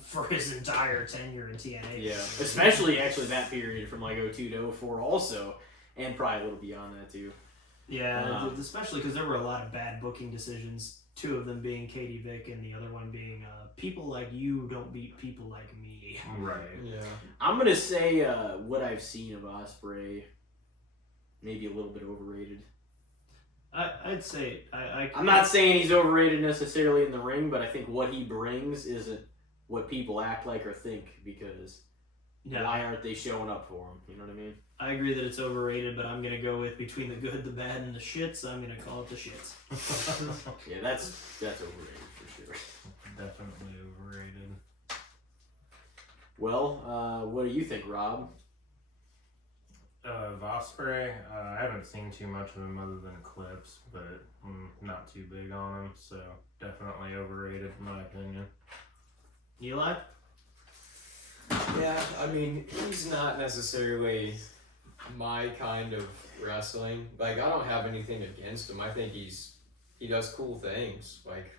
for his entire tenure in TNA. Yeah, especially actually that period from like 02 to 04 also, and probably a little beyond that too. Yeah, especially because there were a lot of bad booking decisions. Two of them being Katie Vick and the other one being people like you don't beat people like me. Right. Yeah. I'm going to say what I've seen of Ospreay, maybe a little bit overrated. I'd say I'm not saying he's overrated necessarily in the ring, but I think what he brings isn't what people act like or think, because why aren't they showing up for him? You know what I mean? I agree that it's overrated, but I'm gonna go with between the good, the bad, and the shits. I'm gonna call it the shits. Yeah, that's overrated for sure. Definitely overrated. Well, what do you think, Rob? Of Ospreay, I haven't seen too much of him other than clips, but I'm not too big on him, so definitely overrated in my opinion. Eli? Yeah, I mean, he's not necessarily my kind of wrestling. Like, I don't have anything against him. I think he does cool things. Like,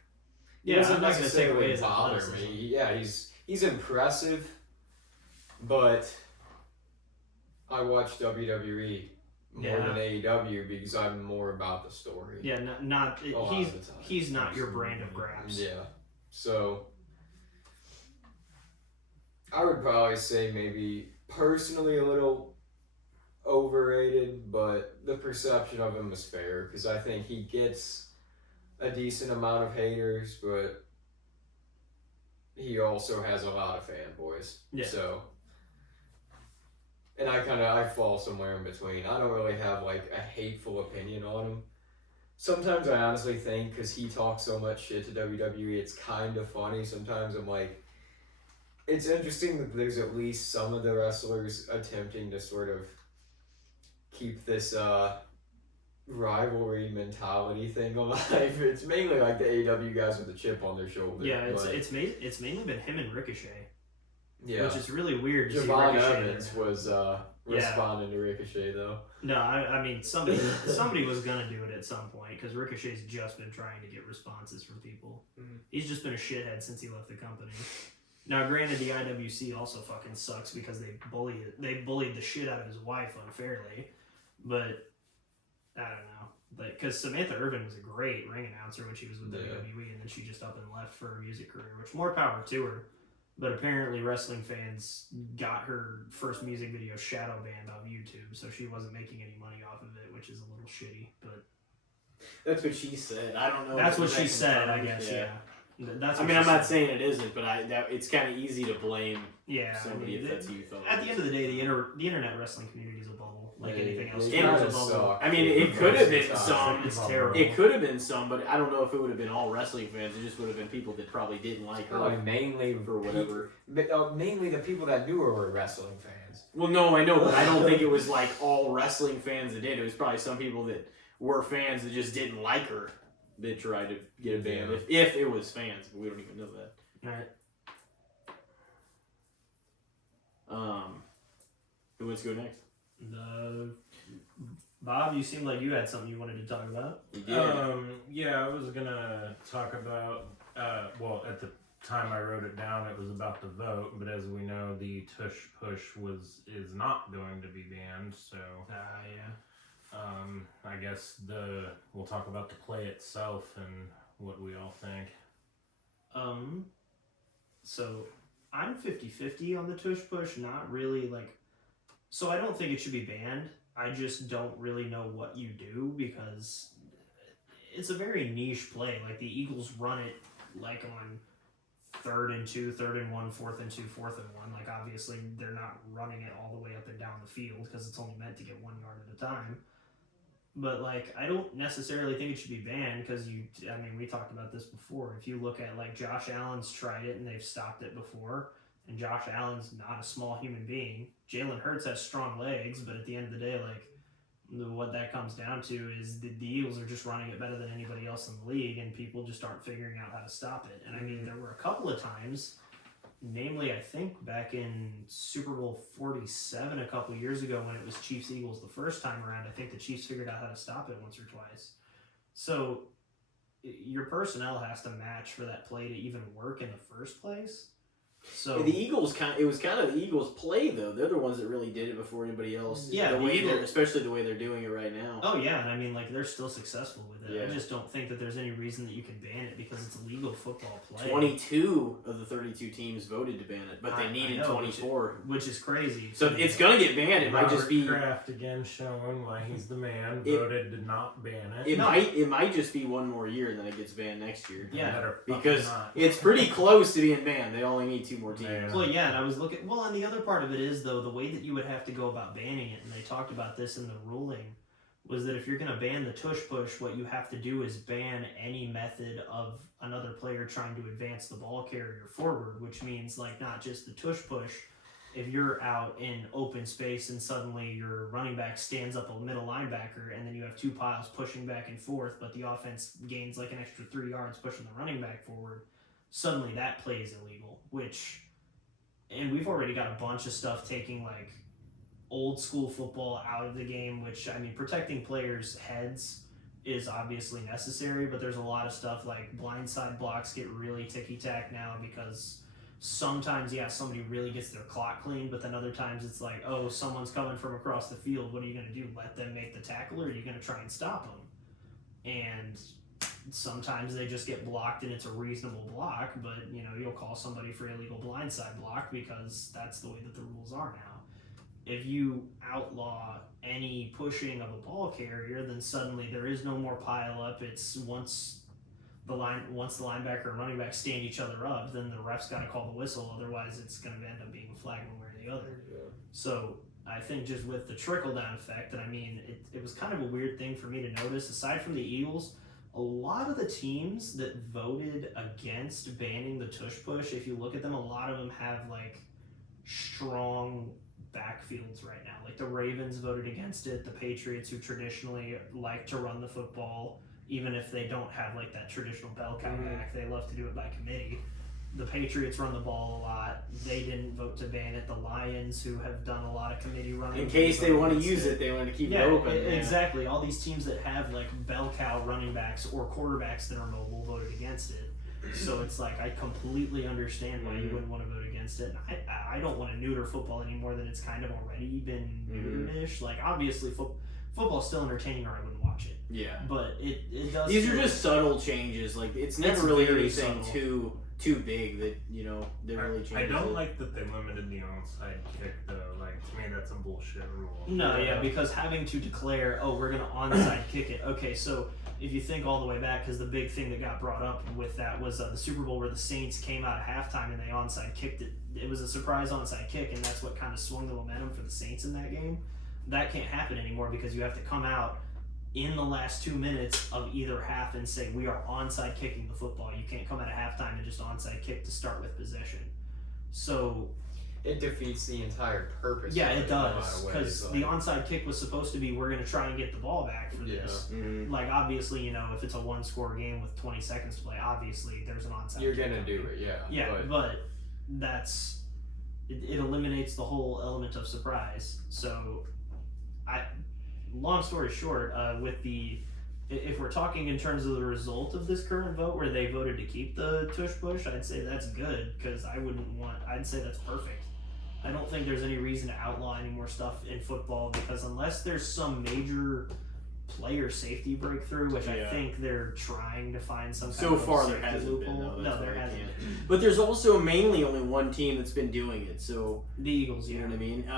he Yeah, doesn't I'm not gonna take away necessarily his bother athleticism. me. Yeah, he's impressive, but I watch WWE more than AEW because I'm more about the story. Yeah, A lot he's of the time. he's not your brand of graps. Yeah. So I would probably say maybe personally a little overrated, but the perception of him is fair because I think he gets a decent amount of haters, but he also has a lot of fanboys. Yeah. So, and I fall somewhere in between. I don't really have like a hateful opinion on him. Sometimes I honestly think because he talks so much shit to WWE, it's kind of funny. Sometimes I'm like, it's interesting that there's at least some of the wrestlers attempting to sort of keep this rivalry mentality thing alive. It's mainly like the AEW guys with the chip on their shoulder. Yeah, but, it's mainly been him and Ricochet, yeah. which is really weird to see Javon Ricochet Evans there. was responding to Ricochet though. No, I mean somebody was gonna do it at some point because Ricochet's just been trying to get responses from people. He's just been a shithead since he left the company. Now, granted, the IWC also fucking sucks because they bullied the shit out of his wife unfairly, but I don't know, like because Samantha Irvin was a great ring announcer when she was with WWE, and then she just up and left for her music career, which more power to her. But apparently, wrestling fans got her first music video shadow banned off YouTube, so she wasn't making any money off of it, which is a little shitty. But That's what she said. I don't know. that's if what she that's said, I confirmed. guess. Yeah. That's I what mean, she I'm not said. saying it isn't, but it's kind of easy to blame I somebody mean, if that's who you thought. at the end of the day, the internet wrestling community is a bubble, like anything else. They Twitter's a kinda bubble. suck. I mean, it could have been some. It's terrible. It could have been some, but I don't know if it would have been all wrestling fans. It just would have been people that probably didn't like her Probably mainly for whatever. mainly the people that knew her were wrestling fans. Well, no, I know, but I don't think it was like all wrestling fans that did. It was probably some people that were fans that just didn't like her that tried to get a ban. If it was fans, but we don't even know that. All right. Who wants to go next? Bob, you seemed like you had something you wanted to talk about. You did. Yeah, I was gonna talk about. Well, at the time I wrote it down, it was about the vote, but as we know, the tush push is not going to be banned. So, Yeah. I guess we'll talk about the play itself and what we all think. So I'm 50-50 on the tush push, not really like. So I don't think it should be banned. I just don't really know what you do because it's a very niche play. Like the Eagles run it like on 3rd and 2, 3rd and 1, 4th and 2, 4th and 1. Like obviously they're not running it all the way up and down the field because it's only meant to get 1 yard at a time. But like I don't necessarily think it should be banned because we talked about this before. If you look at like Josh Allen's tried it and they've stopped it before. And Josh Allen's not a small human being. Jalen Hurts has strong legs, but at the end of the day, like, what that comes down to is the Eagles are just running it better than anybody else in the league, and people just aren't figuring out how to stop it. And I mean, there were a couple of times, namely, I think back in Super Bowl 47 a couple of years ago when it was Chiefs-Eagles the first time around, I think the Chiefs figured out how to stop it once or twice. So, your personnel has to match for that play to even work in the first place. So the Eagles it was kind of the Eagles' play though. They're the ones that really did it before anybody else. Yeah, especially the way they're doing it right now. Oh yeah, and I mean like they're still successful with it. Yeah. I just don't think that there's any reason that you can ban it because it's a legal football play. 22 of the 32 teams voted to ban it, but they needed 24, which is crazy. So it's gonna get banned. It might just be Kraft again showing why he's the man. Voted to not ban it. It might just be one more year and then it gets banned next year. Yeah, because it's pretty close to being banned. They only need 2 more teams. Yeah. Well, yeah, and I was looking. Well, and the other part of it is though the way that you would have to go about banning it, and they talked about this in the ruling, was that if you're going to ban the tush push, what you have to do is ban any method of another player trying to advance the ball carrier forward, which means like not just the tush push. If you're out in open space and suddenly your running back stands up a middle linebacker and then you have 2 piles pushing back and forth, but the offense gains like an extra 3 yards pushing the running back forward, suddenly that play is illegal, and we've already got a bunch of stuff taking like old school football out of the game, which I mean protecting players' heads is obviously necessary, but there's a lot of stuff like blindside blocks get really ticky-tack now because sometimes, somebody really gets their clock clean, but then other times it's like, oh, someone's coming from across the field. What are you going to do? Let them make the tackle, or are you going to try and stop them? And sometimes they just get blocked and it's a reasonable block, but you'll call somebody for illegal blindside block because that's the way that the rules are now. If you outlaw any pushing of a ball carrier, then suddenly there is no more pile up. It's once the linebacker and running back stand each other up, then the ref's got to call the whistle. Otherwise, it's going to end up being a flag one way or the other. Yeah. So I think just with the trickle down effect, and I mean, it was kind of a weird thing for me to notice. Aside from the Eagles, a lot of the teams that voted against banning the tush push, if you look at them, a lot of them have like strong backfields right now. Like the Ravens voted against it. The Patriots, who traditionally like to run the football, even if they don't have like that traditional bell cow back, they love to do it by committee. The Patriots run the ball a lot. They didn't vote to ban it. The Lions, who have done a lot of committee running, in case they want to use it, they want to keep it open. Exactly. All these teams that have like bell cow running backs or quarterbacks that are mobile voted against it. So it's like I completely understand why you wouldn't want to vote against it. And I don't want to neuter football any more than it's kind of already been neutered-ish. Like obviously football's still entertaining, or I wouldn't watch it. Yeah. But it does. These are just subtle changes. Like it's never really anything too big that they really change. I don't like that they limited the onside kick though. Like to me, that's a bullshit rule. No, yeah, because having to declare, we're gonna onside kick it. Okay, so if you think all the way back, because the big thing that got brought up with that was the Super Bowl where the Saints came out at halftime and they onside kicked it. It was a surprise onside kick, and that's what kind of swung the momentum for the Saints in that game. That can't happen anymore because you have to come out in the last 2 minutes of either half and say we are onside kicking the football. You can't come out at halftime and just onside kick to start with possession. So it defeats the entire purpose. Yeah, it does, because the onside kick was supposed to be we're going to try and get the ball back for this. Like obviously, if it's a one-score game with 20 seconds to play, obviously there's an onside. You're kick going to do it, yeah. Yeah, but that's it eliminates the whole element of surprise. So long story short, if we're talking in terms of the result of this current vote where they voted to keep the tush push, I'd say that's good, because I'd say that's perfect. I don't think there's any reason to outlaw any more stuff in football, because unless there's some major player safety breakthrough, which I think they're trying to find some kind of far safety there hasn't loophole. been, though. No, there hasn't been. But there's also mainly only one team that's been doing it, so the Eagles, you know what I mean?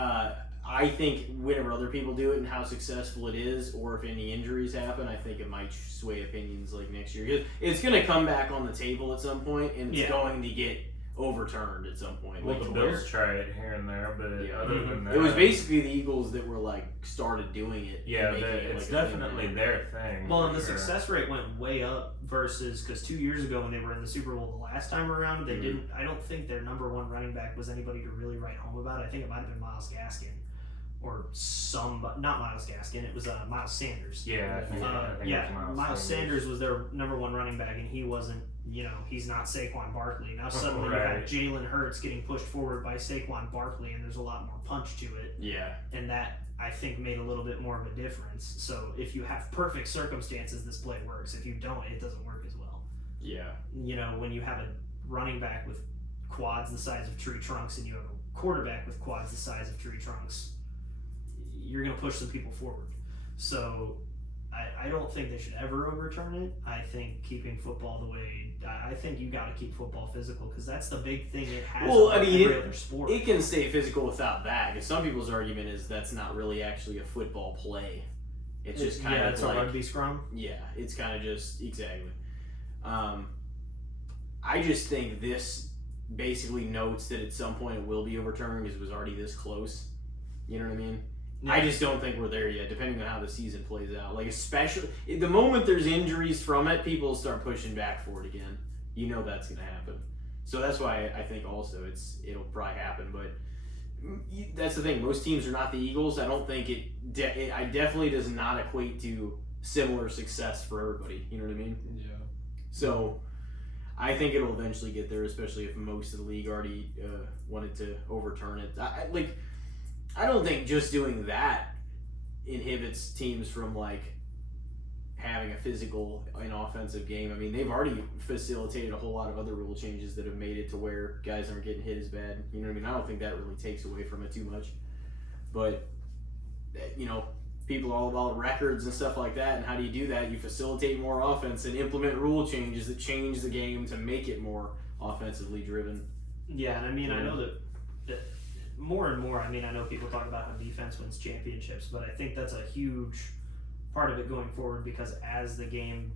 I think whenever other people do it and how successful it is, or if any injuries happen, I think it might sway opinions like next year. Because it's going to come back on the table at some point, and it's going to get overturned at some point. Well, the Bills try it here and there, but other than that, it was basically the Eagles that were started doing it. Yeah, it's definitely their thing. Well, and the success rate went way up versus because 2 years ago when they were in the Super Bowl the last time around, they didn't. I don't think their number one running back was anybody to really write home about. I think it might have been Myles Gaskin. Or not Myles Gaskin, it was Miles Sanders. Yeah, I think Miles Sanders was their number one running back, and he wasn't, he's not Saquon Barkley. Now suddenly you have Jalen Hurts getting pushed forward by Saquon Barkley, and there's a lot more punch to it. Yeah. And that, I think, made a little bit more of a difference. So if you have perfect circumstances, this play works. If you don't, it doesn't work as well. Yeah. When you have a running back with quads the size of tree trunks, and you have a quarterback with quads the size of tree trunks, you're going to push some people forward. So I don't think they should ever overturn it. I think keeping football the way, I think you got to keep football physical, because that's the big thing it has every other sport. It can stay physical without that, because some people's argument is that's not really actually a football play. It's just kind of it's a rugby scrum. Yeah, it's kind of just, exactly. I just think this basically notes that at some point it will be overturned because it was already this close. You know what I mean? Yeah. I just don't think we're there yet, depending on how the season plays out. Especially the moment there's injuries from it, people start pushing back for it again. That's going to happen. So that's why I think also it'll probably happen. But that's the thing. Most teams are not the Eagles. I don't think it definitely does not equate to similar success for everybody. You know what I mean? Yeah. So I think it'll eventually get there, especially if most of the league already wanted to overturn it. I don't think just doing that inhibits teams from having a physical and offensive game. I mean, they've already facilitated a whole lot of other rule changes that have made it to where guys aren't getting hit as bad. You know what I mean? I don't think that really takes away from it too much. But people are all about records and stuff like that. And how do you do that? You facilitate more offense and implement rule changes that change the game to make it more offensively driven. Yeah, and I mean, I know that more and more, I mean, I know people talk about how defense wins championships, but I think that's a huge part of it going forward because as the game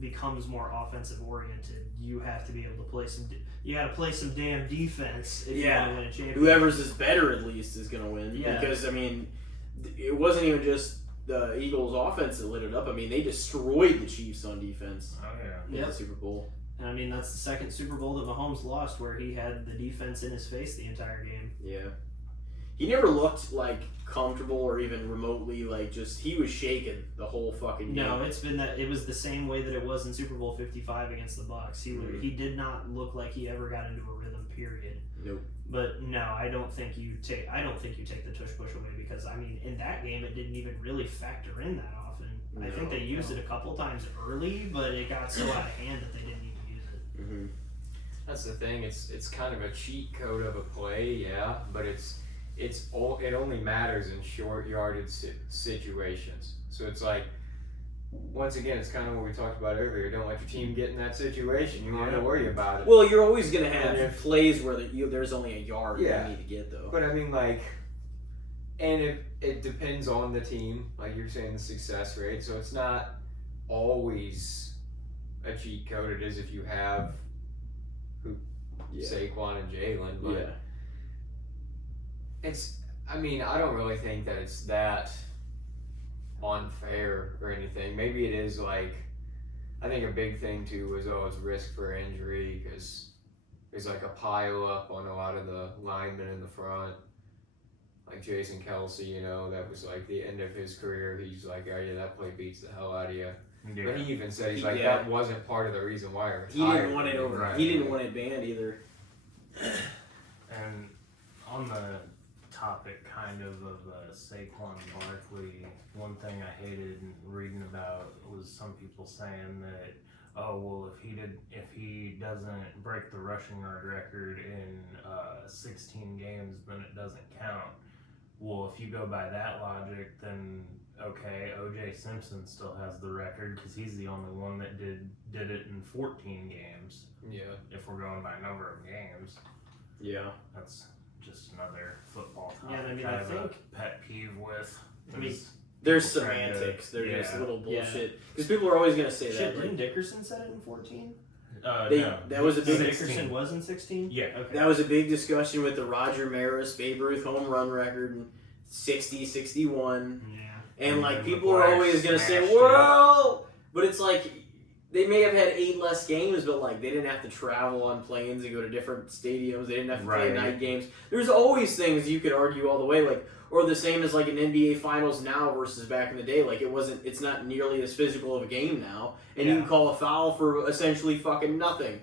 becomes more offensive oriented, you have to be able to play some damn defense if you want to win a championship. Whoever's is better at least is going to win. Yeah. Because, I mean, it wasn't even just the Eagles' offense that lit it up. I mean, they destroyed the Chiefs on defense in the Super Bowl. And I mean, that's the second Super Bowl that Mahomes lost where he had the defense in his face the entire game. Yeah. He never looked, like, comfortable or even remotely, like, he was shaken the whole fucking game. No, it was the same way that it was in Super Bowl 55 against the Bucs. He did not look like he ever got into a rhythm, period. Nope. But no, I don't think you take the tush push away because, I mean, in that game, it didn't even really factor in that often. I think they used it a couple times early, but it got so out of hand that they didn't even use it. Mm-hmm. That's the thing. It's kind of a cheat code of a play, but it only matters in short yardage situations. So it's like, once again, it's kind of what we talked about earlier. Don't let your team get in that situation. You don't have to worry about it. Well, you're always going to have plays where there's only a yard you need to get, though. But I mean, like, and it depends on the team. Like you're saying, the success rate. So it's not always a cheat code. It is if you have Saquon and Jalen. But I mean, I don't really think that it's that unfair or anything. Maybe it is, like, I think a big thing too was it's risk for injury because there's like a pile up on a lot of the linemen in the front, like Jason Kelsey, that was like the end of his career. He's like, oh yeah, that play beats the hell out of you. But he even said that wasn't part of the reason why he retired. He didn't want it over. He didn't want it banned either. And on the topic kind of Saquon Barkley, one thing I hated reading about was some people saying that, if he doesn't break the rushing yard record in 16 games, then it doesn't count. Well, if you go by that logic, then okay, O.J. Simpson still has the record because he's the only one that did it in 14 games. Yeah. If we're going by number of games. Yeah. That's just another football topic. Yeah, I mean, I I have think a pet peeve with. There's semantics. They're just little bullshit. Because people are always going to say that. Didn't Dickerson set it in 14? No. That was a big Dickerson was in 16? Yeah. Okay. That was a big discussion with the Roger Maris Babe Ruth home run record in 60, 61. Yeah. And, like, And people are always going to say, well, but it's like, they may have had 8 less games, but, like, they didn't have to travel on planes and go to different stadiums. They didn't have to play night games. There's always things you could argue all the way, like, or the same as, like, an NBA Finals now versus back in the day. Like, it's not nearly as physical of a game now. And you can call a foul for essentially fucking nothing.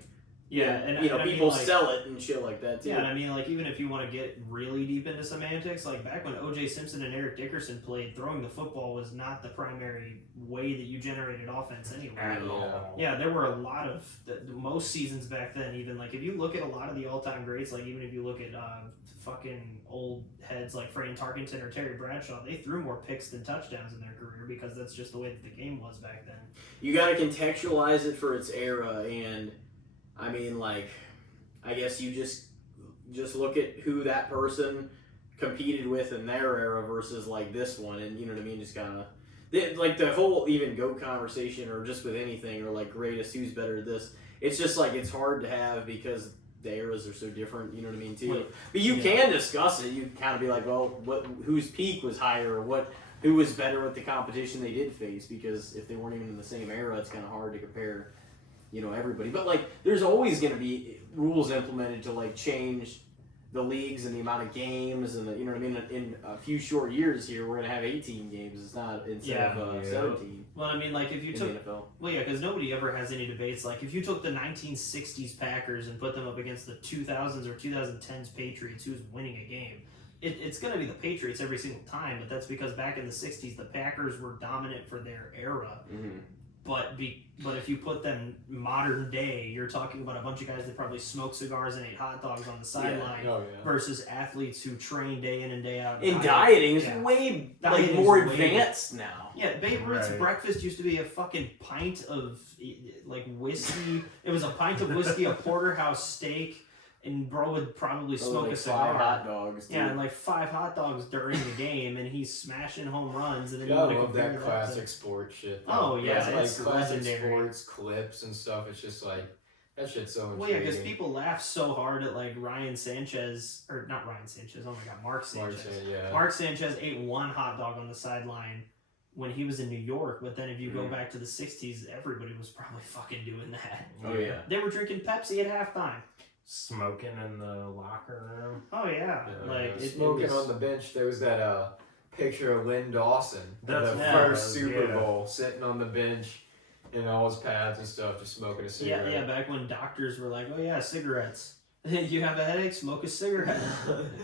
Yeah, and people sell it and shit like that too. Yeah, and I mean, like, even if you want to get really deep into semantics, like back when O.J. Simpson and Eric Dickerson played, throwing the football was not the primary way that you generated offense anyway. At all. Yeah, there were a lot of most seasons back then. Even like if you look at a lot of the all-time greats, like even if you look at fucking old heads like Fran Tarkenton or Terry Bradshaw, they threw more picks than touchdowns in their career because that's just the way that the game was back then. You got to contextualize it for its era, and I mean, like, I guess you just look at who that person competed with in their era versus, like, this one, and you know what I mean? Just kind of, like, the whole even GOAT conversation, or just with anything, or, like, greatest, who's better at this, it's just, like, it's hard to have because the eras are so different, you know what I mean, too? But you can discuss it. You can kind of be like, well, whose peak was higher, or who was better with the competition they did face, because if they weren't even in the same era, it's kind of hard to compare, everybody. But, like, there's always going to be rules implemented to, like, change the leagues and the amount of games and you know what I mean? In a few short years here, we're going to have 18 games. It's not instead of 17. Well, I mean, like, if you took... the NFL. Well, yeah, because nobody ever has any debates. Like, if you took the 1960s Packers and put them up against the 2000s or 2010s Patriots, who's winning a game? It's going to be the Patriots every single time, but that's because back in the 60s, the Packers were dominant for their era. Mm-hmm. But if you put them modern day, you're talking about a bunch of guys that probably smoked cigars and ate hot dogs on the sideline versus athletes who train day in and day out. And dieting is way more advanced now. Yeah, Babe Ruth's breakfast used to be a fucking pint of like whiskey. It was a pint of whiskey, a porterhouse steak, and bro would probably smoke a cigar. 5 hot dogs. Dude. Yeah, and like 5 hot dogs during the game, and he's smashing home runs. And then I love that classic sports shit. Oh yeah, it's like classic sports clips and stuff. It's just like that shit's so. Well, yeah, because people laugh so hard at like Ryan Sanchez, or not Ryan Sanchez. Oh my God, Mark Sanchez. Mark Sanchez ate 1 hot dog on the sideline when he was in New York, but then if you go back to the '60s, everybody was probably fucking doing that. Oh yeah, they were drinking Pepsi at halftime. Smoking in the locker room. Oh yeah, smoking on the bench. There was that picture of Lynn Dawson, the first Super Bowl, sitting on the bench in all his pads and stuff, just smoking a cigarette. Yeah, back when doctors were like, "Oh yeah, cigarettes. You have a headache? Smoke a cigarette.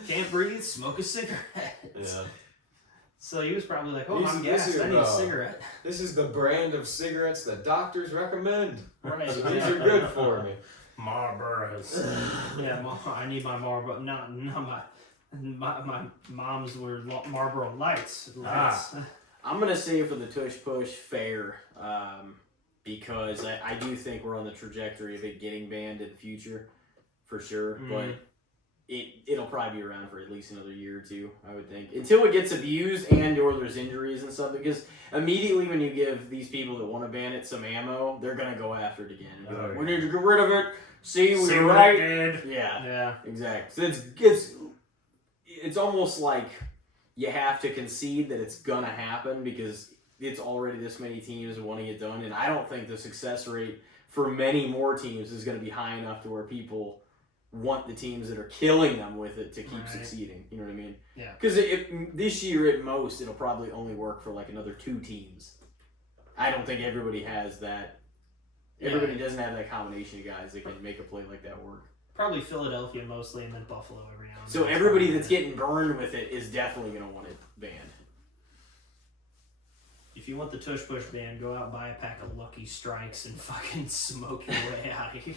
Can't breathe? Smoke a cigarette." Yeah. So he was probably like, "Oh, I'm gassed. I need a cigarette." This is the brand of cigarettes that doctors recommend. Right. So these are good for me. Marlboros. Yeah, I need my Marlboro. Not my mom's were Marlboro Lights. I'm gonna say for the tush push fair, because I do think we're on the trajectory of it getting banned in the future, for sure. But it'll probably be around for at least another year or two, I would think, until it gets abused and or there's injuries and stuff. Because immediately when you give these people that want to ban it some ammo, they're gonna go after it again. And be like, we need to get rid of it. See, we were right. Yeah, exactly. So it's almost like you have to concede that it's gonna happen because it's already this many teams wanting it done, and I don't think the success rate for many more teams is gonna be high enough to where people want the teams that are killing them with it to keep succeeding. You know what I mean? Yeah. Because this year at most it'll probably only work for like another 2 teams. I don't think everybody has that. Everybody doesn't have that combination of guys that can make a play like that work. Probably Philadelphia mostly, and then Buffalo every now and then. So everybody that's getting burned with it is definitely going to want it banned. If you want the tush push banned, go out and buy a pack of Lucky Strikes and fucking smoke your way out of here.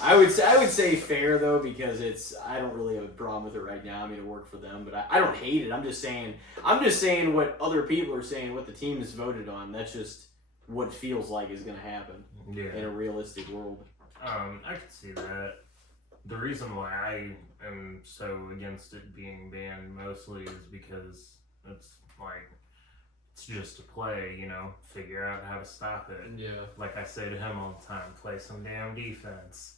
I would say fair though, because I don't really have a problem with it right now. I mean, it worked for them, but I don't hate it. I'm just saying what other people are saying, what the team has voted on. That's just what feels like is going to happen in a realistic world. I could see that. The reason why I am so against it being banned mostly is because it's like, it's just a play, you know, figure out how to stop it. Yeah. Like I say to him all the time, play some damn defense.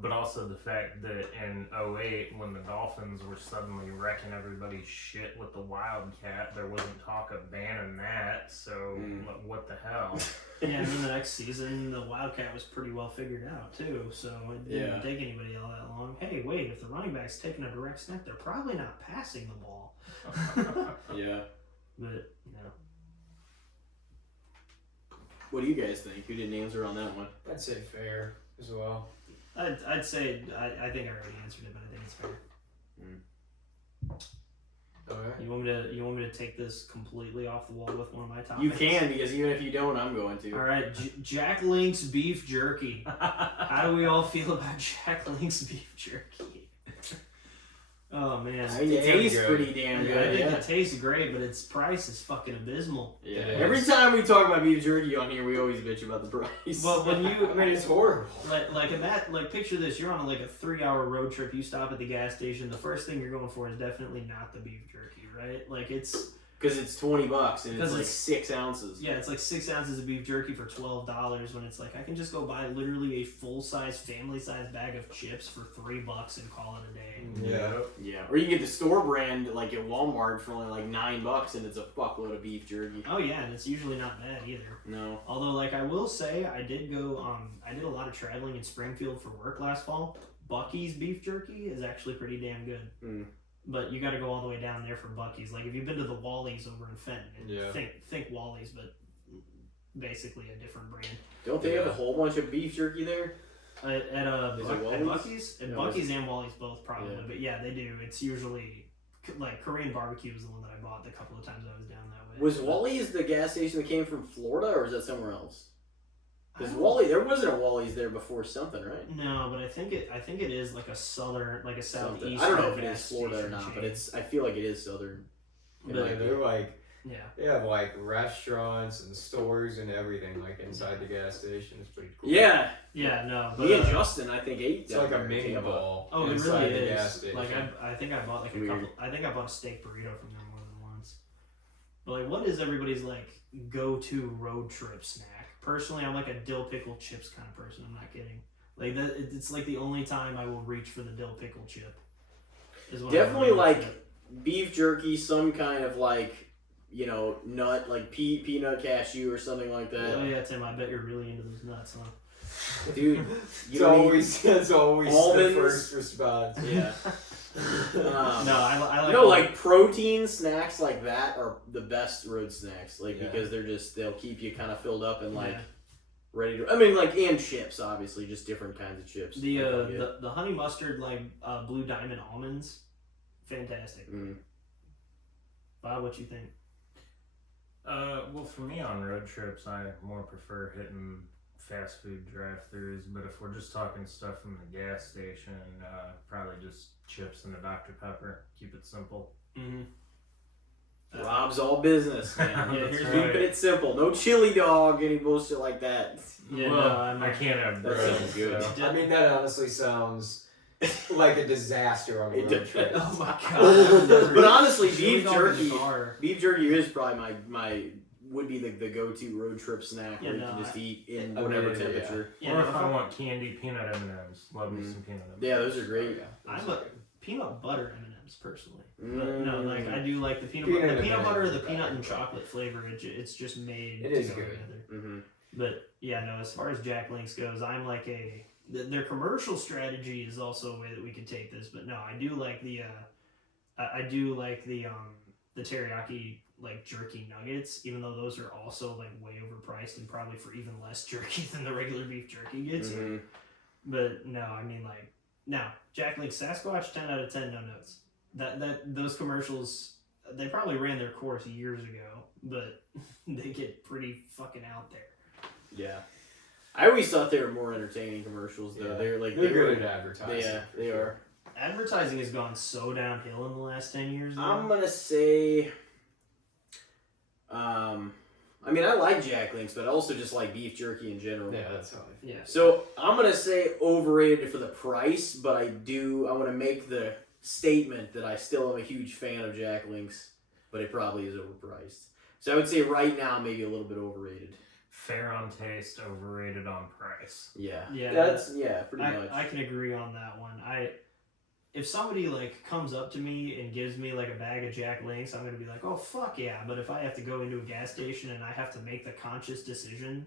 But also the fact that in 2008, when the Dolphins were suddenly wrecking everybody's shit with the Wildcat, there wasn't talk of banning that, so what the hell? Yeah, and then the next season, the Wildcat was pretty well figured out, too, so it didn't take anybody all that long. Hey, wait, if the running back's taking a direct snap, they're probably not passing the ball. Yeah. But, you know. What do you guys think? Who didn't answer on that one? I'd say fair as well. I'd say I think I already answered it, but I think it's fair. Okay. You want me to take this completely off the wall with one of my topics? You can, because even if you don't, I'm going to. All right, Jack Link's beef jerky. How do we all feel about Jack Link's beef jerky? Oh man, I mean, it tastes pretty damn good. I think it tastes great, but its price is fucking abysmal. Yeah. Every time we talk about beef jerky on here, we always bitch about the price. Well, when you, I mean, it's horrible. Like picture this: you're on a 3-hour road trip. You stop at the gas station. The first thing you're going for is definitely not the beef jerky, right? Like it's. Because it's $20 and it's like 6 ounces. Yeah, it's like 6 ounces of beef jerky for $12 when it's like I can just go buy literally a full-size, family-size bag of chips for $3 and call it a day. Yeah. Or you can get the store brand like at Walmart for only like $9 and it's a fuckload of beef jerky. Oh yeah, and it's usually not bad either. No. Although like I will say I did a lot of traveling in Springfield for work last fall. Bucky's beef jerky is actually pretty damn good. But you got to go all the way down there for Bucky's. Like if you've been to the Wally's over in Fenton, think Wally's, but basically a different brand. Don't they have a whole bunch of beef jerky there? At Bucky's? At Bucky's and Wally's both probably. Yeah. But yeah, they do. It's usually like Korean barbecue was the one that I bought the couple of times I was down that way. Was Wally's the gas station that came from Florida, or is that somewhere else? Because I don't- Wally, there wasn't a Wally's there before something, right? No, but I think it is like a southern, like a Something. southeast. I don't know if it gas is Florida or station not, but chain. I feel like it is southern. Yeah, But, they're like, yeah. they have like restaurants and stores and everything like inside the gas station. It's pretty cool. Yeah, Yeah, no, but me and Justin, I think, ate. It's down like a there. mini Came up. ball. oh, it inside really the gas is. station. Like I think I bought like a Weird. couple. I think I bought a steak burrito from there more than once. But like, what is everybody's like go-to road trip snack? Personally, I'm like a dill pickle chips kind of person. I'm not kidding. Like that, it's like the only time I will reach for the dill pickle chip. Is when I'm Definitely on a road like trip. beef jerky, some kind of like, nut, like peanut cashew or something like that. Oh yeah, Tim. I bet you're really into those nuts, huh? Dude, It's always the almonds. first response. Yeah. No, I like. No, like protein snacks like that are the best road snacks, like Yeah. because they'll keep you kind of filled up and like Yeah. ready to. I mean, like and chips, obviously, just different kinds of chips. The honey mustard like blue diamond almonds, fantastic. Mm. Bob, what you think? Well, for me on road trips, I more prefer hitting fast food drive-throughs. But if we're just talking stuff from the gas station, probably just chips and a Dr. Pepper. Keep it simple. Mm-hmm. Rob's all business, man. Yeah, He's here's keeping it simple. No chili dog, any bullshit like that. Yeah, well, no, I'm I can't have That bread. sounds good. so- I mean, that honestly sounds like a disaster on a It road does. trip. Oh my But honestly, Chili beef dog in the jerky, car. beef jerky is probably my would be the go-to road trip snack Yeah, where you no, can just eat in I whatever mean, yeah. temperature. Yeah, or no, if I want candy, peanut M&Ms. Love me Mm. some peanut M&Ms. Yeah, those are great. I'm a peanut butter M&Ms personally. But Mm. no, like I do like the peanut butter or the peanut and chocolate flavor. It's just made It to is go good. together. Mm-hmm. But yeah, no. As far as Jack Links goes, I'm like their commercial strategy is also a way that we could take this. But no, I do like the teriyaki like jerky nuggets, even though those are also like way overpriced and probably for even less jerky than the regular beef jerky gets. Mm-hmm. But no, I mean like now Jack Link Sasquatch 10 out of 10, no notes. That those commercials they probably ran their course years ago, but they get pretty fucking out there. Yeah. I always thought they were more entertaining commercials though. Yeah. They're like They're good at advertising. Yeah, for they sure. are. Advertising has gone so downhill in the last 10 years. Though. I'm gonna say I mean I like Jack Links, but I also just like beef jerky in general. Yeah, that's how I feel. Yeah. So I'm gonna say overrated for the price, but I want to make the statement that I still am a huge fan of Jack Links, but it probably is overpriced. So I would say right now maybe a little bit overrated. Fair on taste, overrated on price. Yeah. Yeah, That's pretty I, much. I can agree on that one. If somebody like comes up to me and gives me like a bag of Jack Links, I'm gonna be like, oh fuck yeah. But if I have to go into a gas station and I have to make the conscious decision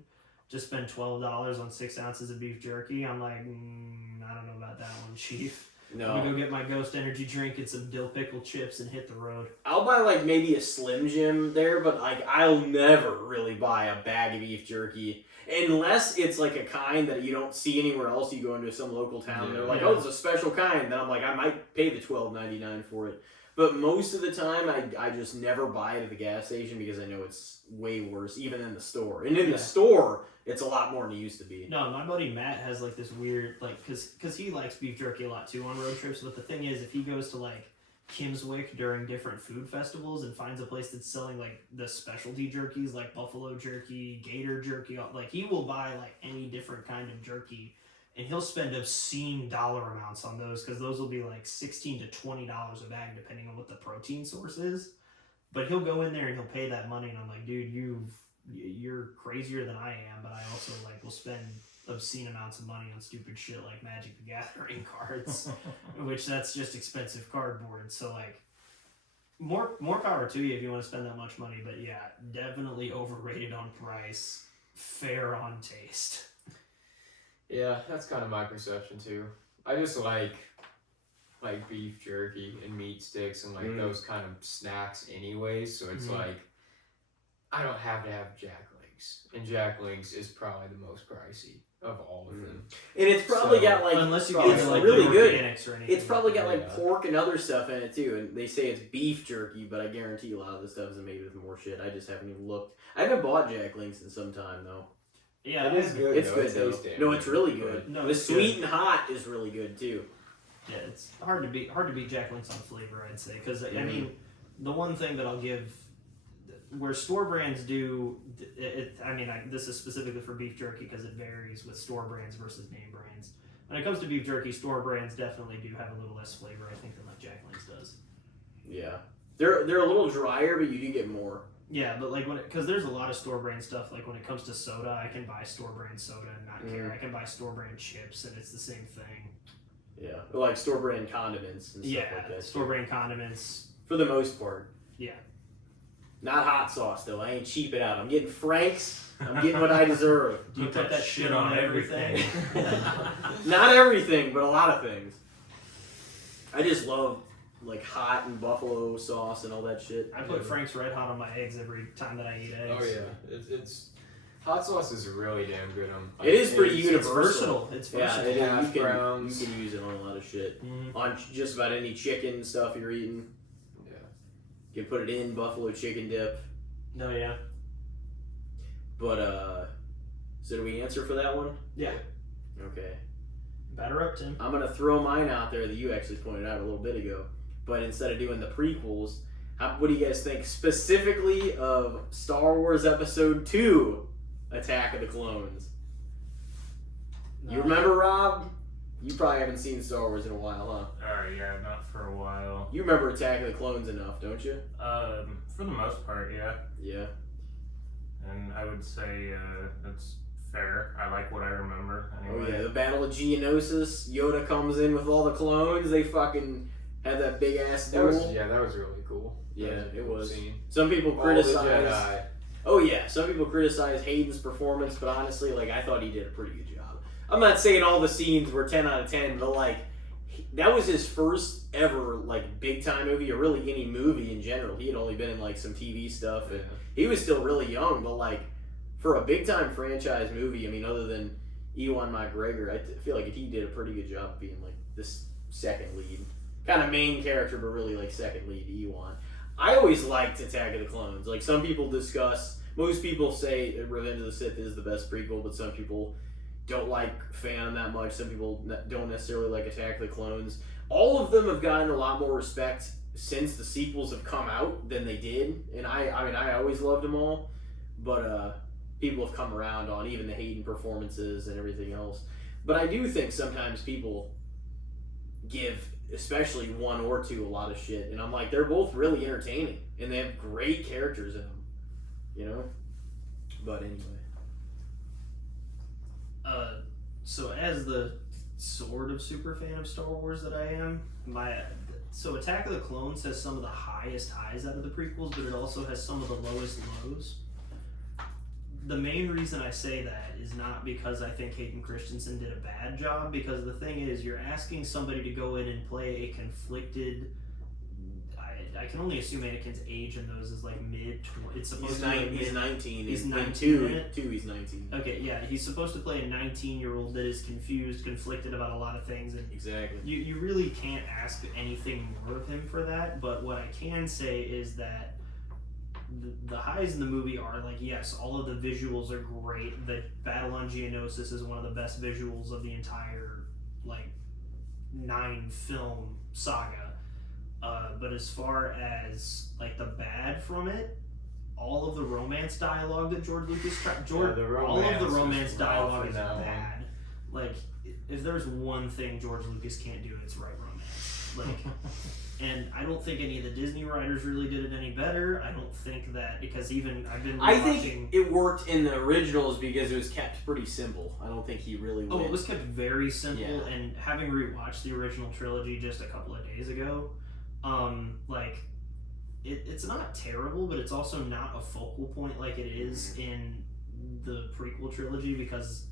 to spend $12 on 6 ounces of beef jerky, I'm like, I don't know about that one, Chief. I'm gonna No. go get my Ghost Energy drink and some dill pickle chips and hit the road. I'll buy like maybe a Slim Jim there, but like I'll never really buy a bag of beef jerky unless it's like a kind that you don't see anywhere else. You go into some local town and they're like, Yeah. oh, it's a special kind. Then I'm like, I might pay the $12.99 for it. But most of the time, I just never buy it at the gas station because I know it's way worse, even in the store. And in Yeah. the store, it's a lot more than it used to be. No, my buddy Matt has like this weird like because he likes beef jerky a lot too on road trips. But the thing is, if he goes to like Kimswick during different food festivals and finds a place that's selling like the specialty jerkies like buffalo jerky, gator jerky, like he will buy like any different kind of jerky, and he'll spend obscene dollar amounts on those because those will be like $16 to $20 a bag depending on what the protein source is. But he'll go in there and he'll pay that money, and I'm like, dude, you're crazier than I am, but I also like will spend obscene amounts of money on stupid shit like Magic the Gathering cards, which that's just expensive cardboard. So like, more power to you if you want to spend that much money. But yeah, definitely overrated on price, fair on taste. Yeah, that's kind of my perception too. I just like beef jerky and meat sticks and like those kind of snacks anyways. So it's like I don't have to have Jack Links, and Jack Links is probably the most pricey. of all of them. And it's probably So, got like unless you it's get like really the good. organics or anything. It's probably got like Yeah. pork and other stuff in it too, and they say it's beef jerky, but I guarantee a lot of the stuff is made with more shit. I just haven't even looked. I haven't bought Jack Links in some time though. Yeah, It is good. It's though. good It though. tastes damn No, it's really good. good. No, The it's sweet good. and hot is really good too. Yeah, it's hard to beat Jack Links on flavor, I'd say, because I Mhm. mean, the one thing that I'll give where store brands do this is specifically for beef jerky because it varies with store brands versus name brands. When it comes to beef jerky, store brands definitely do have a little less flavor, I think, than like Jack Links does. Yeah, they're a little drier, but you do get more. Yeah, but like because there's a lot of store brand stuff. Like when it comes to soda, I can buy store brand soda and not care. I can buy store brand chips and it's the same thing. Yeah, like store brand condiments and stuff Yeah, like that. store brand condiments. For the most part. Yeah. Not hot sauce though. I ain't cheaping out. I'm getting Frank's. I'm getting what I deserve. Do you put that shit on everything? Not everything, but a lot of things. I just love like hot and buffalo sauce and all that shit. I put Frank's Red Hot on my eggs every time that I eat eggs. Oh yeah, it's hot sauce is really damn good. It is pretty It's universal. versatile. It's Yeah, versatile. it is. Hash You browns. can use it on a lot of shit. Mhm. On just about any chicken stuff you're eating. Yeah. You can put it in buffalo chicken dip. No, yeah. But so do we answer for that one? Yeah. Okay. Batter up, Tim. I'm gonna throw mine out there that you actually pointed out a little bit ago. But instead of doing the prequels, what do you guys think specifically of Star Wars Episode 2, Attack of the Clones? You remember, Rob? You probably haven't seen Star Wars in a while, huh? Yeah, not for a while. You remember Attack of the Clones enough, don't you? For the most part, yeah. Yeah. And I would say that's fair. I like what I remember. Anyway. Oh yeah, the Battle of Geonosis. Yoda comes in with all the clones. They fucking have that big ass That duel. was really cool. Yeah, That was a it cool was. scene. Some people All the criticize. Jedi. Oh yeah, some people criticize Hayden's performance, but honestly, like I thought he did a pretty good job. I'm not saying all the scenes were 10 out of 10, but like that was his first ever like big time movie, or really any movie in general. He had only been in like some TV stuff, and Yeah. he was still really young. But like for a big time franchise movie, I mean, other than Ewan McGregor, I feel like he did a pretty good job being like this second lead, kind of main character, but really like second lead Ewan. I always liked Attack of the Clones. Like some people discuss, most people say Revenge of the Sith is the best prequel, but some people don't like Phantom that much. Some people don't necessarily like Attack of the Clones. All of them have gotten a lot more respect since the sequels have come out than they did, and I mean I always loved them all, but people have come around on even the Hayden performances and everything else. But I do think sometimes people give, especially one or two, a lot of shit, and I'm like, they're both really entertaining, and they have great characters in them, you know? But anyway. So as the sort of super fan of Star Wars that I am, so Attack of the Clones has some of the highest highs out of the prequels, but it also has some of the lowest lows. The main reason I say that is not because I think Hayden Christensen did a bad job, because the thing is, you're asking somebody to go in and play a conflicted. I can only assume Anakin's age in those is like mid. It's supposed to be like He's 19. He's In 19 in it? two, he's 19. Okay, yeah, he's supposed to play a 19-year-old that is confused, conflicted about a lot of things, and Exactly. you really can't ask anything more of him for that. But what I can say is that the highs in the movie are like, yes, all of the visuals are great. The battle on Geonosis is one of the best visuals of the entire like 9-film saga. But as far as like the bad from it, all of the romance dialogue that George Lucas all of the romance dialogue is bad. Like if there's one thing George Lucas can't do, it's write romance. Like, and I don't think any of the Disney writers really did it any better. I don't think that, because even I've been I rewatching. think it worked in the originals because it was kept pretty simple. I don't think he really went. It was kept very simple, Yeah. and having rewatched the original trilogy just a couple of days ago, like it's not terrible, but it's also not a focal point like it is in the prequel trilogy, because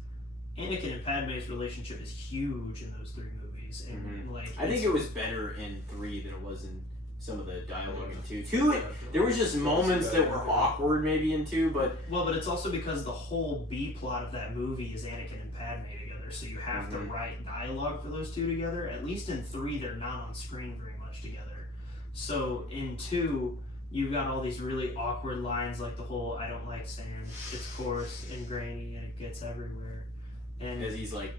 Anakin and Padme's relationship is huge in those 3 movies, and like I think it was better in 3 than it was in some of the dialogue in 2. 2, there was just moments that were awkward maybe in 2, but Well, but it's also because the whole B plot of that movie is Anakin and Padme together, so you have to write dialogue for those two together. At least in 3, they're not on screen very much together. So in 2, you've got all these really awkward lines, like the whole "I don't like sand. It's coarse and grainy and it gets everywhere." And as he's like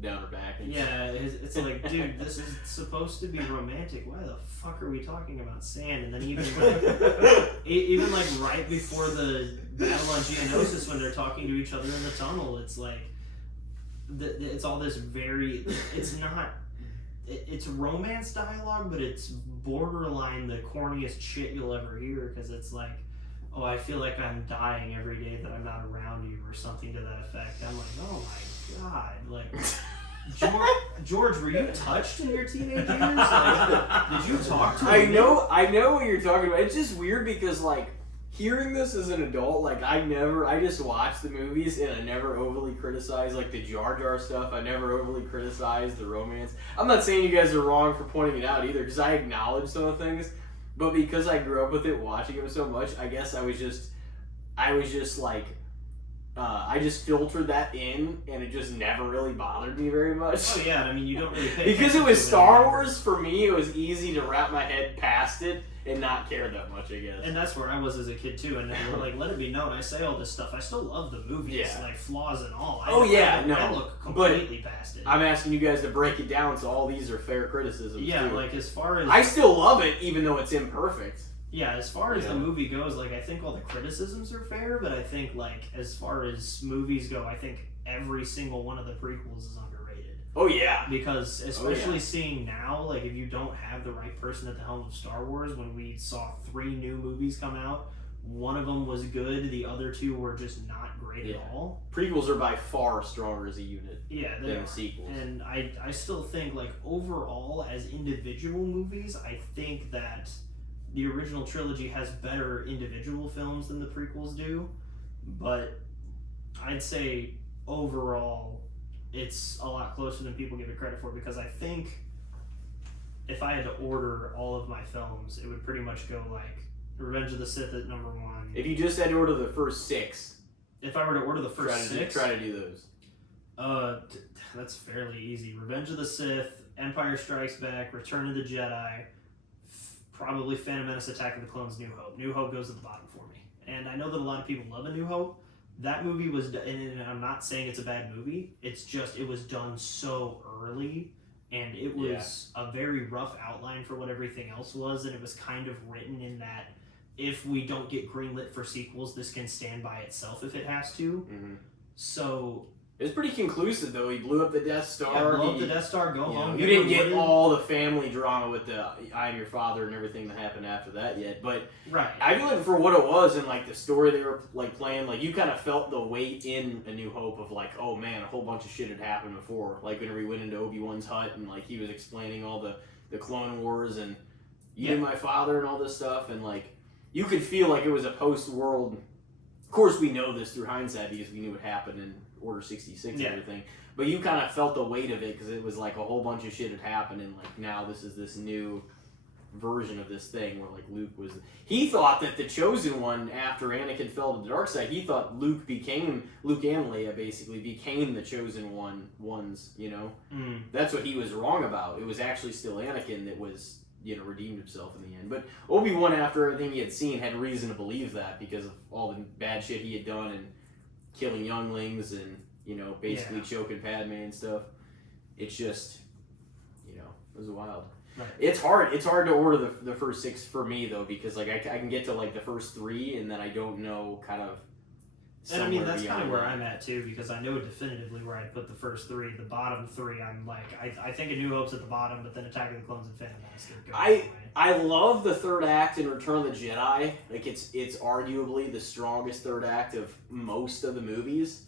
down her back. And yeah, it's like, dude, this is supposed to be romantic. Why the fuck are we talking about sand? And then even like right before the battle on Geonosis, when they're talking to each other in the tunnel, it's like it's all this very. It's not. It's romance dialogue, but it's borderline the corniest shit you'll ever hear, because it's like, oh, I feel like I'm dying every day that I'm not around you, or something to that effect. I'm like, oh my god, like, George, were you touched in your teenage years? Like, did you talk to I him? know what you're talking about. It's just weird because, like, hearing this as an adult, like, I just watched the movies and I never overly criticized, like, the Jar Jar stuff. I never overly criticized the romance. I'm not saying you guys are wrong for pointing it out either, because I acknowledge some of the things, but because I grew up with it, watching it so much, I guess I was just like, I just filtered that in, and it just never really bothered me very much. Oh yeah, I mean, you don't really pay because it attention was to Star anymore. Wars, for me, it was easy to wrap my head past it and not care that much, I guess. And that's where I was as a kid too. And we're like, let it be known, I say all this stuff. I still love the movies, Yeah. like flaws and all. Oh, yeah, no, I look completely past it. I'm asking you guys to break it down, so all these are fair criticisms. Yeah, too. like as far as I still love it, even though it's imperfect. yeah, as far as Yeah. the movie goes, like I think all the criticisms are fair, but I think like as far as movies go, I think every single one of the prequels is underrated. Oh yeah. Because especially seeing now, like if you don't have the right person at the helm of Star Wars, when we saw 3 new movies come out, one of them was good, the other 2 were just not great at all. Prequels are by far stronger as a unit Yeah, they than are. the sequels. And I still think, like, overall, as individual movies, I think that the original trilogy has better individual films than the prequels do. But I'd say, overall, it's a lot closer than people give it credit for, because I think if I had to order all of my films, it would pretty much go, like, Revenge of the Sith at number 1. If you just had to order the first 6, If I were to order the first 6... try to do those. That's fairly easy. Revenge of the Sith, Empire Strikes Back, Return of the Jedi, probably Phantom Menace, Attack of the Clones, New Hope. New Hope goes at the bottom for me. And I know that a lot of people love A New Hope. That movie was, and I'm not saying it's a bad movie, it's just, it was done so early, and it was a very rough outline for what everything else was, and it was kind of written in that if we don't get greenlit for sequels, this can stand by itself if it has to. Mm-hmm. So It was pretty conclusive, though. He blew up the Death Star. blow up the Death Star, go You home. know, you didn't get all the family drama with the I Am Your Father and everything that happened after that yet, but right. I feel like for what it was and like the story they were like playing, like you kind of felt the weight in A New Hope of like, oh man, a whole bunch of shit had happened before. Like whenever he went into Obi-Wan's hut and like he was explaining all the Clone Wars and you and my father and all this stuff, and like you could feel like it was a post-world. Of course, we know this through hindsight because we knew what happened in Order 66 and everything. But you kind of felt the weight of it because it was like a whole bunch of shit had happened, and like now this is this new version of this thing where like Luke was. He thought that the chosen one after Anakin fell to the dark side. He thought Luke and Leia basically became the chosen ones. You know, that's what he was wrong about. It was actually still Anakin that was, you know, redeemed himself in the end. But Obi-Wan, after everything he had seen, had reason to believe that because of all the bad shit he had done and killing younglings and, you know, basically choking Padme and stuff. It's just, you know, it was wild. Right. It's hard to order the first 6 for me, though, because like I can get to like the first 3 and then I don't know kind of. And I mean, that's kind of where I'm at too, because I know definitively where I'd put the first 3. The bottom 3, I'm like, I think A New Hope's at the bottom, but then Attack of the Clones and Phantom Menace. I love the third act in Return of the Jedi. Like it's arguably the strongest third act of most of the movies.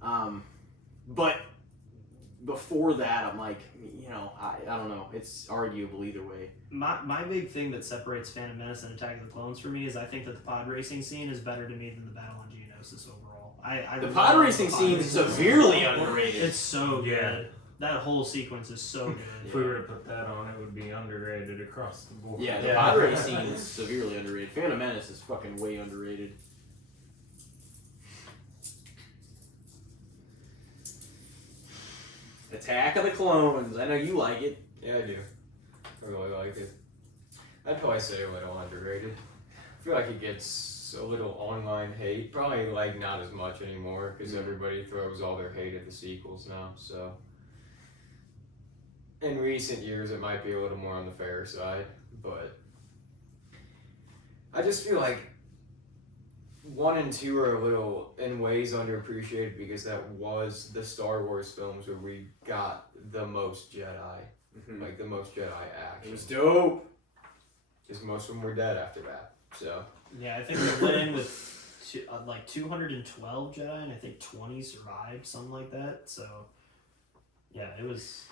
But before that, I'm like, you know, I don't know. It's arguable either way. My big thing that separates Phantom Menace and Attack of the Clones for me is I think that the pod racing scene is better to me than the battle on Geonosis overall. The pod racing scene is severely underrated. It's so good. That whole sequence is so good. If we were to put that on, it would be underrated across the board. Yeah, the pod race scene is severely underrated. Phantom Menace is fucking way underrated. Attack of the Clones. I know you like it. Yeah, I do. I really like it. I'd probably say a little underrated. I feel like it gets a little online hate. Probably like not as much anymore because everybody throws all their hate at the sequels now. So in recent years, it might be a little more on the fair side, but I just feel like 1 and 2 are a little, in ways, underappreciated because that was the Star Wars films where we got the most Jedi. Like, the most Jedi action. It was dope. Because most of them were dead after that, so. Yeah, I think they went in with like 212 Jedi, and I think 20 survived, something like that. So, yeah, it was.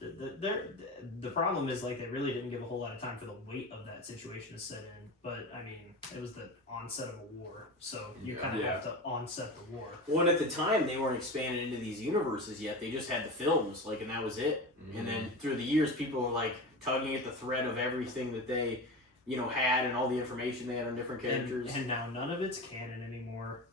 The problem is, like, they really didn't give a whole lot of time for the weight of that situation to set in. But, I mean, it was the onset of a war, so you kind of have to onset the war. Well, and at the time, they weren't expanded into these universes yet. They just had the films, like, and that was it. And then through the years, people were, like, tugging at the thread of everything that they, you know, had and all the information they had on different characters. And now none of it's canon anymore.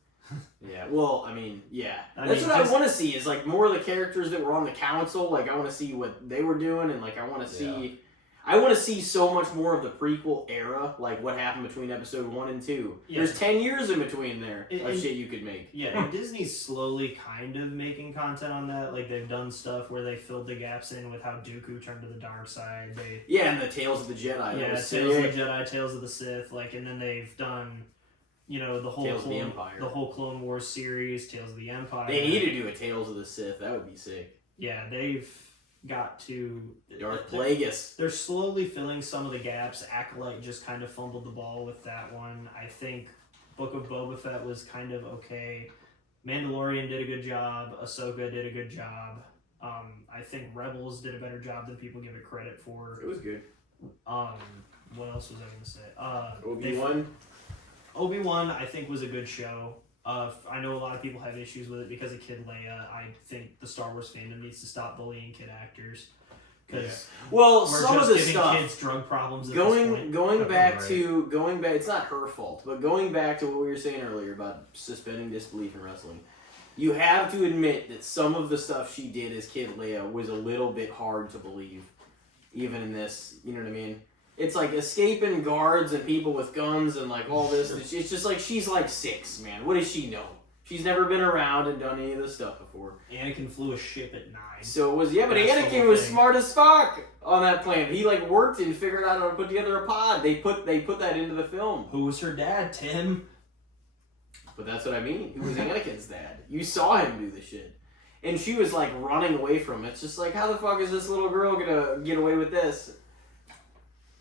Yeah, well, I mean, yeah. I That's mean, what just- I want to see is, like, more of the characters that were on the council. Like, I want to see what they were doing, and, like, I want to see... I want to see so much more of the prequel era, like what happened between episode 1 and 2. Yeah. There's 10 years in between there of And- shit you could make. Yeah, and Disney's slowly kind of making content on that. Like, they've done stuff where they filled the gaps in with how Dooku turned to the dark side. Yeah, and the Tales of the Jedi. that Yeah, was Tales of sick. the Jedi, Tales of the Sith, like, and then they've done, you know, the whole Tales of the Empire. the whole Clone Wars series, Tales of the Empire. They need to do a Tales of the Sith. That would be sick. Yeah, they've got to. Darth Plagueis. They're slowly filling some of the gaps. Acolyte just kind of fumbled the ball with that one. I think Book of Boba Fett was kind of okay. Mandalorian did a good job. Ahsoka did a good job. I think Rebels did a better job than people give it credit for. It was good. What else was I going to say? Obi-Wan. Obi-Wan, I think, was a good show. I know a lot of people have issues with it because of Kid Leia. I think the Star Wars fandom needs to stop bullying kid actors. Because Well, we're some of just the giving stuff... kids drug problems at this point. Going back, Right. it's not her fault, but going back to what we were saying earlier about suspending disbelief in wrestling, you have to admit that some of the stuff she did as Kid Leia was a little bit hard to believe, even in this, you know what I mean? It's like escaping guards and people with guns and like all this. It's just like she's like 6, man. What does she know? She's never been around and done any of this stuff before. Anakin flew a ship at 9. So it was, but That's the Anakin whole was thing. smart as fuck on that plan. He like worked and figured out how to put together a pod. They put that into the film. Who was her dad, Tim? But that's what I mean. He was Anakin's dad. You saw him do the shit. And she was like running away from it. It's just like, how the fuck is this little girl gonna get away with this?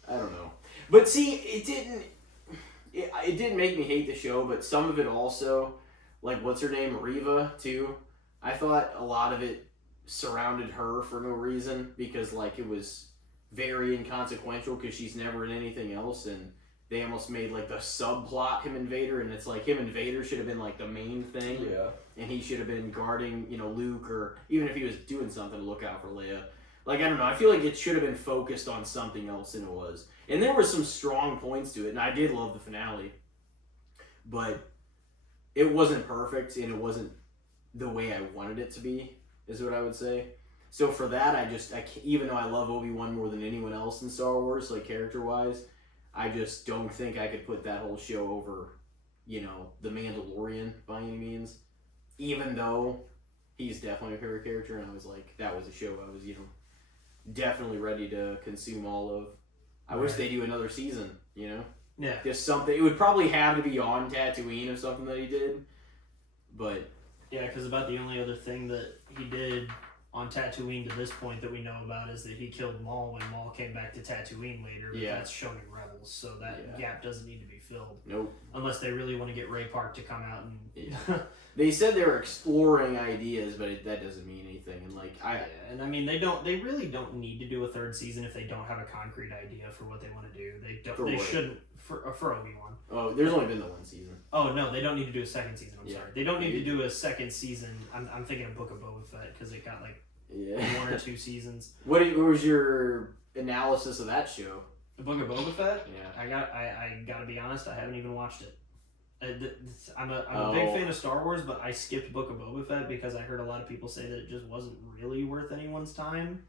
I don't know. But see, it didn't make me hate the show, but some of it also, like what's her name, Reva too. I thought a lot of it surrounded her for no reason because like it was very inconsequential because she's never in anything else, and they almost made like the subplot him and Vader, and it's like him and Vader should have been like the main thing, and he should have been guarding, you know, Luke, or even if he was doing something to look out for Leia. Like, I don't know, I feel like it should have been focused on something else than it was. And there were some strong points to it, and I did love the finale. But it wasn't perfect, and it wasn't the way I wanted it to be, is what I would say. So for that, I can't, even though I love Obi-Wan more than anyone else in Star Wars, like character-wise, I just don't think I could put that whole show over, you know, The Mandalorian by any means. Even though he's definitely a favorite character, and I was like, that was a show I was, you know, definitely ready to consume all of. I wish they do another season, you know? Yeah. Just something. It would probably have to be on Tatooine of something that he did, but... Yeah, because about the only other thing that he did on Tatooine to this point that we know about is that he killed Maul when Maul came back to Tatooine later, but that's shown in Rebels, so that gap doesn't need to be filled. Nope. Unless they really want to get Ray Park to come out and... They said they were exploring ideas, but that doesn't mean anything. And like and I mean they really don't need to do a third season if they don't have a concrete idea for what they want to do. They shouldn't for Obi-Wan. Oh, there's only been the one season. Oh no, they don't need to do a second season. I'm sorry, they don't need to do a second season. I'm thinking of Book of Boba Fett because it got like Yeah. 1 or 2 seasons. What was your analysis of that show? The Book of Boba Fett. Yeah. I gotta be honest. I haven't even watched it. I'm a big fan of Star Wars, but I skipped Book of Boba Fett because I heard a lot of people say that it just wasn't really worth anyone's time.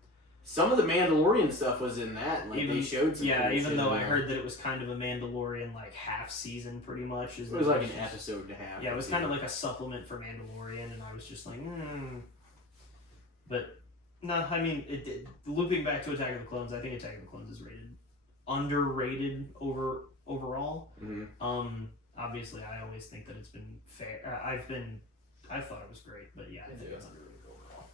Some of the Mandalorian stuff was in that. Like they showed some. Yeah, cool even shit though in I there. heard that it was kind of a Mandalorian like half season, pretty much. It was like an episode and a half. Yeah, it was kind of like a supplement for Mandalorian, and I was just like, But no, I mean, looping back to Attack of the Clones, I think Attack of the Clones is underrated overall. Mm-hmm. Obviously, I always think that it's been fair. I thought it was great, but yeah, I think it's underrated overall.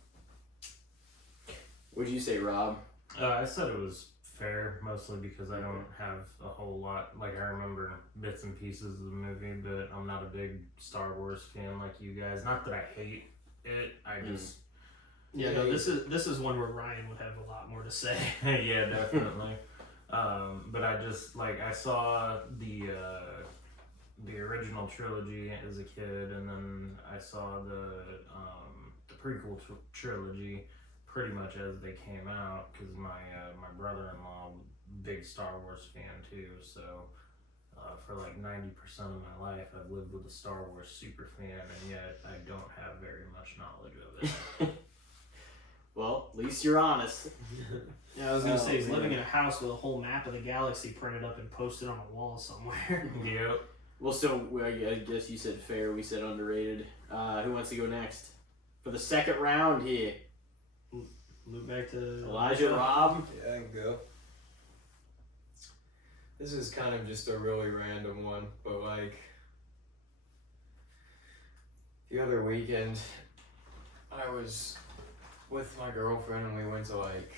What'd you say, Rob? I said it was fair, mostly because I don't have a whole lot. Like, I remember bits and pieces of the movie, but I'm not a big Star Wars fan like you guys. Not that I hate it, I just... Yeah, no, this is one where Ryan would have a lot more to say. Yeah, definitely. But I just, like, I saw the original trilogy as a kid, and then I saw the prequel trilogy pretty much as they came out, because my brother-in-law, big Star Wars fan too, so for like 90% of my life I've lived with a Star Wars super fan, and yet I don't have very much knowledge of it. Well, at least you're honest. Yeah, I was gonna say he's living in a house with a whole map of the galaxy printed up and posted on a wall somewhere. Yep. Well, so I guess you said fair, we said underrated. Who wants to go next? For the second round here. Move back to Elijah, Rob. Yeah, I can go. This is kind of just a really random one, but like the other weekend, I was with my girlfriend and we went to like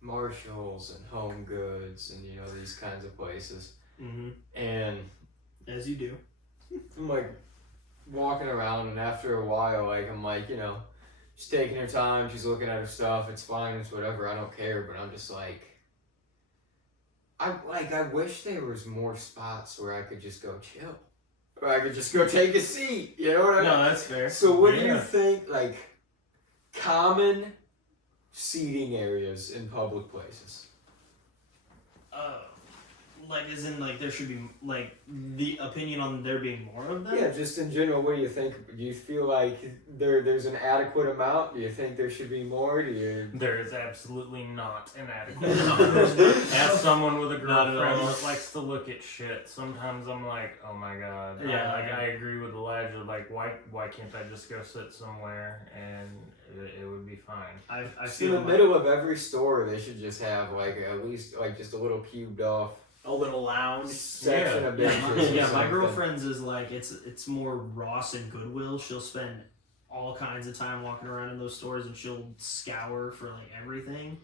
Marshalls and Home Goods and these kinds of places. Mm-hmm. And as you do. I'm like walking around, and after a while, like I'm like, she's taking her time, she's looking at her stuff, it's fine, it's whatever, I don't care, but I'm just like, I wish there was more spots where I could just go chill. Or I could just go take a seat, you know what I mean? No, that's fair. So what do you think, like, common seating areas in public places? Like, as in, like, there should be, like, the opinion on there being more of them? Yeah, just in general, what do you think? Do you feel like there's an adequate amount? Do you think there should be more? There is absolutely not an adequate amount. As someone with a girlfriend that likes to look at shit, sometimes I'm like, oh my god. Yeah. I agree with Elijah. Like, why can't I just go sit somewhere and it would be fine? I In feel the middle of every store, they should just have, like, at least, like, just a little cubed off A little lounge. section of benches. Yeah, or my something. girlfriend's is like, it's more Ross and Goodwill. She'll spend all kinds of time walking around in those stores and she'll scour for like everything.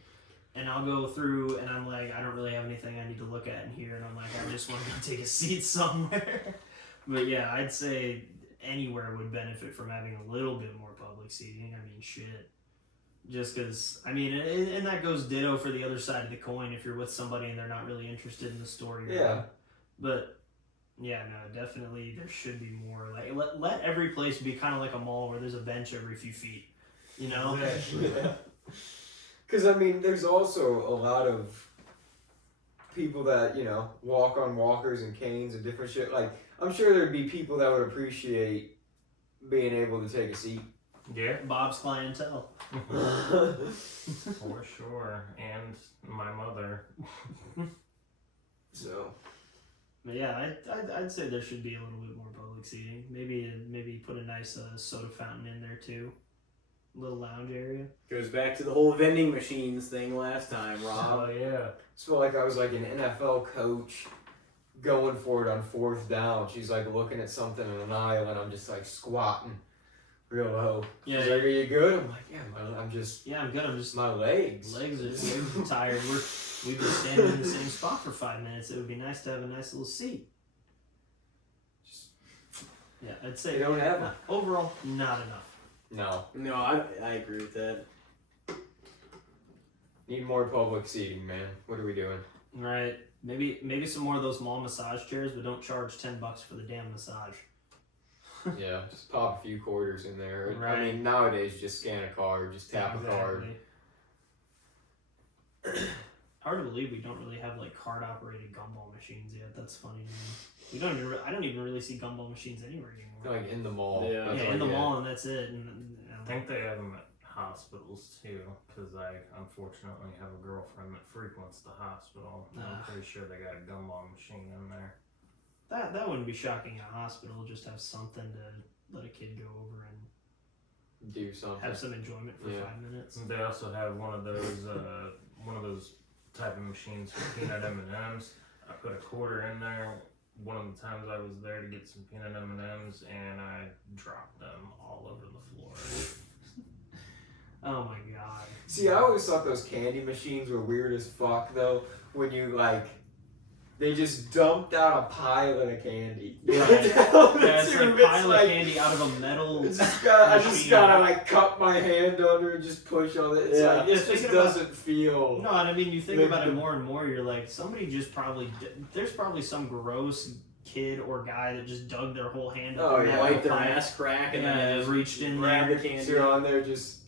And I'll go through and I'm like, I don't really have anything I need to look at in here. And I'm like, I just want to go take a seat somewhere. But yeah, I'd say anywhere would benefit from having a little bit more public seating. I mean, shit. Just because, I mean, and that goes ditto for the other side of the coin if you're with somebody and they're not really interested in the story. Yeah. But, yeah, no, definitely there should be more. Like, let every place be kind of like a mall where there's a bench every few feet, you know? Yeah. Because, I mean, there's also a lot of people that, walk on walkers and canes and different shit. Like, I'm sure there'd be people that would appreciate being able to take a seat. Yeah. Bob's clientele. For sure. And my mother. So. But yeah, I'd say there should be a little bit more public seating. Maybe put a nice soda fountain in there too. Little lounge area. Goes back to the whole vending machines thing last time, Rob. Oh, yeah. So, like, I was like an NFL coach going for it on 4th down. She's like looking at something in an aisle, and I'm just like squatting real low. Yeah. She's like, are you good? I'm like, yeah, I'm just. Yeah, I'm good. I'm just. My legs. Legs are tired. We've been standing in the same spot for 5 minutes. It would be nice to have a nice little seat. Yeah, I'd say You don't have one. overall not enough. No. I agree with that. Need more public seating, man. What are we doing? Right. Maybe some more of those mall massage chairs, but don't charge $10 for the damn massage. Yeah, just pop a few quarters in there. I Right. mean, nowadays, just scan a card, just tap a card. Exactly. Hard to believe we don't really have like card operated gumball machines yet. That's funny to me. We don't even. I don't even really see gumball machines anywhere anymore. Like in the mall. Yeah. That's Yeah, all in the I get. mall, and that's it. And, I think they have them at hospitals too, because I unfortunately have a girlfriend that frequents the hospital. And I'm pretty sure they got a gumball machine in there. that wouldn't be shocking in a hospital. Just have something to let a kid go over and Do something. have some enjoyment for Yeah. 5 minutes. They also have one of those type of machines for peanut M&Ms. I put a quarter in there. One of the times I was there to get some peanut M&Ms, and I dropped them all over the floor. Oh my god. See, I always thought those candy machines were weird as fuck, though. When you, like, they just dumped out a pile of candy. Yeah, it's like a pile of candy out of a metal. I just gotta machine. like cup my hand under and just push on it. It's Yeah. like, it Thinking just about- doesn't feel. No, and I mean, you think Like about it the- more and more, you're like, somebody just probably, there's probably some gross kid or guy that just dug their whole hand up Oh, in yeah. that Wipe their pile. ass crack and Yeah, then they just reached in grab there. the candy. So you're on there just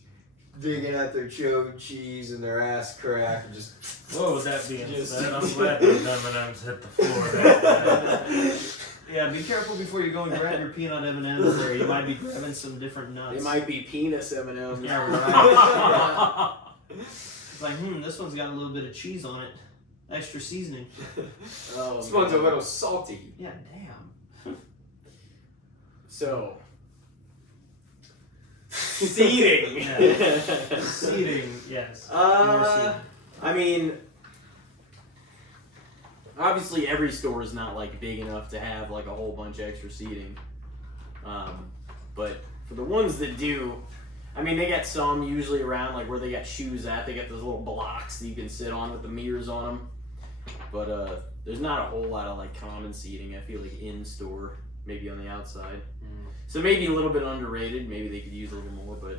digging at their chode cheese and their ass crack and just. Well, with that being Just- said, I'm glad those M&Ms hit the floor. Yeah, be careful before you go and grab your peanut M&Ms there. You might be grabbing some different nuts. It might be penis M&Ms. Yeah, right. It's like, this one's got a little bit of cheese on it. Extra seasoning. Oh, This one's a man. little salty. Yeah, damn. So, seating. Yeah. Seating, yes. More seating. I mean, obviously every store is not like big enough to have like a whole bunch of extra seating. But for the ones that do, I mean, they got some usually around like where they got shoes at. They got those little blocks that you can sit on with the mirrors on them. But there's not a whole lot of like common seating. I feel like in store, maybe on the outside. So maybe a little bit underrated. Maybe they could use a little more, but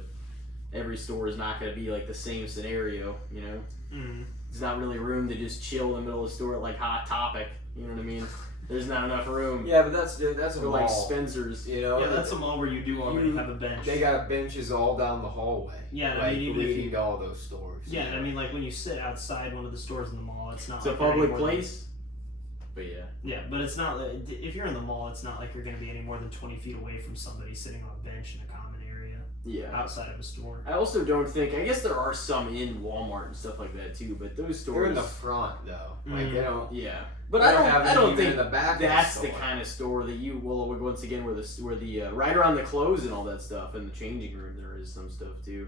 every store is not going to be like the same scenario, you know? Mm. There's not really room to just chill in the middle of the store at like Hot Topic, you know what I mean? There's not enough room. Yeah, but that's a Or like mall. Spencer's. You know, Yeah, that's a mall where you do already You- have a bench. they got benches all down the hallway. Yeah, like, I mean, even if leading you- to all those stores. Yeah, and I mean, like when you sit outside one of the stores in the mall, it's not It's a like you're public any more than- place. But yeah. Yeah, but it's not. If you're in the mall, it's not like you're going to be any more than 20 feet away from somebody sitting on a bench in a common area Yeah. outside of a store. I also don't think, I guess there are some in Walmart and stuff like that too, but those stores. They're in the front though. Like Mm. they don't. Yeah. But they I don't have I them don't even think in the back. that's of the the store. kind of store that you will once again where the right around the clothes and all that stuff and the changing room there is some stuff too.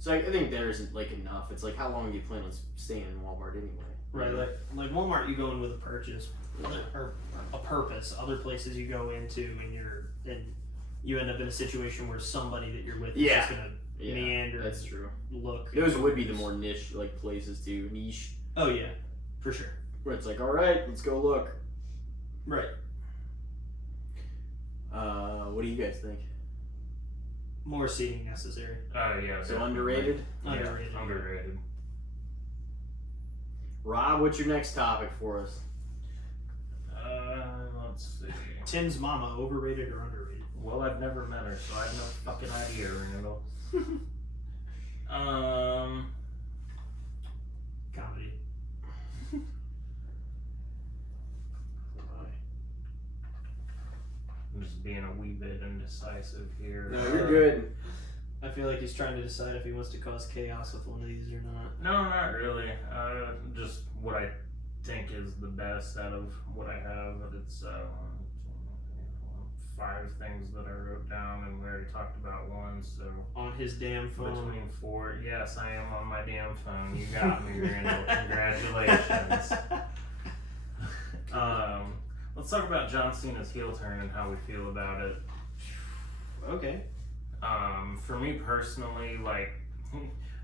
So I think there isn't like enough. It's like how long do you plan on staying in Walmart anyway? Right, like Walmart, you go in with a purchase or a purpose. Other places you go into and you end up in a situation where somebody that you're with is Yeah. just gonna Yeah, meander. that's true. Look. Those would be the more niche like places too, niche, Oh yeah, for sure. where it's like, all right, let's go look. Right. What do you guys think? More seating necessary. Yeah. So definitely. underrated. Yeah, Underrated. underrated. Rob, what's your next topic for us? Let's see. Tim's mama, overrated or underrated? Well, I've never met her, so I have no fucking idea, Randall. Comedy. I'm just being a wee bit indecisive here. No, you're good. I feel like he's trying to decide if he wants to cause chaos with one of these or not. No, not really. Just what I think is the best out of what I have. It's 5 things that I wrote down, and we already talked about one. So On his damn phone. between 4, yes, I am on my damn phone. You got me, Randall. Congratulations. Let's talk about John Cena's heel turn and how we feel about it. Okay. For me personally, like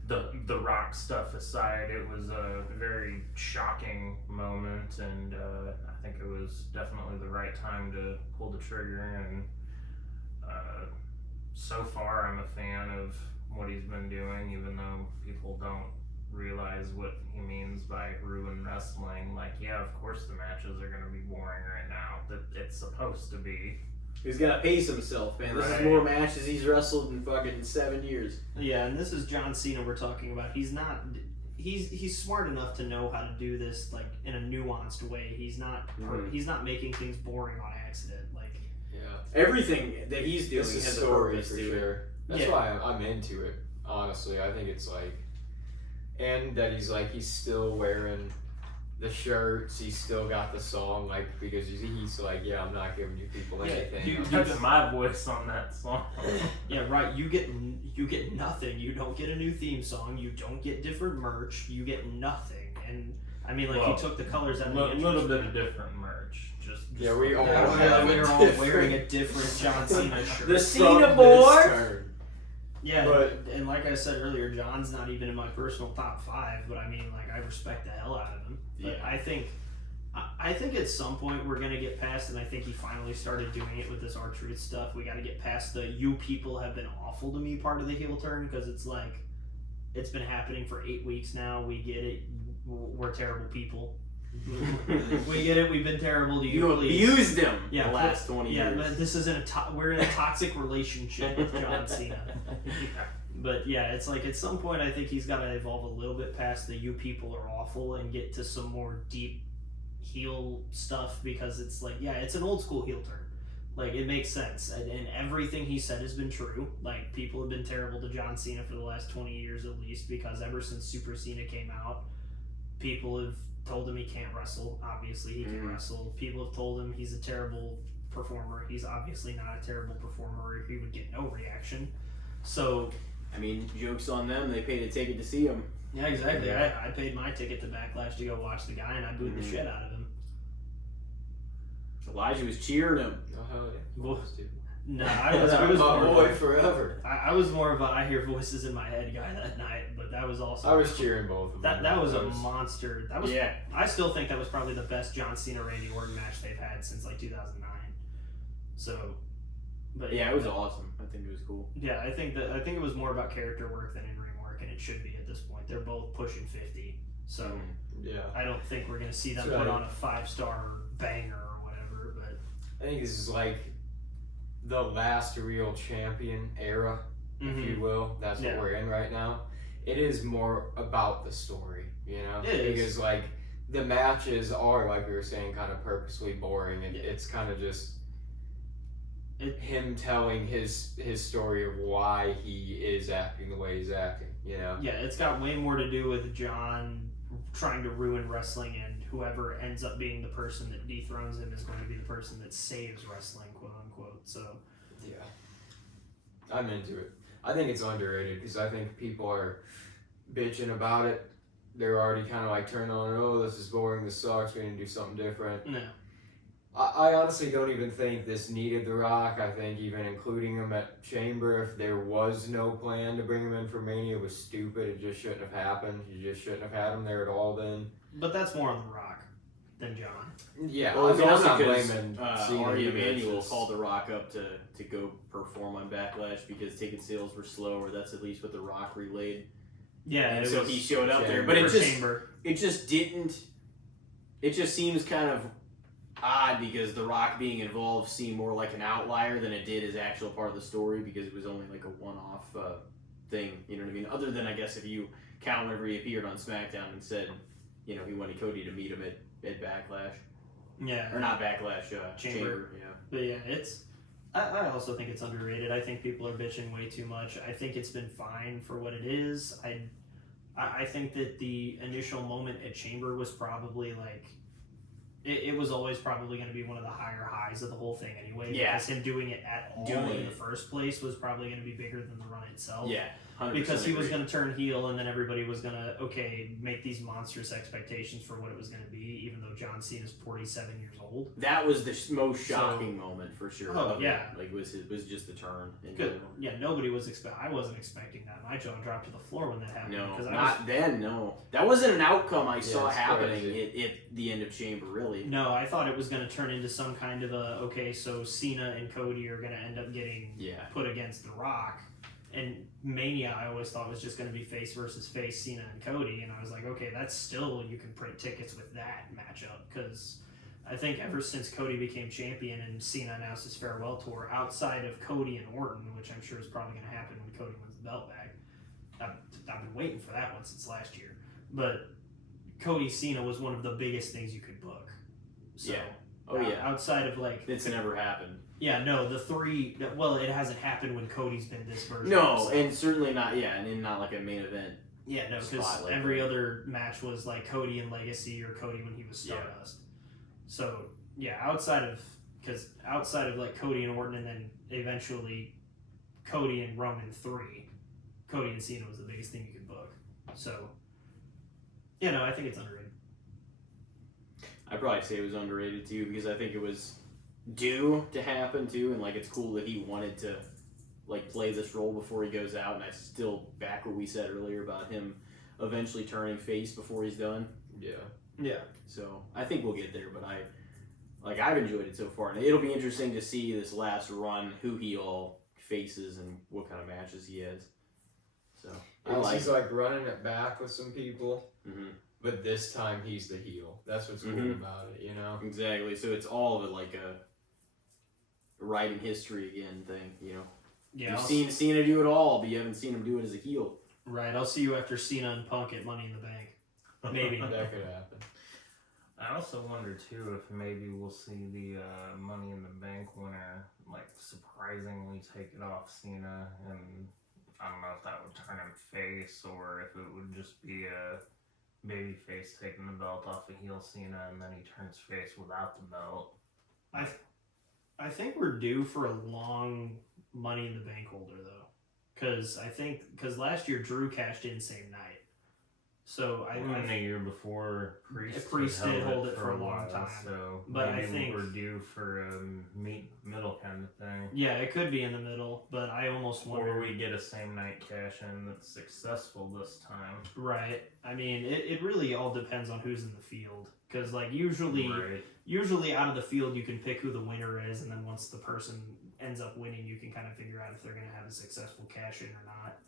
the Rock stuff aside, it was a very shocking moment, and I think it was definitely the right time to pull the trigger. And so far, I'm a fan of what he's been doing, even though people don't realize what he means by ruin wrestling. Like, yeah, of course the matches are going to be boring right now. That it's supposed to be. He's got to pace himself, man. This is Right. more matches he's wrestled in fucking 7 years. Yeah, and this is John Cena we're talking about. He's not. He's smart enough to know how to do this like in a nuanced way. He's not. He's not making things boring on accident. Like Yeah. Everything that he's doing This is has a story purpose for to it. sure. That's Yeah. why I'm into it. Honestly, I think it's like, and that he's still wearing the shirts. He's still got the song, like, because he's like, yeah, I'm not giving you people Yeah, anything. you- I'm That's just- my voice on that song. yeah, right. You get nothing. You don't get a new theme song. You don't get different merch. You get nothing. And I mean, like Well, he took the colors out of A the little entrance. bit of different merch. Just Yeah, we all Yeah, have we a were all different- wearing a different John Cena shirt. The from Cena this boy! turn. Yeah, But- and like I said earlier, John's not even in my personal top 5, but I mean, like, I respect the hell out of him. But Yeah. I think at some point we're gonna get past, and I think he finally started doing it with this R-Truth stuff. We got to get past the "you people have been awful to me" part of the heel turn, because it's like it's been happening for 8 weeks now. We get it. We're terrible people. We get it. We've been terrible to you. You please. abused him Yeah, the last 20 Yeah, years. but this isn't we're in a toxic relationship with John Cena. But yeah, it's like at some point I think he's got to evolve a little bit past the "you people are awful" and get to some more deep heel stuff, because it's like, yeah, it's an old school heel turn. Like, it makes sense, and everything he said has been true. Like, people have been terrible to John Cena for the last 20 years at least, because ever since Super Cena came out, people have told him he can't wrestle. Obviously, he can wrestle. People have told him he's a terrible performer. He's obviously not a terrible performer, or he would get no reaction. So, I mean, joke's on them. They paid a ticket to see him. yeah, exactly. I paid my ticket to Backlash to go watch the guy, and I booed the shit out of him. Elijah was cheering him. Oh, hell yeah. Well, Let's do it. No, I was my more boy of forever. I was more of a I hear voices in my head guy that night, but that was also I was cheering both of them. that was a monster. That was Yeah. I still think that was probably the best John Cena Randy Orton match they've had since like 2009. So, but Yeah, it was awesome. I think it was cool. Yeah, I think it was more about character work than in ring work, and it should be at this point. They're both pushing 50, so Yeah. I don't think we're gonna see them So- put on a 5-star banger or whatever. But I think this is like the last real champion era, if you will. That's what Yeah. we're in right now. It is more about the story, you know? It is. Because, like, the matches are, like we were saying, kind of purposely boring. And it's kind of just him telling his story of why he is acting the way he's acting, you know? yeah, it's got way more to do with John trying to ruin wrestling, and whoever ends up being the person that dethrones him is going to be the person that saves wrestling, quote unquote. So Yeah. I'm into it. I think it's underrated because I think people are bitching about it. They're already kind of like turned on, oh, this is boring, this sucks, we need to do something different. no, I honestly don't even think this needed The Rock. I think even including him at Chamber, if there was no plan to bring him in for Mania, was stupid. It just shouldn't have happened. You just shouldn't have had him there at all then. but that's more on The Rock than John. Yeah, Well, I it's mean, I'm also not because blaming Ari either, it's Emanuel just- called The Rock up to go perform on Backlash because ticket sales were slow, or that's at least what The Rock relayed. Yeah, And it so was he showed up there, Chamber. but for Chamber. it just didn't. It just seems kind of odd because The Rock being involved seemed more like an outlier than it did as actual part of the story, because it was only like a one-off thing. You know what I mean? Other than, I guess, if you count whenever he appeared on SmackDown and said, you know, he wanted Cody to meet him at Backlash, Yeah, or not Backlash, Chamber. Chamber. Yeah. But yeah, it's. I also think it's underrated. I think people are bitching way too much. I think it's been fine for what it is. I think that the initial moment at Chamber was probably like. It was always probably going to be one of the higher highs of the whole thing anyway. Yeah. Because him doing it at all Doing in the it. first place was probably going to be bigger than the run itself. Yeah. 100% Because he was agree. going to turn heel, and then everybody was going to make these monstrous expectations for what it was going to be, even though John Cena's 47 years old. That was the most shocking moment for sure. Oh, of it. yeah. Like was just the turn. In Good. general. Yeah, nobody was I wasn't expecting that. My jaw dropped to the floor when that happened. No, because not then. No, that wasn't an outcome I saw it's happening crazy. at the end of Chamber. Really. No, I thought it was going to turn into some kind of so Cena and Cody are going to end up getting Yeah. put against The Rock. And Mania, I always thought was just going to be face versus face, Cena and Cody. And I was like, okay, that's still, you can print tickets with that matchup. Because I think ever since Cody became champion and Cena announced his farewell tour, outside of Cody and Orton, which I'm sure is probably going to happen when Cody wins the belt back, I've been waiting for that one since last year. But Cody Cena was one of the biggest things you could book. So, Yeah. Oh, yeah. Outside of like. It's never happened. Yeah, no, the three. Well, it hasn't happened when Cody's been this version. No, and certainly not, and not like a main event. Yeah, no, because spot like every that. other match was like Cody and Legacy or Cody when he was Stardust. So, yeah, outside of like Cody and Orton and then eventually Cody and Roman 3, Cody and Cena was the biggest thing you could book. So, yeah, no, I think it's underrated. I'd probably say it was underrated too because I think it was due to happen too, and like it's cool that he wanted to like play this role before he goes out, and I still back what we said earlier about him eventually turning face before he's done. Yeah. So I think we'll get there, but I've enjoyed it so far, and it'll be interesting to see this last run who he all faces and what kind of matches he has. So He's like running it back with some people, Mm-hmm. but this time he's the heel. That's what's cool Mhm. about it, you know? Exactly. So it's all of it like a writing history again thing, you know. Yeah. You've seen Cena do it all, but you haven't seen him do it as a heel. Right. I'll see you after Cena and Punk at Money in the Bank. Maybe. That could happen. I also wonder too if maybe we'll see the Money in the Bank winner like surprisingly take it off Cena, and I don't know if that would turn him face or if it would just be a baby face taking the belt off of heel Cena and then he turns face without the belt. I think we're due for a long Money in the Bank holder though, because last year Drew cashed in same night, so And the year before Priest had did held hold it for a long while, time. So But maybe I think we're due for a middle kind of thing. yeah, it could be in the middle, but I almost wonder. Or we get a same night cash in that's successful this time. Right. I mean, it really all depends on who's in the field, because like usually out of the field you can pick who the winner is, and then once the person ends up winning, you can kind of figure out if they're going to have a successful cash in or not.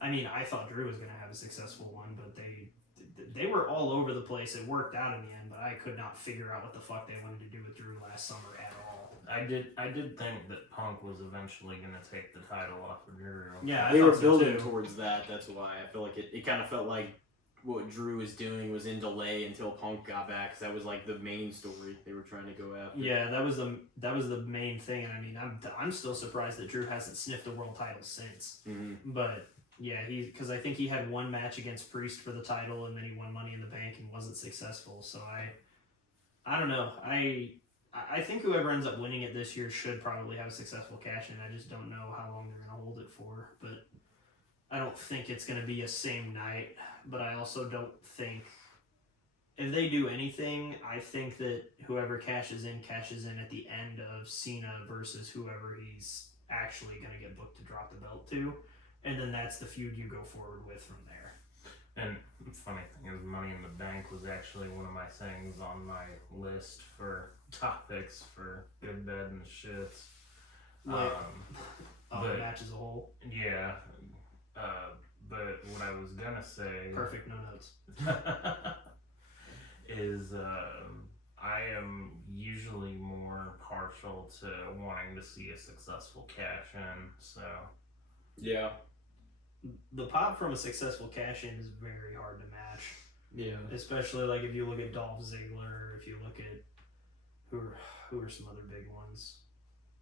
I mean, I thought Drew was going to have a successful one, but they were all over the place. It worked out in the end, but I could not figure out what the fuck they wanted to do with Drew last summer at all. I did think that Punk was eventually going to take the title off of Drew. Yeah, They I were thought so, building too. towards that. That's why I feel like it kind of felt like what Drew was doing was in delay until Punk got back, because that was like the main story they were trying to go after. Yeah, that was the main thing. And I mean, I'm still surprised that Drew hasn't sniffed a world title since. Mm-hmm. But yeah, because I think he had one match against Priest for the title, and then he won Money in the Bank and wasn't successful. So I don't know. I think whoever ends up winning it this year should probably have a successful cash in. I just don't know how long they're gonna hold it for. But I don't think it's gonna be a same night. But I also don't think if they do anything, I think that whoever cashes in at the end of Cena versus whoever he's actually gonna get booked to drop the belt to. And then that's the feud you go forward with from there. And the funny thing is, Money in the Bank was actually one of my things on my list for topics for good, bad, and shits. Like, the but- match as a whole. Yeah. But what I was gonna say Perfect, no notes. is I am usually more partial to wanting to see a successful cash in. So Yeah. The pop from a successful cash in is very hard to match. Yeah. Especially like if you look at Dolph Ziggler, if you look at who are some other big ones.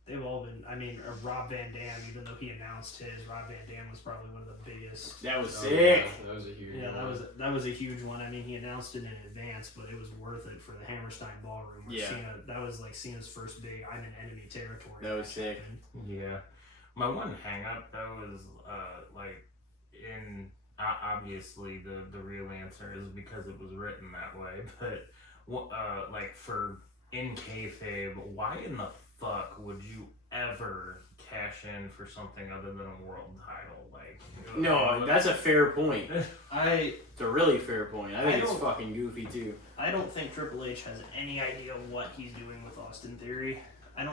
They've all been. I mean, Rob Van Dam. Even though he announced his, Rob Van Dam was probably one of the biggest. That was Oh, sick. yeah, that was a huge Yeah, one. that was a huge one. I mean, he announced it in advance, but it was worth it for the Hammerstein Ballroom. Where Yeah. Cena, that was like Cena's first big "I'm in enemy territory." That was match sick. happened. yeah, my one hang up though is like in obviously the real answer is because it was written that way, but like for in kayfabe, why in the fuck would you ever cash in for something other than a world title? Like, No, that's a fair point. I It's a really fair point. I think I it's don't- fucking goofy too. don't think Triple H has any idea what he's doing with Austin Theory. I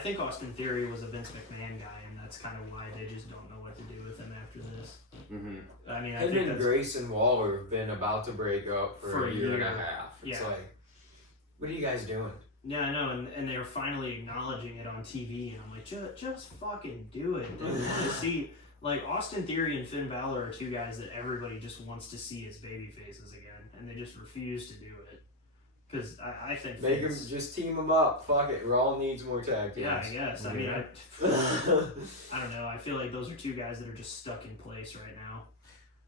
think Austin Theory was a Vince McMahon guy, and that's kind of why they just don't know what to do with him after this. Mm-hmm. I mean, I Him think and that's Grayson Waller have been about to break up for a year and a half. It's Yeah. like, What are you guys doing? Yeah, I know, and they were finally acknowledging it on TV, and I'm like, just fucking do it. They want to see, like, Austin Theory and Finn Balor are two guys that everybody just wants to see as baby faces again, and they just refuse to do it. Because I think Make them, just team them up. Fuck it. Raw needs more tag teams. Yeah, I guess. I mean, Yeah. I don't know. I feel like those are two guys that are just stuck in place right now.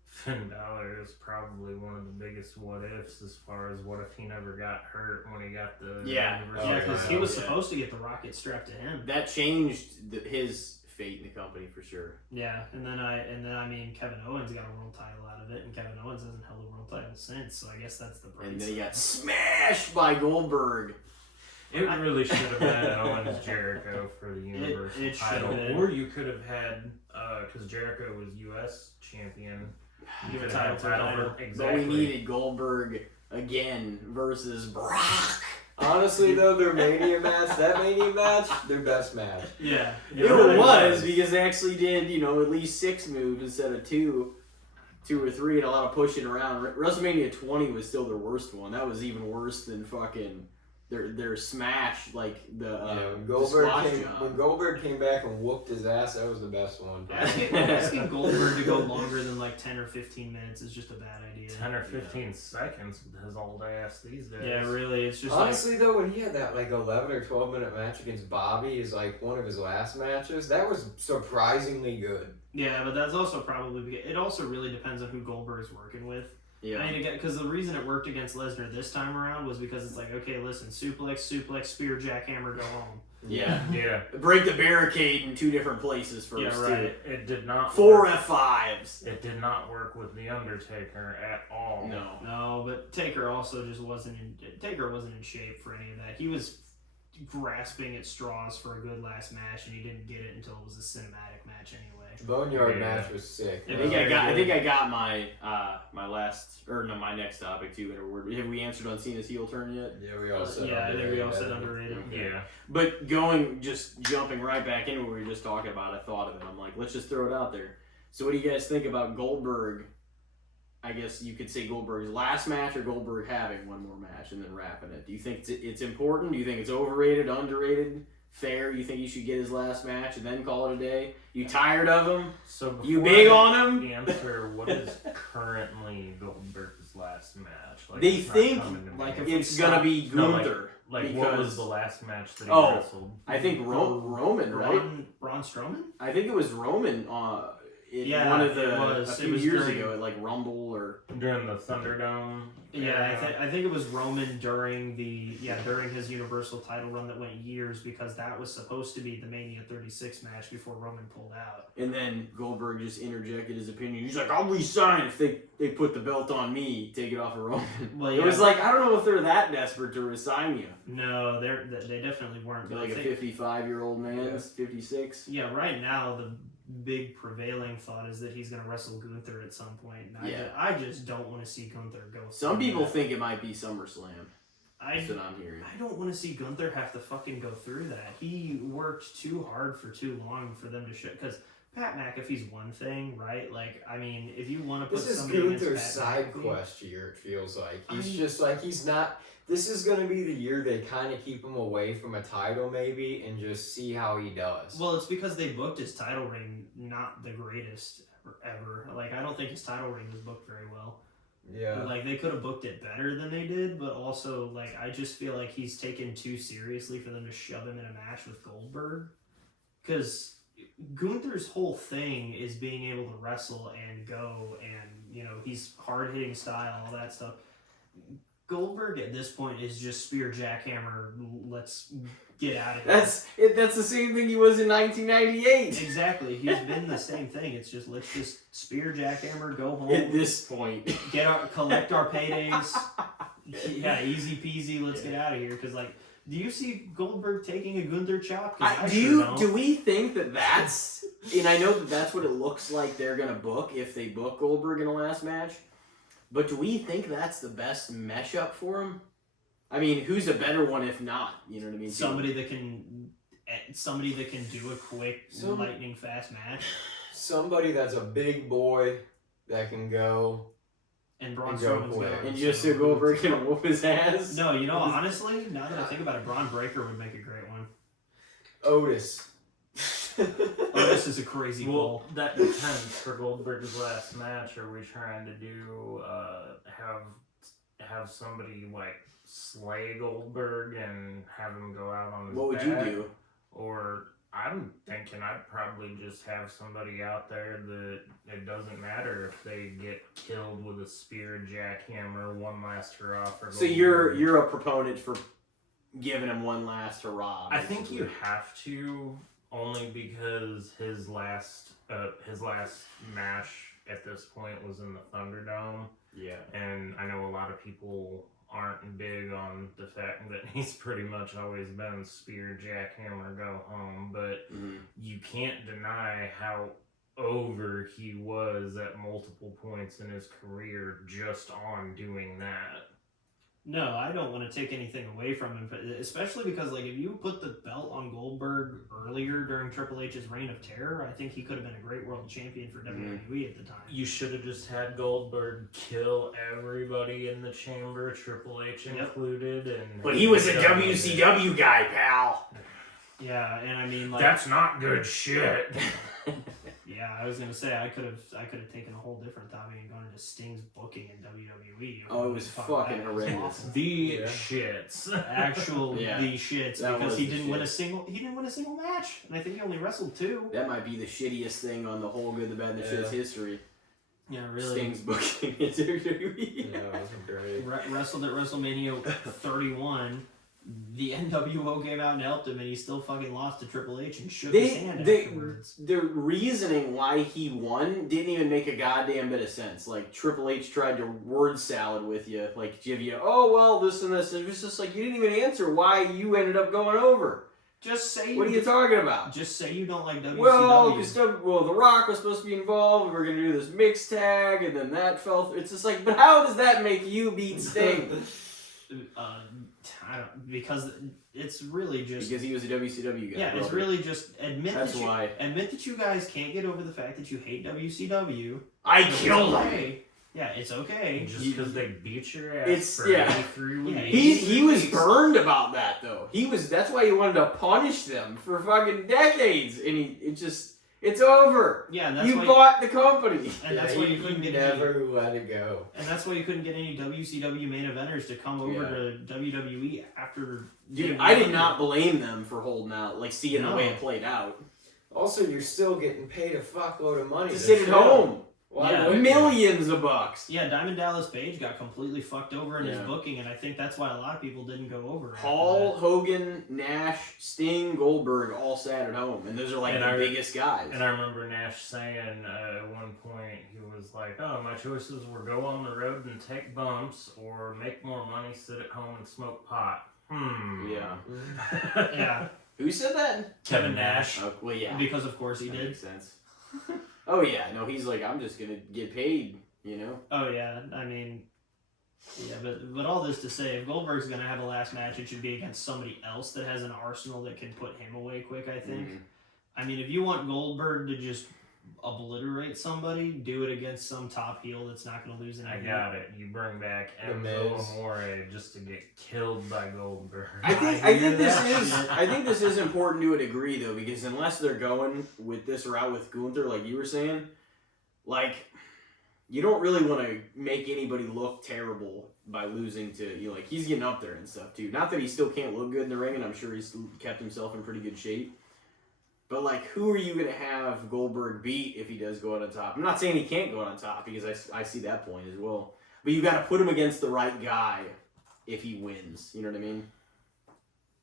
Finn Balor is probably one of the biggest what ifs as far as what if he never got hurt when he got the Yeah. Universal Yeah, because he title. was supposed to get the rocket strapped to him. That changed his fate in the company for sure. Yeah, and then I mean Kevin Owens got a world title out of it, and Kevin Owens hasn't held a world title since. So I guess that's the bright And then he side. got smashed by Goldberg. It really should have been Owens Jericho for the Universal it should title, have been. or you could have had because Jericho was U.S. champion. You Give could a have title had to title Goldberg. for But exactly. we needed Goldberg again versus Brock. Honestly, though, their Mania match, their best match. Yeah, It really was because they actually did, at least 6 moves instead of 2 or 3, and a lot of pushing around. WrestleMania 20 was still their worst one. That was even worse than fucking their smash, like the When Goldberg came back and whooped his ass, that was the best one. asking Goldberg to go longer than like 10 or 15 minutes is just a bad idea. 10 or 15 seconds with his old ass these days. Yeah, really, it's just Honestly, though, when he had that like 11 or 12 minute match against Bobby is like one of his last matches, that was surprisingly good. yeah, but that's also probably because it also really depends on who Goldberg's working with. Yeah. I mean, because the reason it worked against Lesnar this time around was because it's like, okay, listen, suplex, spear, jackhammer, go home. Yeah. Yeah. Break the barricade in 2 different places first, Yeah, right. too. It did not 4 work. F5s. It did not work with The Undertaker at all. No. No, but Taker also just wasn't in shape for any of that. He was grasping at straws for a good last match, and he didn't get it until it was a cinematic match anyway. Boneyard Yeah. match was sick. Yeah. I think I got my my next topic too in a word. Have we answered on Cena's heel turn yet? Yeah, we all said I think we all said underrated. underrated. Yeah. But jumping right back into what we were just talking about, I thought of it. I'm like, let's just throw it out there. So what do you guys think about Goldberg? I guess you could say Goldberg's last match or Goldberg having one more match and then wrapping it. Do you think it's important? Do you think it's overrated, underrated, fair? You think he should get his last match and then call it a day? You tired of him? So You before big I on him? answer what is currently Goldberg's last match? Like, They it's not think coming to me. like if It's gonna be No, Gunther. like because what was the last match that he Oh. wrestled? I think Roman, right? Braun Strowman? I think it was Roman. In Yeah, one of it the was. a It few was years during- ago at like Rumble or During the Thunderdome. Yeah, I think it was Roman during his Universal title run that went years, because that was supposed to be the Mania 36 match before Roman pulled out. and then Goldberg just interjected his opinion. He's like, "I'll resign if they put the belt on me, take it off of Roman." Well, It was like, I don't know if they're that desperate to resign you. No, they definitely weren't. But Like I a think, 55-year-old man, 56. yeah, right now the big prevailing thought is that he's going to wrestle Gunther at some point. And Yeah. I just don't want to see Gunther go. Some through people that. think it might be SummerSlam. I That's what I'm hearing. don't want to see Gunther have to fucking go through that. He worked too hard for too long for them to show. Because Pat McAfee's one thing, right? Like, I mean, if you want to put This is somebody against Gunther's Pat side McAfee, quest year, it feels like. He's I mean- just like, he's not. This is going to be the year they kind of keep him away from a title, maybe, and just see how he does. Well, it's because they booked his title reign not the greatest ever. Like, I don't think his title reign was booked very well. Yeah. Like, they could have booked it better than they did, but also, like, I just feel like he's taken too seriously for them to shove him in a match with Goldberg. Because Gunther's whole thing is being able to wrestle and go, and, he's hard-hitting style, all that stuff. Goldberg at this point is just spear jackhammer, let's get out of here. That's the same thing he was in 1998. Exactly. He's been the same thing. It's just, let's just spear jackhammer, go home, At this point, collect our paydays. Yeah, easy peasy. Let's get out of here. Because, like, do you see Goldberg taking a Gunther chop? 'Cause I sure don't. Do we think that's? And I know that's what it looks like they're gonna book if they book Goldberg in the last match. But do we think that's the best mesh up for him? I mean, who's a better one if not? You know what I mean? Somebody that can do a quick, lightning fast match. Somebody that's a big boy that can go And Braun And Joe Strowman's quit. gone. And just so Goldberg can whoop his ass. No, you know, honestly, now that I think about it, Braun Breaker would make a great one. Otis. This is a crazy Well, goal. that depends. For Goldberg's last match, are we trying to do have somebody like slay Goldberg and have him go out on his What would back? you do? Or I'm thinking I'd probably just have somebody out there that it doesn't matter if they get killed with a spear, jackhammer, one last hurrah for So Goldberg. you're a proponent for giving him one last hurrah. I think you have to, only because his last match at this point was in the Thunderdome, Yeah. and I know a lot of people aren't big on the fact that he's pretty much always been spear, jackhammer, go home, but Mm-hmm. you can't deny how over he was at multiple points in his career just on doing that. No, I don't want to take anything away from him, but especially because, like, if you put the belt on Goldberg earlier during Triple H's reign of terror, I think he could have been a great world champion for WWE at the time. You should have just had Goldberg kill everybody in the chamber, Triple H included, and But he was a done with it. WCW guy, pal. Yeah, and I mean, like, That's not good shit. yeah, I was gonna say I could have taken a whole different topic and gone into Sting's booking in WWE. Oh, it was fucking horrendous. The Yeah. shits. Actual Yeah. the shits That because was he the didn't win a shits. single match, and I think he only wrestled 2. That might be the shittiest thing on the whole Good, the Bad, and the Shit's history. Yeah, really. Sting's booking in WWE. Yeah, that was great. Wrestled at WrestleMania 31. The NWO came out and helped him, and he still fucking lost to Triple H and shook his hand afterwards. The reasoning why he won didn't even make a goddamn bit of sense. Like, Triple H tried to word salad with you, like, give you, oh, well, this and this. And it was just like, you didn't even answer why you ended up going over. Just say What are you talking about? Just say you don't like WCW. Well, because The Rock was supposed to be involved. We're going to do this mixed tag, and then that fell through. It's just like, but how does that make you beat Sting? I don't, because it's really just Because he was a WCW guy. yeah, it's really just admit That's that you why. admit that you guys can't get over the fact that you hate WCW. I It's killed him. okay. Yeah, it's okay. Just because they beat your ass It's- for yeah. 83 weeks. Yeah, He was burned about that though. That's why he wanted to punish them for fucking decades, and it's over. Yeah, and that's You why bought the company. and that's why you couldn't get any, never let it go. and that's why you couldn't get any WCW main eventers to come over to WWE after. Dude, I did not blame them for holding out, like seeing the No. way it played out. Also, you're still getting paid a fuckload of money To sit at film. home, Why Yeah. wouldn't you? millions of bucks. Yeah, Diamond Dallas Page got completely fucked over in his Yeah. booking, and I think that's why a lot of people didn't go over. after Hall, that. Hogan, Nash, Sting, Goldberg all sat at home, and those are like And the I- biggest guys. And I remember Nash saying at one point, he was like, oh, my choices were go on the road and take bumps, or make more money, sit at home and smoke pot. Yeah. Yeah, Who said that? Kevin Nash. Oh, well, yeah. Because of course he That did. makes sense. Oh yeah, no, he's like, I'm just gonna get paid, you know. Oh yeah, I mean, yeah, but all this to say, if Goldberg's gonna have a last match, it should be against somebody else that has an arsenal that can put him away quick. I think. Mhm. I mean, if you want Goldberg to just obliterate somebody, do it against some top heel that's not gonna lose any. I got it. You bring back The Enzo Miz. Amore just to get killed by Goldberg. I think hear this that is shit. I think this is important to a degree though, because unless they're going with this route with Gunther, like you were saying, like you don't really want to make anybody look terrible by losing to you. Like he's getting up there and stuff too. Not that he still can't look good in the ring, and I'm sure he's kept himself in pretty good shape. But like, who are you gonna have Goldberg beat if he does go out on top? I'm not saying he can't go out on top because I see that point as well. But you got to put him against the right guy if he wins. You know what I mean?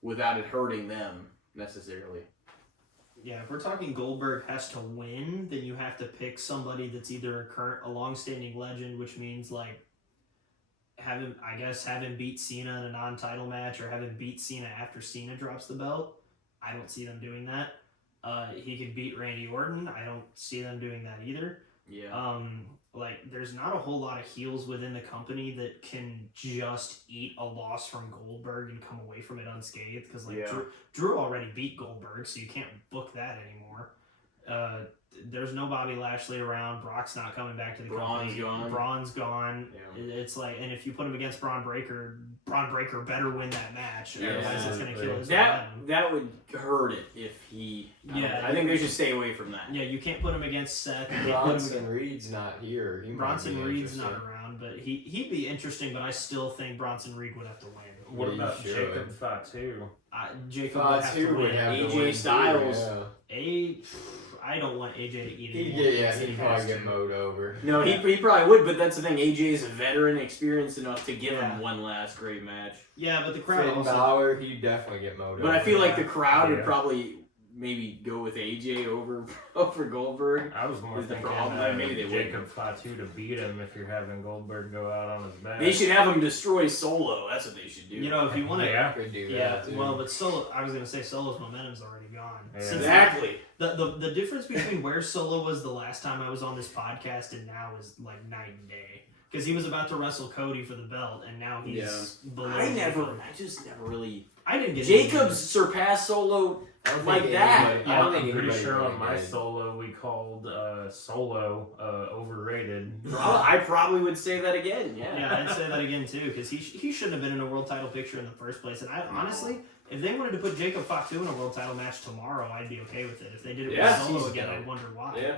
Without it hurting them necessarily. Yeah, if we're talking Goldberg has to win, then you have to pick somebody that's either a long-standing legend, which means like have him beat Cena in a non-title match, or have him beat Cena after Cena drops the belt. I don't see them doing that. He could beat Randy Orton. I don't see them doing that either. Yeah. Like there's not a whole lot of heels within the company that can just eat a loss from Goldberg and come away from it unscathed, because like Yeah. Drew already beat Goldberg, so you can't book that anymore. There's no Bobby Lashley around. Brock's not coming back to the Braun's company. gone. Braun's gone. Yeah. It's like, and if you put him against Braun Breaker better win that match. Yeah, Otherwise, it's going to kill his That momentum. that would hurt it if he. Yeah. I think they should stay away from that. Yeah, you can't put him against Seth. You can't put him Bronson Reed's not here. He might Bronson be Reed's not interesting. around, but he'd be interesting. But I still think Bronson Reed would have to win. What Yeah, about you Jacob Fatu? Jacob would have to Fatu would win. have to AJ win too, Styles. yeah. I don't want AJ to eat He'd anymore. get, he'd probably get mowed over. No, Yeah. he probably would, but that's the thing. AJ is a veteran, experienced enough to give Yeah. him one last great match. Yeah, but the crowd Finn also. Balor, he'd definitely get mowed over. But I feel like the crowd would Yeah. probably maybe go with AJ over Goldberg. I was more Is the thinking problem. Maybe they Jacob Fatu to beat him if you're having Goldberg go out on his back. They should have him destroy Solo. That's what they should do. You know, if you want to. Yeah. could do Yeah, that too. well, but Solo. I was gonna say Solo's momentum's already gone. Yeah. Since Exactly. the difference between where Solo was the last time I was on this podcast and now is like night and day. Because he was about to wrestle Cody for the belt, and now he's below. I Jacob. just never really. I didn't get Jacobs surpassed Solo. I don't like think that. anybody- I don't think I'm pretty anybody sure really on my did. solo we called Solo overrated. I probably would say that again. Yeah. Yeah, I'd say that again too, because he shouldn't have been in a world title picture in the first place. And I honestly, if they wanted to put Jacob Fatu in a world title match tomorrow, I'd be okay with it. If they did it Yeah. with Solo He's again, dope. I'd wonder why. Yeah.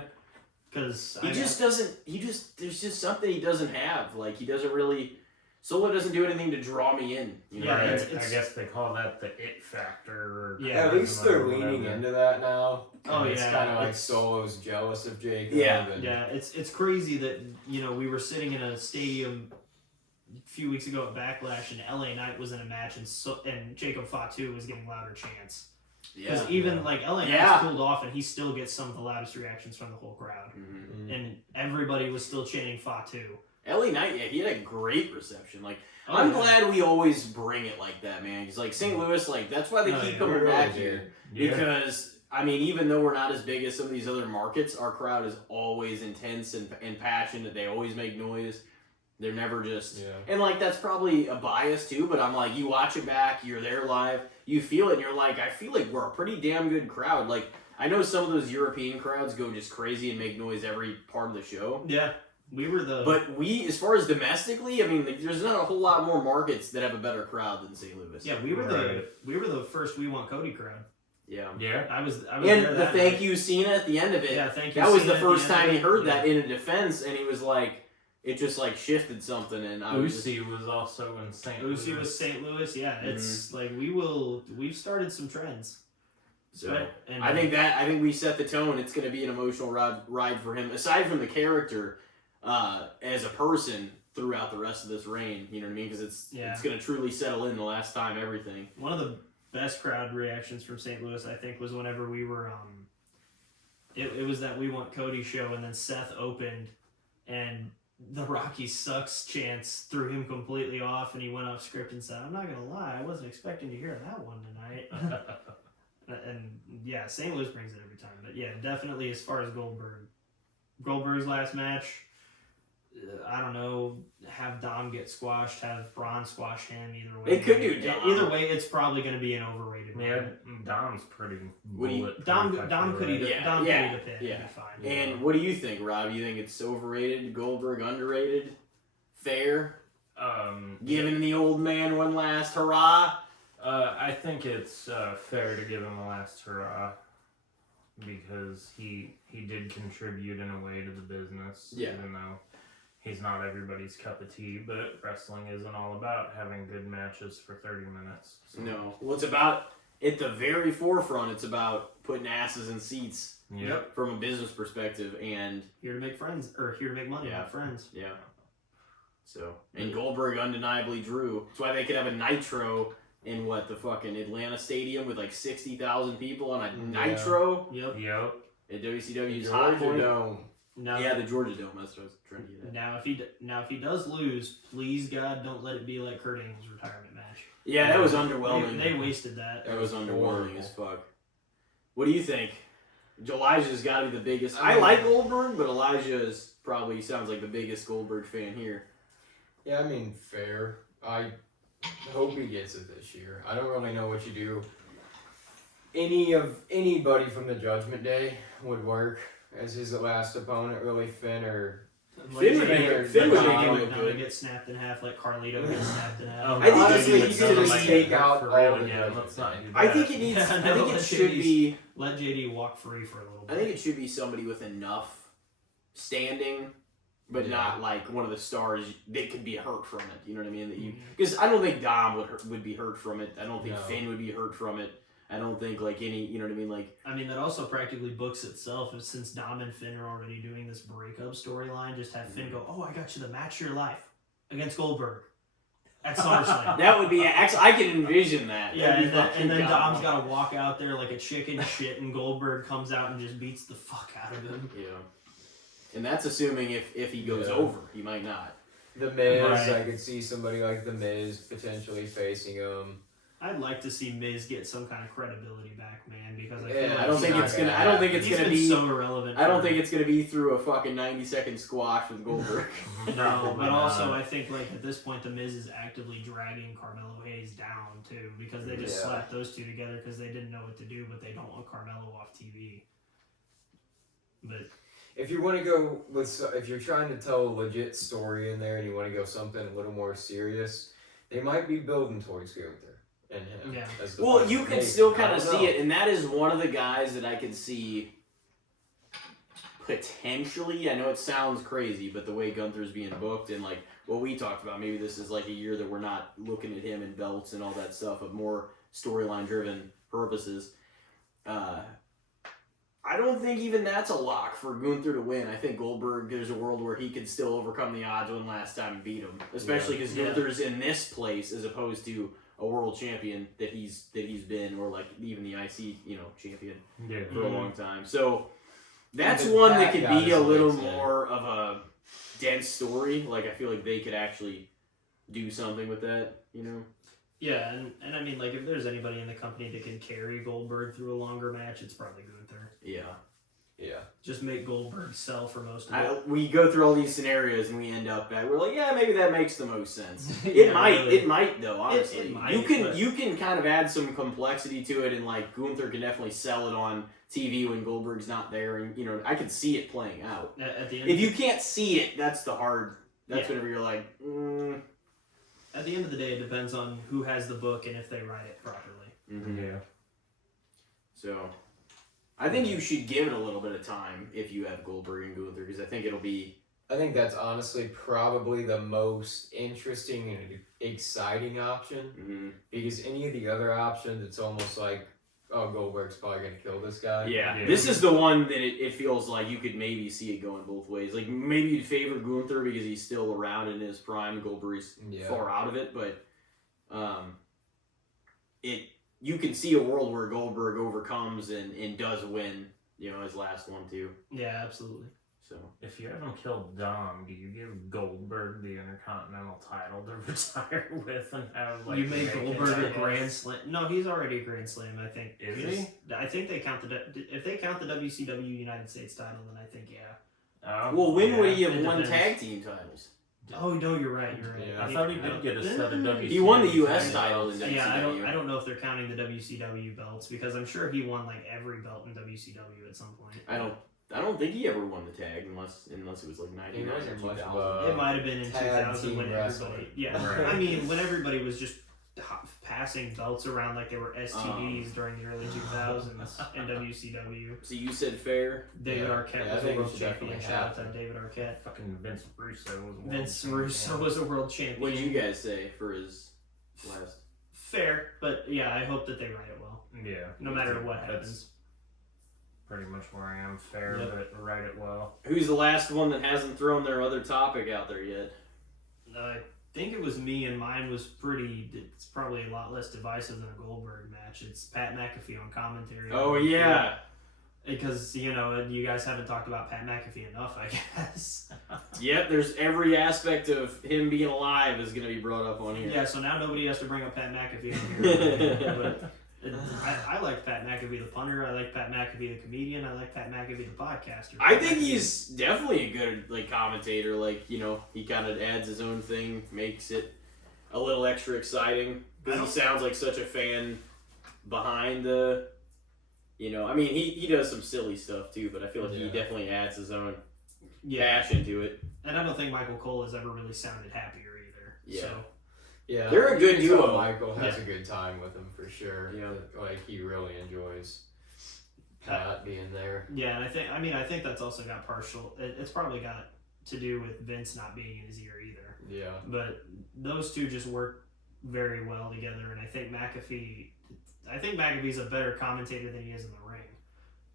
Because He just doesn't. There's just something he doesn't have. Like he doesn't really. Solo doesn't do anything to draw me in. You know? Yeah, Right. it's- I guess they call that the it factor. Or Yeah, At least they're whatever. leaning into that now. Oh, It's yeah, kind of like it's- Solo's jealous of Jacob. Yeah. and- Yeah, it's crazy that we were sitting in a stadium a few weeks ago at Backlash, and LA Knight was in a match, and Jacob Fatu was getting louder chants. Because Yeah. even like LA Yeah. Knight's cooled off, and he still gets some of the loudest reactions from the whole crowd, Mhm. and everybody was still chanting Fatu. LA Knight, yeah, he had a great reception. Like, Oh, I'm yeah. glad we always bring it like that, man. Because, like, St. Louis, like, that's why they Oh, keep yeah. coming We really back do. here. Yeah. Because, I mean, even though we're not as big as some of these other markets, our crowd is always intense and passionate. They always make noise. They're never just... Yeah. And, like, that's probably a bias, too, but I'm like, you watch it back, you're there live, you feel it, and you're like, I feel like we're a pretty damn good crowd. Like, I know some of those European crowds go just crazy and make noise every part of the show. Yeah, we were the. But we, as far as domestically, I mean, like, there's not a whole lot more markets that have a better crowd than St. Louis. yeah, we were the first We Want Cody crowd. Yeah. Yeah. I was And there the that thank night. you Cena at the end of it. Yeah, thank you. That was Cena the at first end of time he it. heard Yeah. that in a defense, and he was like, it just like shifted something, and I was just, Uzi was also in St. Louis. Uzi was St. Louis. Yeah, it's like we've started some trends. so. And I think we set the tone. It's going to be an emotional ride for him. Aside from the character, as a person throughout the rest of this reign, you know what I mean? Because it's going to truly settle in the last time everything. one of the best crowd reactions from St. Louis, I think, was whenever we were it was that We Want Cody show, and then Seth opened, and the Rocky sucks chants threw him completely off, and he went off script and said, "I'm not gonna lie, I wasn't expecting to hear that one tonight." And yeah, St. Louis brings it every time. But yeah, definitely as far as Goldberg's last match, I don't know, have Dom get squashed, have Braun squash him, either way. They could do Dom. Either way, it's probably going to be an overrated Yeah, one. Dom's pretty What do you- bulletproof, Dom I could feel eat like. Yeah, Dom yeah, could eat a pin. yeah. It'd be fine. And what do you think, Rob? You think it's overrated? Goldberg underrated? Fair? Giving the old man one last hurrah? I think it's fair to give him a last hurrah because he did contribute in a way to the business. Yeah. Even though he's not everybody's cup of tea, but wrestling isn't all about having good matches for 30 minutes. So, No. Well, it's about, at the very forefront, it's about putting asses in seats Yep. from a business perspective. And Here to make friends, or here to make money, Yeah. not friends. yeah. So, and Goldberg undeniably drew. That's why they could have a Nitro in the fucking Atlanta Stadium with like 60,000 people on a Yeah. Nitro Yep. Yep. at WCW's Hot Georgia Point. Dome. Now, Yeah, the Georgia Dome. That's what I was trying to get at. now if he does lose, please God, don't let it be like Kurt Angle's retirement match. Yeah, that was underwhelming. They wasted that. That was underwhelming horrible. as fuck. What do you think? Elijah's got to be the biggest. I mean- like Goldberg, but Elijah is probably sounds like the biggest Goldberg fan here. Yeah, I mean, fair. I hope he gets it this year. I don't really know what you do Anybody from the Judgment Day would work as his last opponent. Really, Finn or Finn would Carlito look good. get snapped in half like Carlito gets snapped in half. I think honestly, he he should could just just take out for all real the again. Judgment Let's not do that. I think it needs. Yeah, I no, think it let should JD be. Let JD walk free for a little bit. I think it should be somebody with enough standing, but not like one of the stars that could be hurt from it. You know what I mean? That you because I don't think Dom would be hurt from it. I don't think Finn would be hurt from it. I don't think like any. You know what I mean? Like I mean that also practically books itself. And since Dom and Finn are already doing this breakup storyline, just have Finn go, "Oh, I got you the match of your life against Goldberg at SummerSlam." that would be actually. I can envision that. Yeah, That'd be and then fucking Dom's goddamn. got to walk out there like a chicken shit, and Goldberg comes out and just beats the fuck out of him. Yeah, and that's assuming if he goes over, he might not. The Miz. Right. I could see somebody like the Miz potentially facing him. I'd like to see Miz get some kind of credibility back, man, because I Yeah, feel like I don't think not it's gonna. gonna I don't think it's he's gonna been be. so irrelevant. I don't for- think it's gonna be through a fucking 90-second squash with Goldberg. No, but also I think like at this point the Miz is actively dragging Carmelo Hayes down too because they just Yeah. slapped those two together because they didn't know what to do, but they don't want Carmelo off TV. But If you want to go with, if you're trying to tell a legit story in there and you want to go something a little more serious, they might be building towards Gaither and him. Yeah. As the Well, final you can maybe. still I kind of don't see know. it, and that is one of the guys that I could see potentially. I know it sounds crazy, but the way Gunther's being booked and like what we talked about, maybe this is like a year that we're not looking at him in belts and all that stuff, of more storyline driven purposes. I don't think even that's a lock for Gunther to win. I think Goldberg, there's a world where he could still overcome the odds one last time and beat him, especially because Gunther's in this place as opposed to a world champion that he's been, or like even the IC champion for a long time. So that's Even one that that could got be his a little legs in. more of a dense story. Like I feel like they could actually do something with that. yeah, and I mean like if there's anybody in the company that can carry Goldberg through a longer match, it's probably Gunther. Yeah. Yeah. Just make Goldberg sell for most of it. We go through all these scenarios and we end up at we're like, yeah, maybe that makes the most sense. Yeah, It might though, honestly. It might, you can kind of add some complexity to it, and like Gunther can definitely sell it on TV when Goldberg's not there, and I can see it playing out. At the end, If you can't see it, that's Yeah. whenever you're like, at the end of the day, it depends on who has the book and if they write it properly. Yeah. So, I think you should give it a little bit of time if you have Goldberg and Gunther, because I think it'll be. I think that's honestly probably the most interesting and exciting option because any of the other options, it's almost like, oh, Goldberg's probably going to kill this guy. Yeah, Yeah. this is the one that it feels like you could maybe see it going both ways. Like maybe you'd favor Gunther because he's still around in his prime. Goldberg's Yeah. far out of it, but you can see a world where Goldberg overcomes and does win. His last one too. Yeah, absolutely. So If you haven't killed Dom, do you give Goldberg the Intercontinental title to retire with and have like You make Goldberg a it Grand Slam. No, he's already a Grand Slam. I think. Is Just- I think they count if they count the WCW United States title, then I think yeah. well, when would he have it won depends. tag team titles? Oh no, you're right. You're right. Yeah. I thought he did get a set of WCW. He won the US titles. title in WCW. Yeah, I don't know if they're counting the WCW belts because I'm sure he won like every belt in WCW at some point. I don't think he ever won the tag unless it was like 99 or wasn't much 2000. of a- It might have been in tag 2000 team when wrestling. everybody. Yeah, Right. I mean when everybody was just passing belts around like they were STDs during the early 2000s in WCW. So you said fair? David Yeah. Arquette Yeah, I was a think we world should champion. definitely Shout out have to David Arquette. Fucking Vince Russo was world Vince champion. Russo was a world champion. What did you guys say for his last? Fair, but yeah, I hope that they write it well. Yeah. No matter what That's happens. pretty much where I am. Fair, Yep. but write it well. Who's the last one that hasn't thrown their other topic out there yet? I think it was me, and mine was pretty. It's probably a lot less divisive than a Goldberg match. It's Pat McAfee on commentary. Oh yeah, Because you guys haven't talked about Pat McAfee enough, I guess. yep. There's every aspect of him being alive is going to be brought up on here. Yeah, so now nobody has to bring up Pat McAfee in here. But I like Pat McAfee the punter. I like Pat McAfee the comedian. I like Pat McAfee the podcaster. I think he's definitely a good commentator. He kind of adds his own thing, makes it a little extra exciting because he sounds like such a fan behind the You know, I mean, he does some silly stuff too, but I feel like he definitely adds his own passion to it. And I don't think Michael Cole has ever really sounded happier either. Yeah. So. Yeah, they're a good duo. Michael has a good time with him for sure. Yeah. Like he really enjoys Pat being there. Yeah, and I think that's also got partial. It's probably got to do with Vince not being in his ear either. Yeah. But those two just work very well together, and I think McAfee's a better commentator than he is in the ring,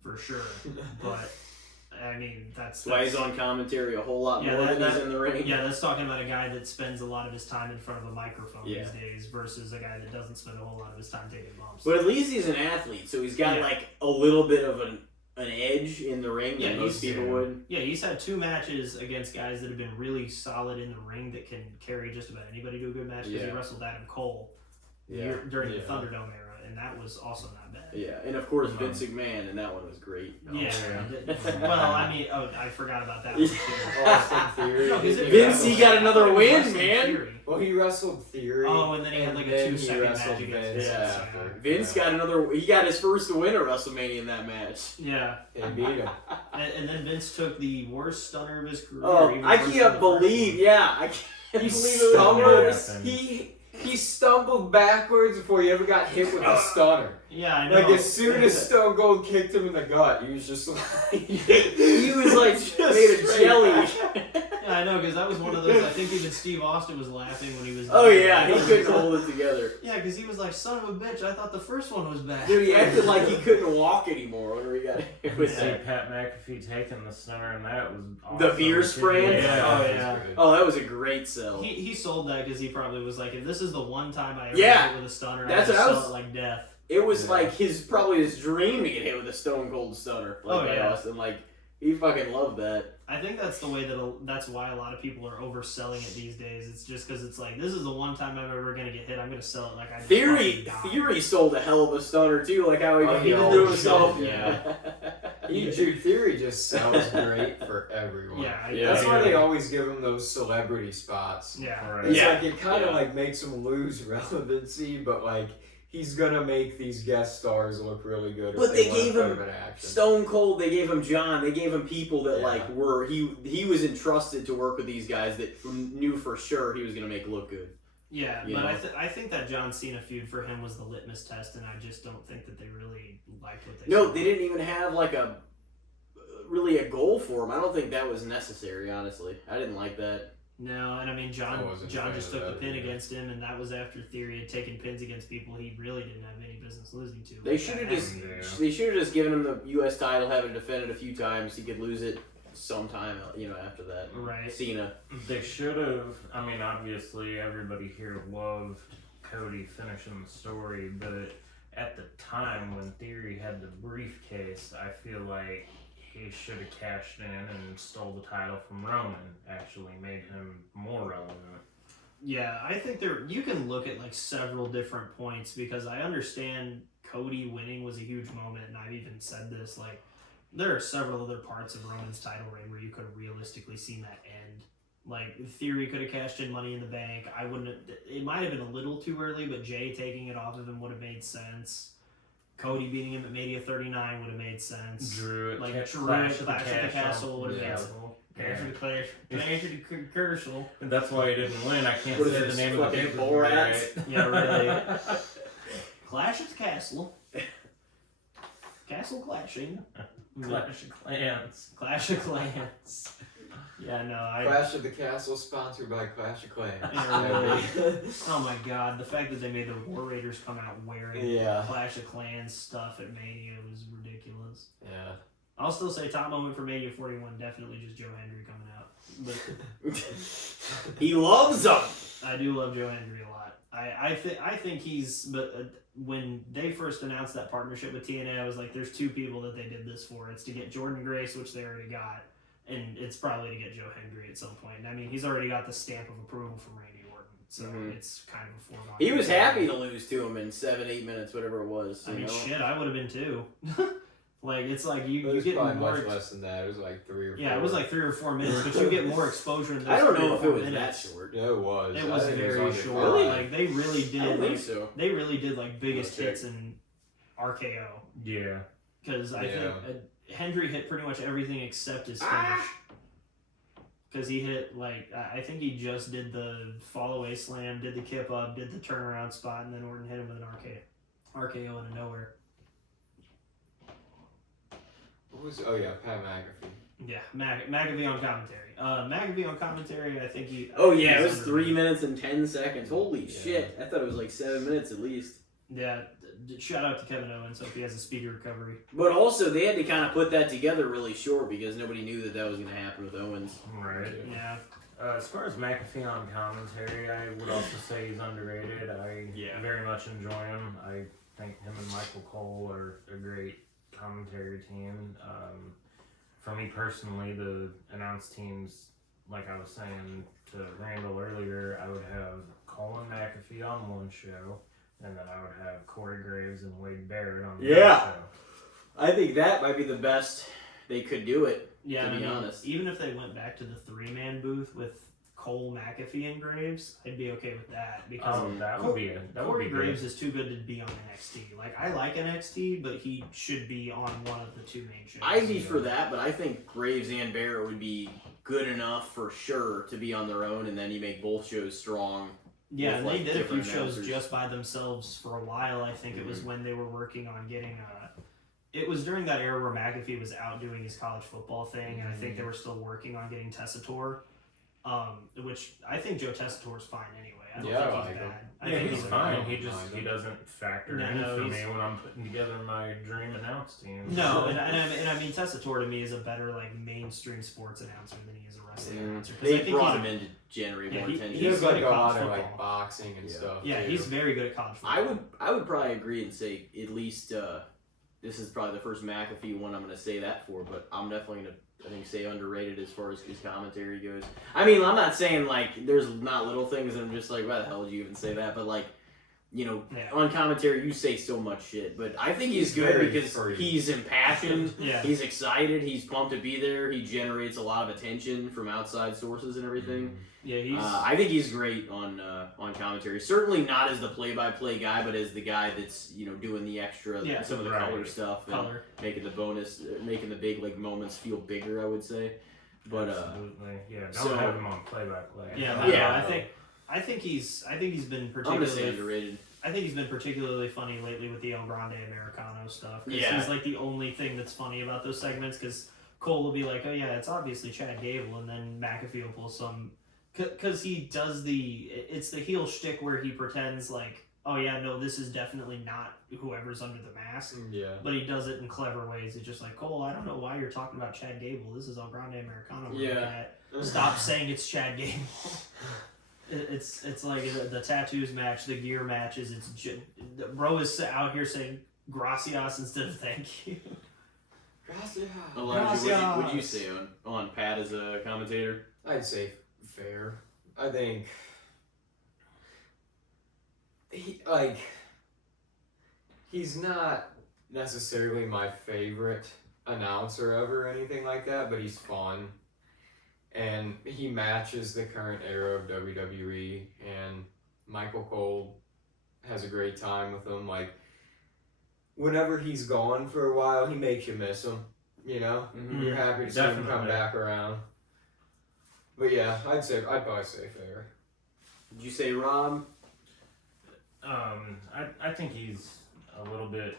for sure. But I mean, that's why he's on commentary a whole lot more than he's in the ring. Yeah, that's talking about a guy that spends a lot of his time in front of a microphone these days versus a guy that doesn't spend a whole lot of his time taking bumps. But at least he's an athlete, so he's got like a little bit of an edge in the ring that most people would. Yeah, he's had 2 matches against guys that have been really solid in the ring that can carry just about anybody to a good match because he wrestled Adam Cole during the Thunderdome era, and that was also not bad. Yeah, and of course Vince McMahon, and that one was great. Well, I mean, I forgot about that one too. Austin Theory. No, Vince, he got another win, man. Theory. Well, he wrestled Theory. Oh, and then he had like a 2-second match against Vince. Vince got he got his first win at WrestleMania in that match. Yeah. And beat him. And then Vince took the worst stunner of his career. Oh, I can't believe, I can't believe it was He stumbled backwards before he ever got hit with a stunner. Yeah, I know. Like as soon as Stone Cold kicked him in the gut, he was just like he was like made of jelly. Yeah, I know, because that was one of those. I think even Steve Austin was laughing when he was. Oh yeah, he couldn't hold it together. Yeah, because he was like, "Son of a bitch! I thought the first one was bad." Dude, he acted like he couldn't walk anymore whenever he got hit with that. Pat McAfee taking the center, and that was awesome. The beer spraying. Yeah. Oh, that was a great sell. He sold that because he probably was like, if this is the one time I ever get hit with a stunner, I sell it like death. It was like probably his dream to get hit with a Stone Cold stunner. Like Austin, like he fucking loved that. I think that's the way that's why a lot of people are overselling it these days. It's just because it's like, this is the one time I'm ever gonna get hit. I'm gonna sell it like I just Theory sold a hell of a stunner too. Like how he was doing himself. Theory just sounds great for everyone. That's why they always give him those celebrity spots. It's like it kind of like makes him lose relevancy, but like he's gonna make these guest stars look really good. But they gave him Stone Cold. They gave him John. They gave him people that like were he was entrusted to work with these guys that knew for sure he was gonna make look good. Yeah, but I think that John Cena feud for him was the litmus test, and I just don't think that they really liked what they. No, they didn't even have like a goal for him. I don't think that was necessary. Honestly, I didn't like that. No, and I mean John just took the pin against him, and that was after Theory had taken pins against people he really didn't have any business losing to. They should have just given him the U.S. title, have it defended a few times. He could lose it sometime, after that. Right. Cena. They should have. I mean, obviously, everybody here loved Cody finishing the story, but at the time when Theory had the briefcase, I feel like he should have cashed in and stole the title from Roman. Actually, made him more relevant. Yeah, I think you can look at like several different points because I understand Cody winning was a huge moment, and I've even said this like. There are several other parts of Roman's title reign where you could have realistically seen that end. Like, Theory could have cashed in Money in the Bank. It might have been a little too early, but Jay taking it off of him would have made sense. Cody beating him at Mania 39 would have made sense. Drew at Clash of the Castle would have made sense. Clash of the Castle. And that's why he didn't win. I can't say the name of the game. Right? Yeah, really. Clash of the Castle. Castle clashing. Clash of Clans. Clash of Clans. Yeah, no, Clash of the Castle, sponsored by Clash of Clans. Oh my god, the fact that they made the War Raiders come out wearing Clash of Clans stuff at Mania was ridiculous. Yeah. I'll still say top moment for Mania 41, definitely just Joe Hendry coming out. But he loves them. I do love Joe Hendry a lot. I think he's... But when they first announced that partnership with TNA, I was like, there's two people that they did this for. It's to get Jordan Grace, which they already got, and it's probably to get Joe Hendry at some point. And I mean, he's already got the stamp of approval from Randy Orton, so it's kind of a foregone. He was happy to lose to him in 7-8 minutes, whatever it was. I mean, shit, I would have been too. Like, it's like you it was get probably more... much less than that. It was like 3 or 4. Yeah, it was like 3 or 4 minutes, but you get more exposure in those I don't know 3 or if 4 it was minutes. that short. Yeah, it was. It was very short. Really? Like, they really did. I don't think so. They really did, like, biggest hits in RKO. Yeah. because I think Hendry hit pretty much everything except his finish. Because he hit, like, I think he just did the fall away slam, did the kip up, did the turnaround spot, and then Orton hit him with an RKO out of nowhere. What was? Oh yeah, Pat McAfee. Yeah, McAfee on commentary. McAfee on commentary, I think he... Oh yeah, it was 3 minutes and 10 seconds. Holy shit. I thought it was like 7 minutes at least. Yeah, shout out to Kevin Owens. Hope he has a speedy recovery. But also, they had to kind of put that together really short because nobody knew that was going to happen with Owens. Right. Yeah. As far as McAfee on commentary, I would also say he's underrated. I very much enjoy him. I think him and Michael Cole are a great commentary team. For me personally, the announced teams, like I was saying to Randall earlier, I would have Cole and McAfee on one show, and then I would have Corey Graves and Wade Barrett on the other show. I think that might be the best they could do it, Yeah, to be honest. Even if they went back to the 3-man booth with Cole, McAfee, and Graves, I'd be okay with that because Corey Graves is too good to be on NXT. Like, I like NXT, but he should be on one of the 2 main shows. I'd be for that, but I think Graves and Barrett would be good enough for sure to be on their own, and then you make both shows strong. Yeah, and they did a few different shows announcers. just by themselves for a while. I think it was when they were working on getting it was during that era where McAfee was out doing his college football thing, and I think they were still working on getting Tessitore, which I think Joe Tessitore's fine anyway. I don't think he's bad. I think he's fine. He doesn't factor in for me when I'm putting together my dream announce team. No, and I mean Tessitore to me is a better like mainstream sports announcer than he is a wrestling announcer. They brought him in to generate more attention. He does like a lot of football. like boxing and stuff. Yeah, too. he's very good at college football. I would probably agree and say at least this is probably the first McAfee one I'm going to say that for, but I'm definitely going to, I think, say underrated as far as his commentary goes. I mean, I'm not saying, like, there's not little things and I'm just like, why the hell did you even say that? But, like, you know, on commentary, you say so much shit. But I think he's good because he's impassioned, he's excited, he's pumped to be there, he generates a lot of attention from outside sources and everything. Yeah, I think he's great on commentary. Certainly not as the play-by-play guy, but as the guy that's doing the extra, some of the color stuff, and making the bonus, making the big like moments feel bigger. I would say, but absolutely, don't have him on play-by-play. I think he's been I'm particularly gonna say underrated. I think he's been particularly funny lately with the El Grande Americano stuff. He's like the only thing that's funny about those segments. Because Cole will be like, "Oh yeah, it's obviously Chad Gable," and then McAfee will pull some. Because he does it's the heel shtick where he pretends like, oh yeah, no, this is definitely not whoever's under the mask. Yeah. But he does it in clever ways. It's just like, Cole, I don't know why you're talking about Chad Gable. This is El Grande Americano. Stop saying it's Chad Gable. It's like the tattoos match, the gear matches. Bro is out here saying gracias instead of thank you. Gracias. Elijah, what would you say on Pat as a commentator? I'd say fair. I think he's not necessarily my favorite announcer ever or anything like that, but he's fun. And he matches the current era of WWE, and Michael Cole has a great time with him. Like, whenever he's gone for a while, he makes you miss him, You're happy to see him come back around. But yeah, I'd probably say fair. Did you say Rob? I think he's a little bit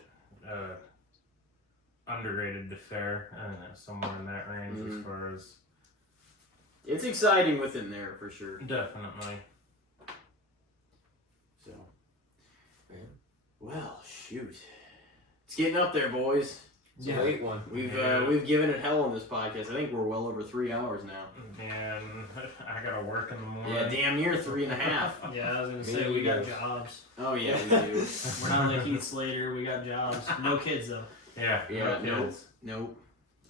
underrated to fair, somewhere in that range as far as. It's exciting within there for sure. Definitely. So, well, shoot, it's getting up there, boys. It's a late one. We've given it hell on this podcast. I think we're well over 3 hours now. And I gotta work in the morning. Yeah, damn near 3.5. Yeah, I was gonna say we got jobs. Oh yeah, we do. We're not like Heath Slater. We got jobs. No kids though. Yeah. No kids. Nope.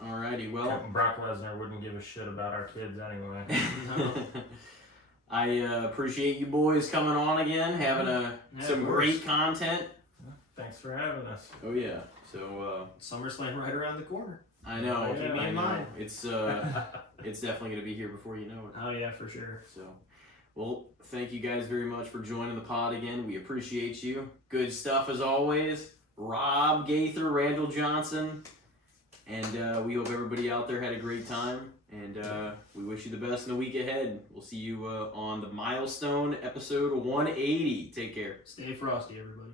Alrighty, well. Brock Lesnar wouldn't give a shit about our kids anyway. No. I appreciate you boys coming on again, having some great content. Thanks for having us. Oh yeah. So SummerSlam right around the corner. I know. Keep me in mind. It's definitely gonna be here before you know it. Oh yeah, for sure. So, well, thank you guys very much for joining the pod again. We appreciate you. Good stuff as always. Rob Gaither, Randall Johnson, and we hope everybody out there had a great time. And we wish you the best in the week ahead. We'll see you on the milestone episode 180. Take care. Stay frosty, everybody.